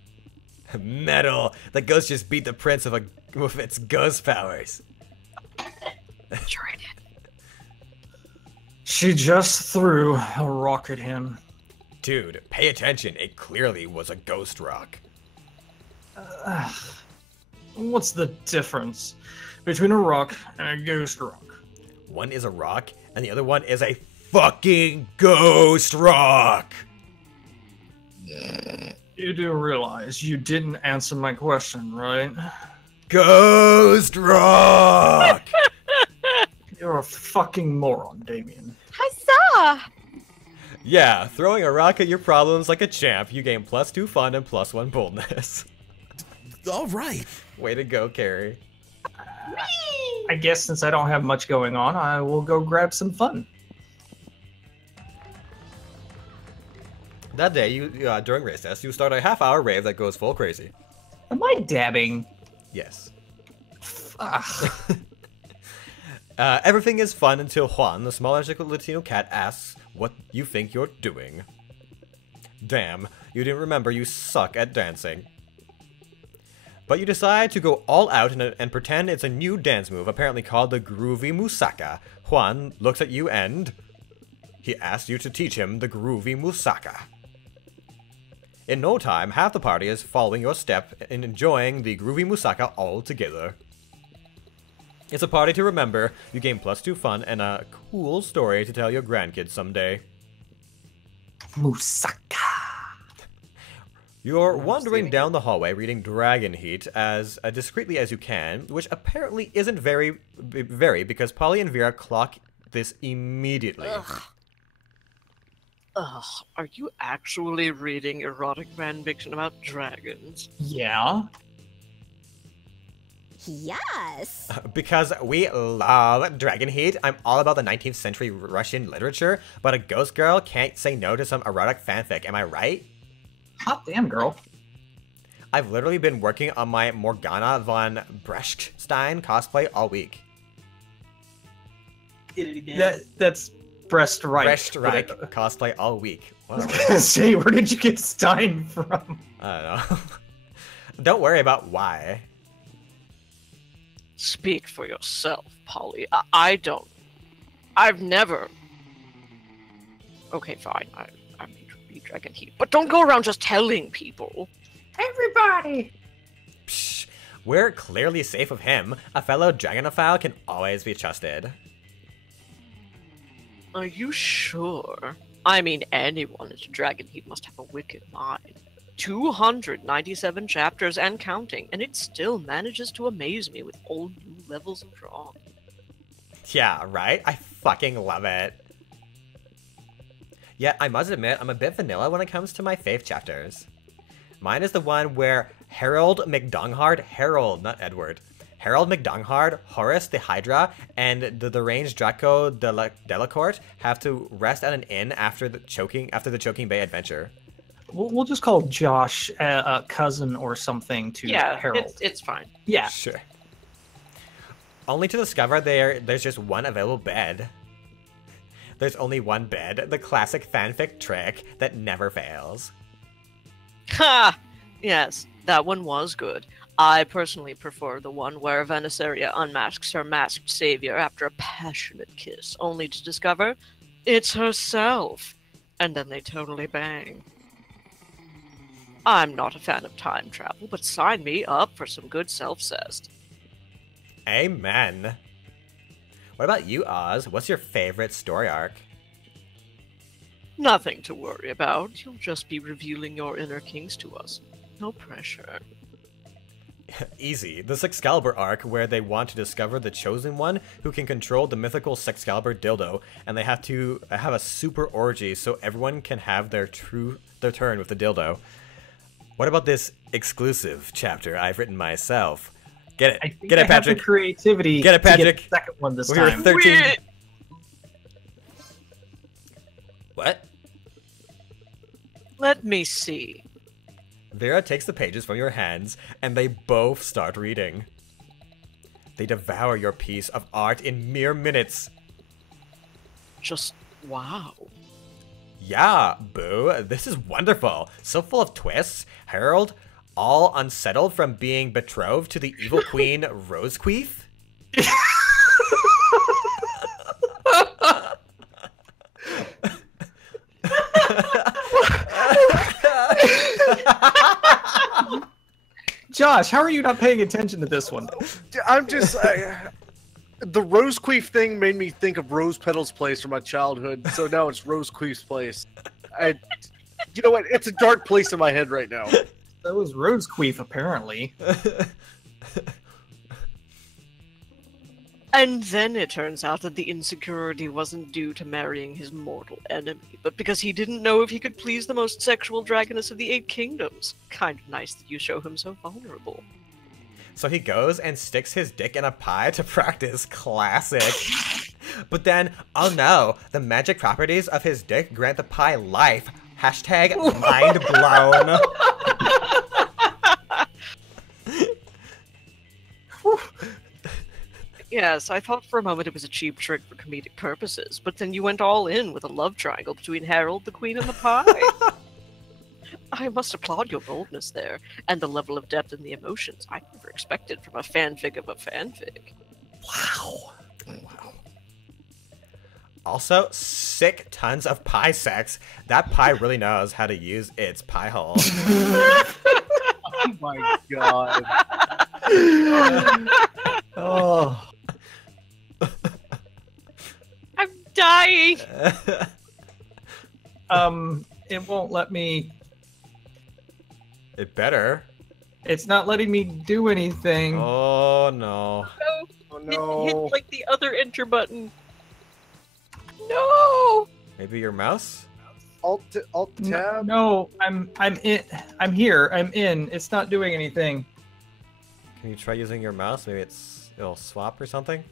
Metal! The ghost just beat the prince with its ghost powers. Tried it. She just threw a rock at him. Dude, pay attention. It clearly was a ghost rock. What's the difference between a rock and a ghost rock? One is a rock, and the other one is a fucking ghost rock! You do realize you didn't answer my question, right? Ghost rock! You're a fucking moron, Damien. Huzzah! Yeah, throwing a rock at your problems like a champ, you gain +2 fun and +1 boldness. Alright. Way to go, Carrie. I guess since I don't have much going on, I will go grab some fun. That day, during recess, you start a half-hour rave that goes full crazy. Am I dabbing? Yes. Ugh. Everything is fun until Juan, the small magical Latino cat, asks what you think you're doing. Damn, you didn't remember you suck at dancing. But you decide to go all out and pretend it's a new dance move, apparently called the Groovy Musaka. Juan looks at you and he asks you to teach him the Groovy Musaka. In no time, half the party is following your step and enjoying the Groovy Musaka all together. It's a party to remember, you gain +2 fun, and a cool story to tell your grandkids someday. Musaka. You're wandering down the hallway reading Dragon Heat as discreetly as you can, which apparently isn't very because Polly and Vera clock this immediately. Ugh, are you actually reading erotic fanfiction about dragons? Yeah. Yes. Because we love Dragon Heat. I'm all about the 19th century Russian literature, but a ghost girl can't say no to some erotic fanfic, am I right? Hot damn, girl. I've literally been working on my Morgana von Brechtstein cosplay all week. Get it again. That's Brechtreich. Brechtreich cosplay all week. Wow. I was gonna say, where did you get Stein from? I don't know. Don't worry about why. Speak for yourself, Polly. I don't. I've never. Okay, fine. I need to read Dragon Heat, but don't go around just telling people. Everybody! Psh, we're clearly safe with him. A fellow dragonophile can always be trusted. Are you sure? I mean, anyone into Dragon Heat must have a wicked mind. 297 chapters and counting, and it still manages to amaze me with all new levels of draw. Yeah, right? I fucking love it. Yet, I must admit, I'm a bit vanilla when it comes to my fave chapters. Mine is the one where Harold McDonghard, not Edward, Harold McDonghard, Horace the Hydra, and the deranged Draco Delacourt have to rest at an inn after the Choking Bay adventure. We'll just call Josh a cousin or something to Harold. It's fine. Yeah. Sure. Only to discover there's just one available bed. There's only one bed, the classic fanfic trick that never fails. Ha! Yes, that one was good. I personally prefer the one where Venusaria unmasks her masked savior after a passionate kiss, only to discover It's herself. And then they totally bang. I'm not a fan of time travel, but sign me up for some good self-cest. Amen. What about you, Oz? What's your favorite story arc? Nothing to worry about. You'll just be revealing your inner kings to us. No pressure. Easy. The Sexcalibur arc, where they want to discover the chosen one who can control the mythical Sexcalibur dildo, and they have to have a super orgy so everyone can have their turn with the dildo. What about this exclusive chapter I've written myself? Get it. Get it, Patrick. Have the creativity. Get it, Patrick. To get the second one this We're time. 13. What? Let me see. Vera takes the pages from your hands, and they both start reading. They devour your piece of art in mere minutes. Just wow. Yeah, Boo, this is wonderful. So full of twists. Harold, all unsettled from being betrothed to the evil queen Rosequeef. Josh, how are you not paying attention to this one? I'm just. The Rosequeef thing made me think of Rose Petal's place from my childhood, so now it's Rosequeef's place. You know what? It's a dark place in my head right now. That was Rosequeef, apparently. And then it turns out that the insecurity wasn't due to marrying his mortal enemy, but because he didn't know if he could please the most sexual dragoness of the 8 kingdoms. Kind of nice that you show him so vulnerable. So he goes and sticks his dick in a pie to practice. Classic. But then, oh no, the magic properties of his dick grant the pie life. Hashtag mind blown. Yes, I thought for a moment it was a cheap trick for comedic purposes, but then you went all in with a love triangle between Harold, the Queen, and the pie. I must applaud your boldness there, and the level of depth in the emotions I never expected from a fanfic of a fanfic. Wow. Wow. Also, sick tons of pie sex. That pie really knows how to use its pie hole. Oh my god. Oh. I'm dying! It won't let me... It better. It's not letting me do anything. Oh no. Oh no. Hit like the other enter button. No! Maybe your mouse? Alt tab. No, I'm in. I'm here. I'm in. It's not doing anything. Can you try using your mouse? Maybe it'll swap or something?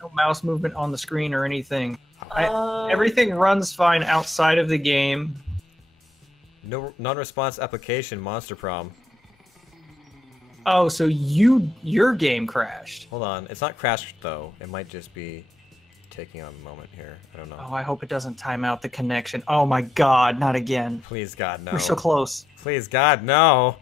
No mouse movement on the screen or anything. Everything runs fine outside of the game. No non-response application, Monster Prom. Oh, so your game crashed. Hold on, it's not crashed though. It might just be taking a moment here. I don't know. Oh, I hope it doesn't time out the connection. Oh my god, not again. Please God, no. We're so close. Please God, no.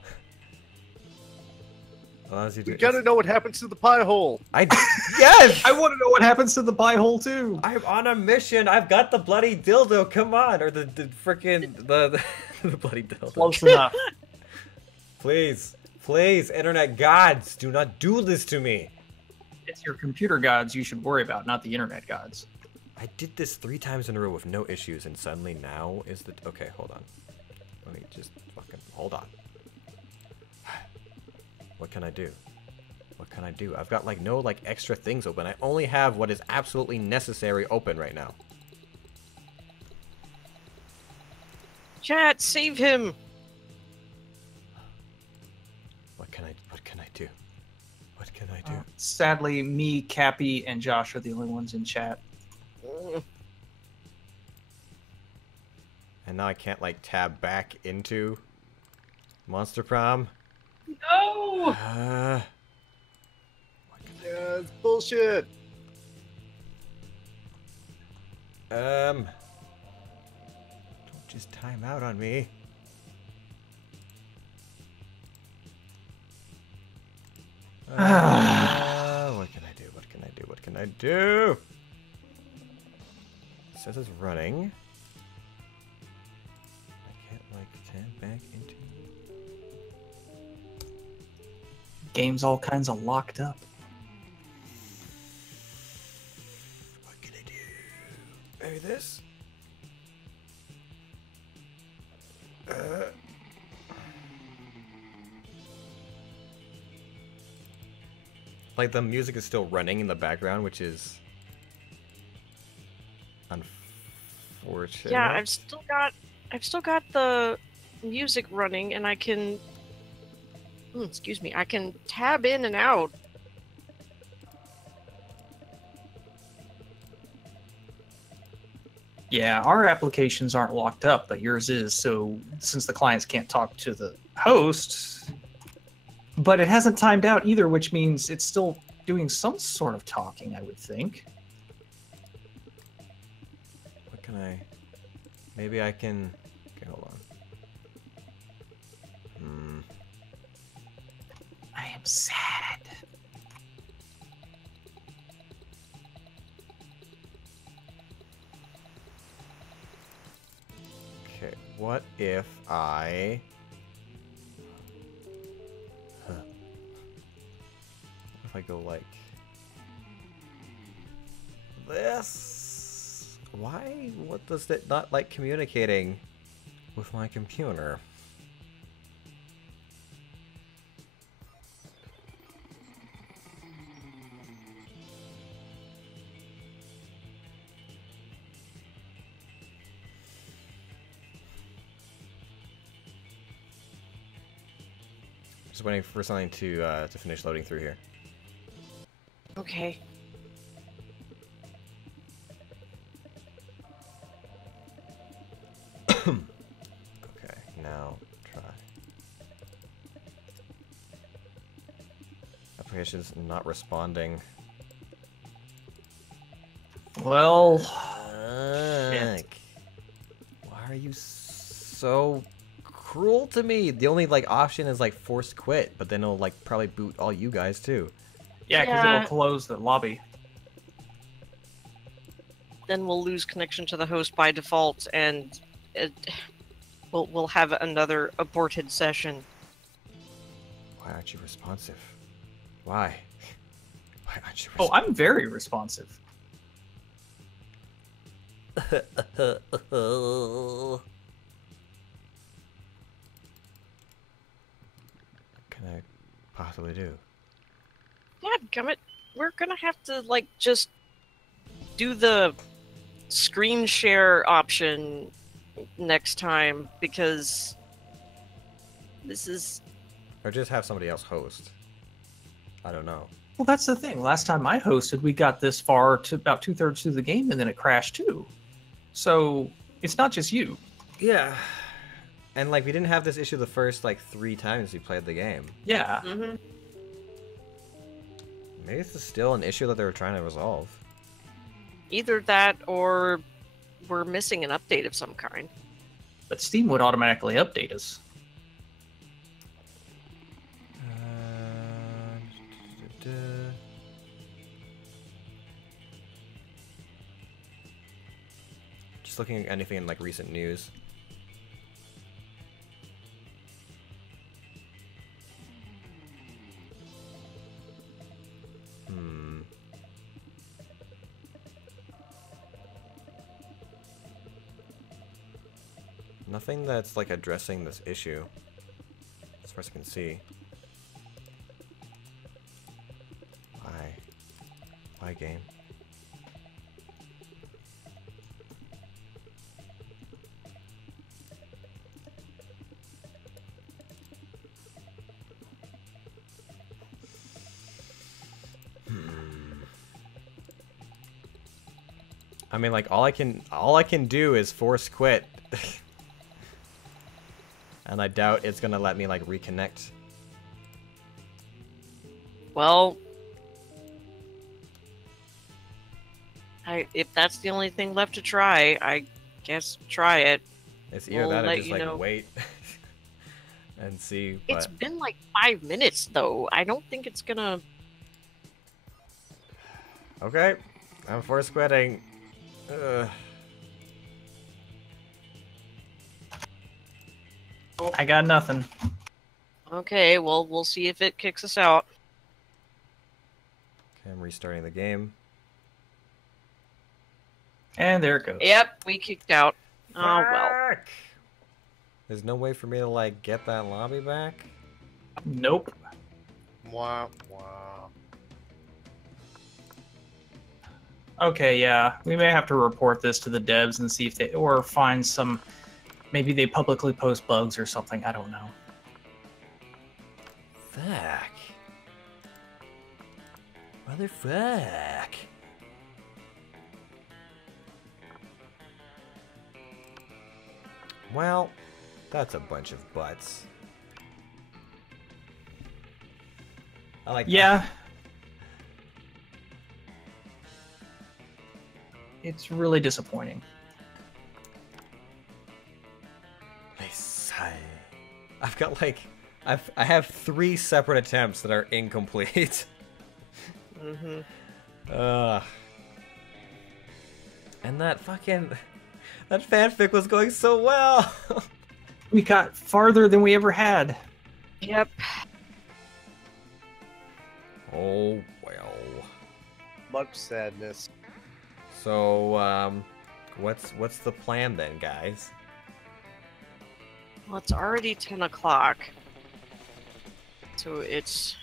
You gotta know what happens to the pie hole. Yes! I want to know what happens to the pie hole too. I'm on a mission. I've got the bloody dildo. Come on, or the freaking the bloody dildo. Close enough. Please, please, internet gods, do not do this to me. It's your computer gods you should worry about, not the internet gods. I did this 3 times in a row with no issues, and suddenly now is the... Okay, hold on. Let me just fucking... Hold on. What can I do? What can I do? I've got, like, no, like, extra things open. I only have what is absolutely necessary open right now. Chat, save him! What can I do? What can I do? Sadly, me, Cappy, and Josh are the only ones in chat. And now I can't, like, tab back into Monster Prom. No! Yeah, it's bullshit. Don't just time out on me. What can I do? What can I do? What can I do? It says it's running. I can't like tab back into. Game's all kinds of locked up. What can I do? Maybe this? Like the music is still running in the background, which is unfortunate. Yeah, I've still got the music running, and I can. Excuse me. I can tab in and out. Yeah, our applications aren't locked up, but yours is. So since the clients can't talk to the host, but it hasn't timed out either, which means it's still doing some sort of talking, I would think. What can I... Maybe I can... Okay, hold on. I am sad. Okay, what if I... What if I go like... this? Why? What does it not like communicating with my computer? Just waiting for something to finish loading through here. Okay. Okay, now try. Application's not responding. Well, Heck. Why are you so cruel to me? The only like option is like forced quit, but then it'll like probably boot all you guys too. yeah, because Yeah. it'll close the lobby. Then we'll lose connection to the host by default, and we'll have another aborted session. Why aren't you responsive? Why? Why aren't you Oh, I'm very responsive. What can I possibly do? Dadgummit, we're gonna have to, like, just do the screen share option next time, because this is... Or just have somebody else host. I don't know. Well, that's the thing. Last time I hosted, we got this far to about 2/3 through the game, and then it crashed too. So it's not just you. Yeah. And like we didn't have this issue the first like 3 times we played the game. Yeah. Mhm. Maybe this is still an issue that they were trying to resolve. Either that, or we're missing an update of some kind. But Steam would automatically update us. Just looking at anything in like recent news. Nothing that's like addressing this issue, as far as I can see. Why game? I mean, like all I can do is force quit. And I doubt it's gonna let me like reconnect. Well, if that's the only thing left to try, I guess try it. It's either We'll that or let just you like know. wait and see. But It's been like 5 minutes though. I don't think it's gonna... okay, I'm force quitting. Ugh. I got nothing. Okay, well, we'll see if it kicks us out. Okay, I'm restarting the game. And there it goes. Yep, we kicked out. Oh, well. Fuck! There's no way for me to, like, get that lobby back? Nope. Wow, wow. Okay, yeah. We may have to report this to the devs and see if they, or find some, maybe they publicly post bugs or something. I don't know. Fuck. Motherfuck. Well, that's a bunch of butts. I like Yeah. It's really disappointing. Nice. I've got like, I have 3 separate attempts that are incomplete. Mm-hmm. And that fanfic was going so well. We got farther than we ever had. Yep. Oh well. Much sadness. So, what's the plan then, guys? Well, it's already 10 o'clock. So it's,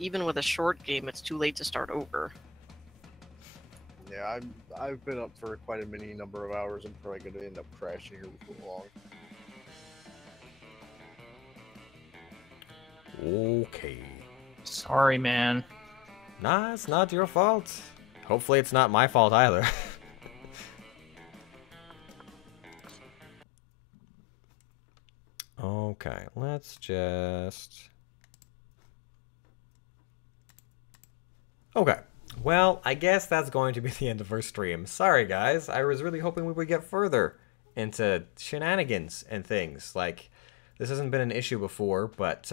even with a short game, it's too late to start over. Yeah, I've been up for quite a many number of hours. I'm probably going to end up crashing here before long. Okay. Sorry, man. Nah, it's not your fault. Hopefully it's not my fault either. Okay, let's just... Okay, well, I guess that's going to be the end of our stream. Sorry, guys. I was really hoping we would get further into shenanigans and things. Like, this hasn't been an issue before, but,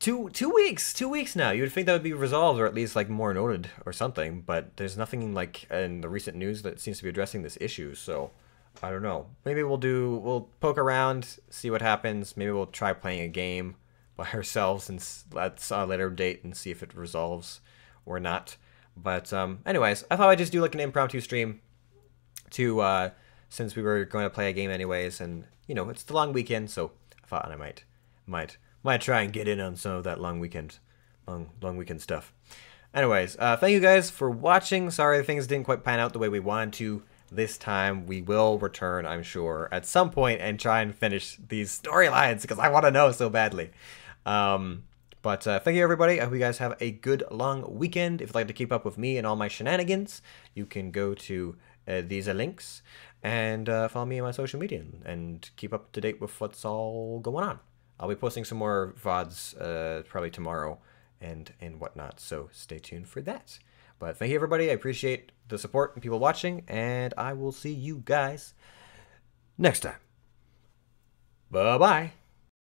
2 weeks! 2 weeks now. You would think that would be resolved, or at least, like, more noted or something, but there's nothing, like, in the recent news that seems to be addressing this issue, so... I don't know. Maybe we'll poke around, see what happens. Maybe we'll try playing a game by ourselves and let's a later date and see if it resolves or not. But anyways, I thought I'd just do like an impromptu stream to since we were going to play a game anyways, and you know it's the long weekend, so I thought I might try and get in on some of that long weekend stuff. Anyways, thank you guys for watching. Sorry things didn't quite pan out the way we wanted to. This time we will return, I'm sure, at some point and try and finish these storylines because I want to know so badly. But thank you, everybody. I hope you guys have a good long weekend. If you'd like to keep up with me and all my shenanigans, you can go to these links and follow me on my social media and keep up to date with what's all going on. I'll be posting some more VODs probably tomorrow and whatnot, so stay tuned for that. But thank you, everybody. I appreciate the support and people watching, and I will see you guys next time. Bye-bye.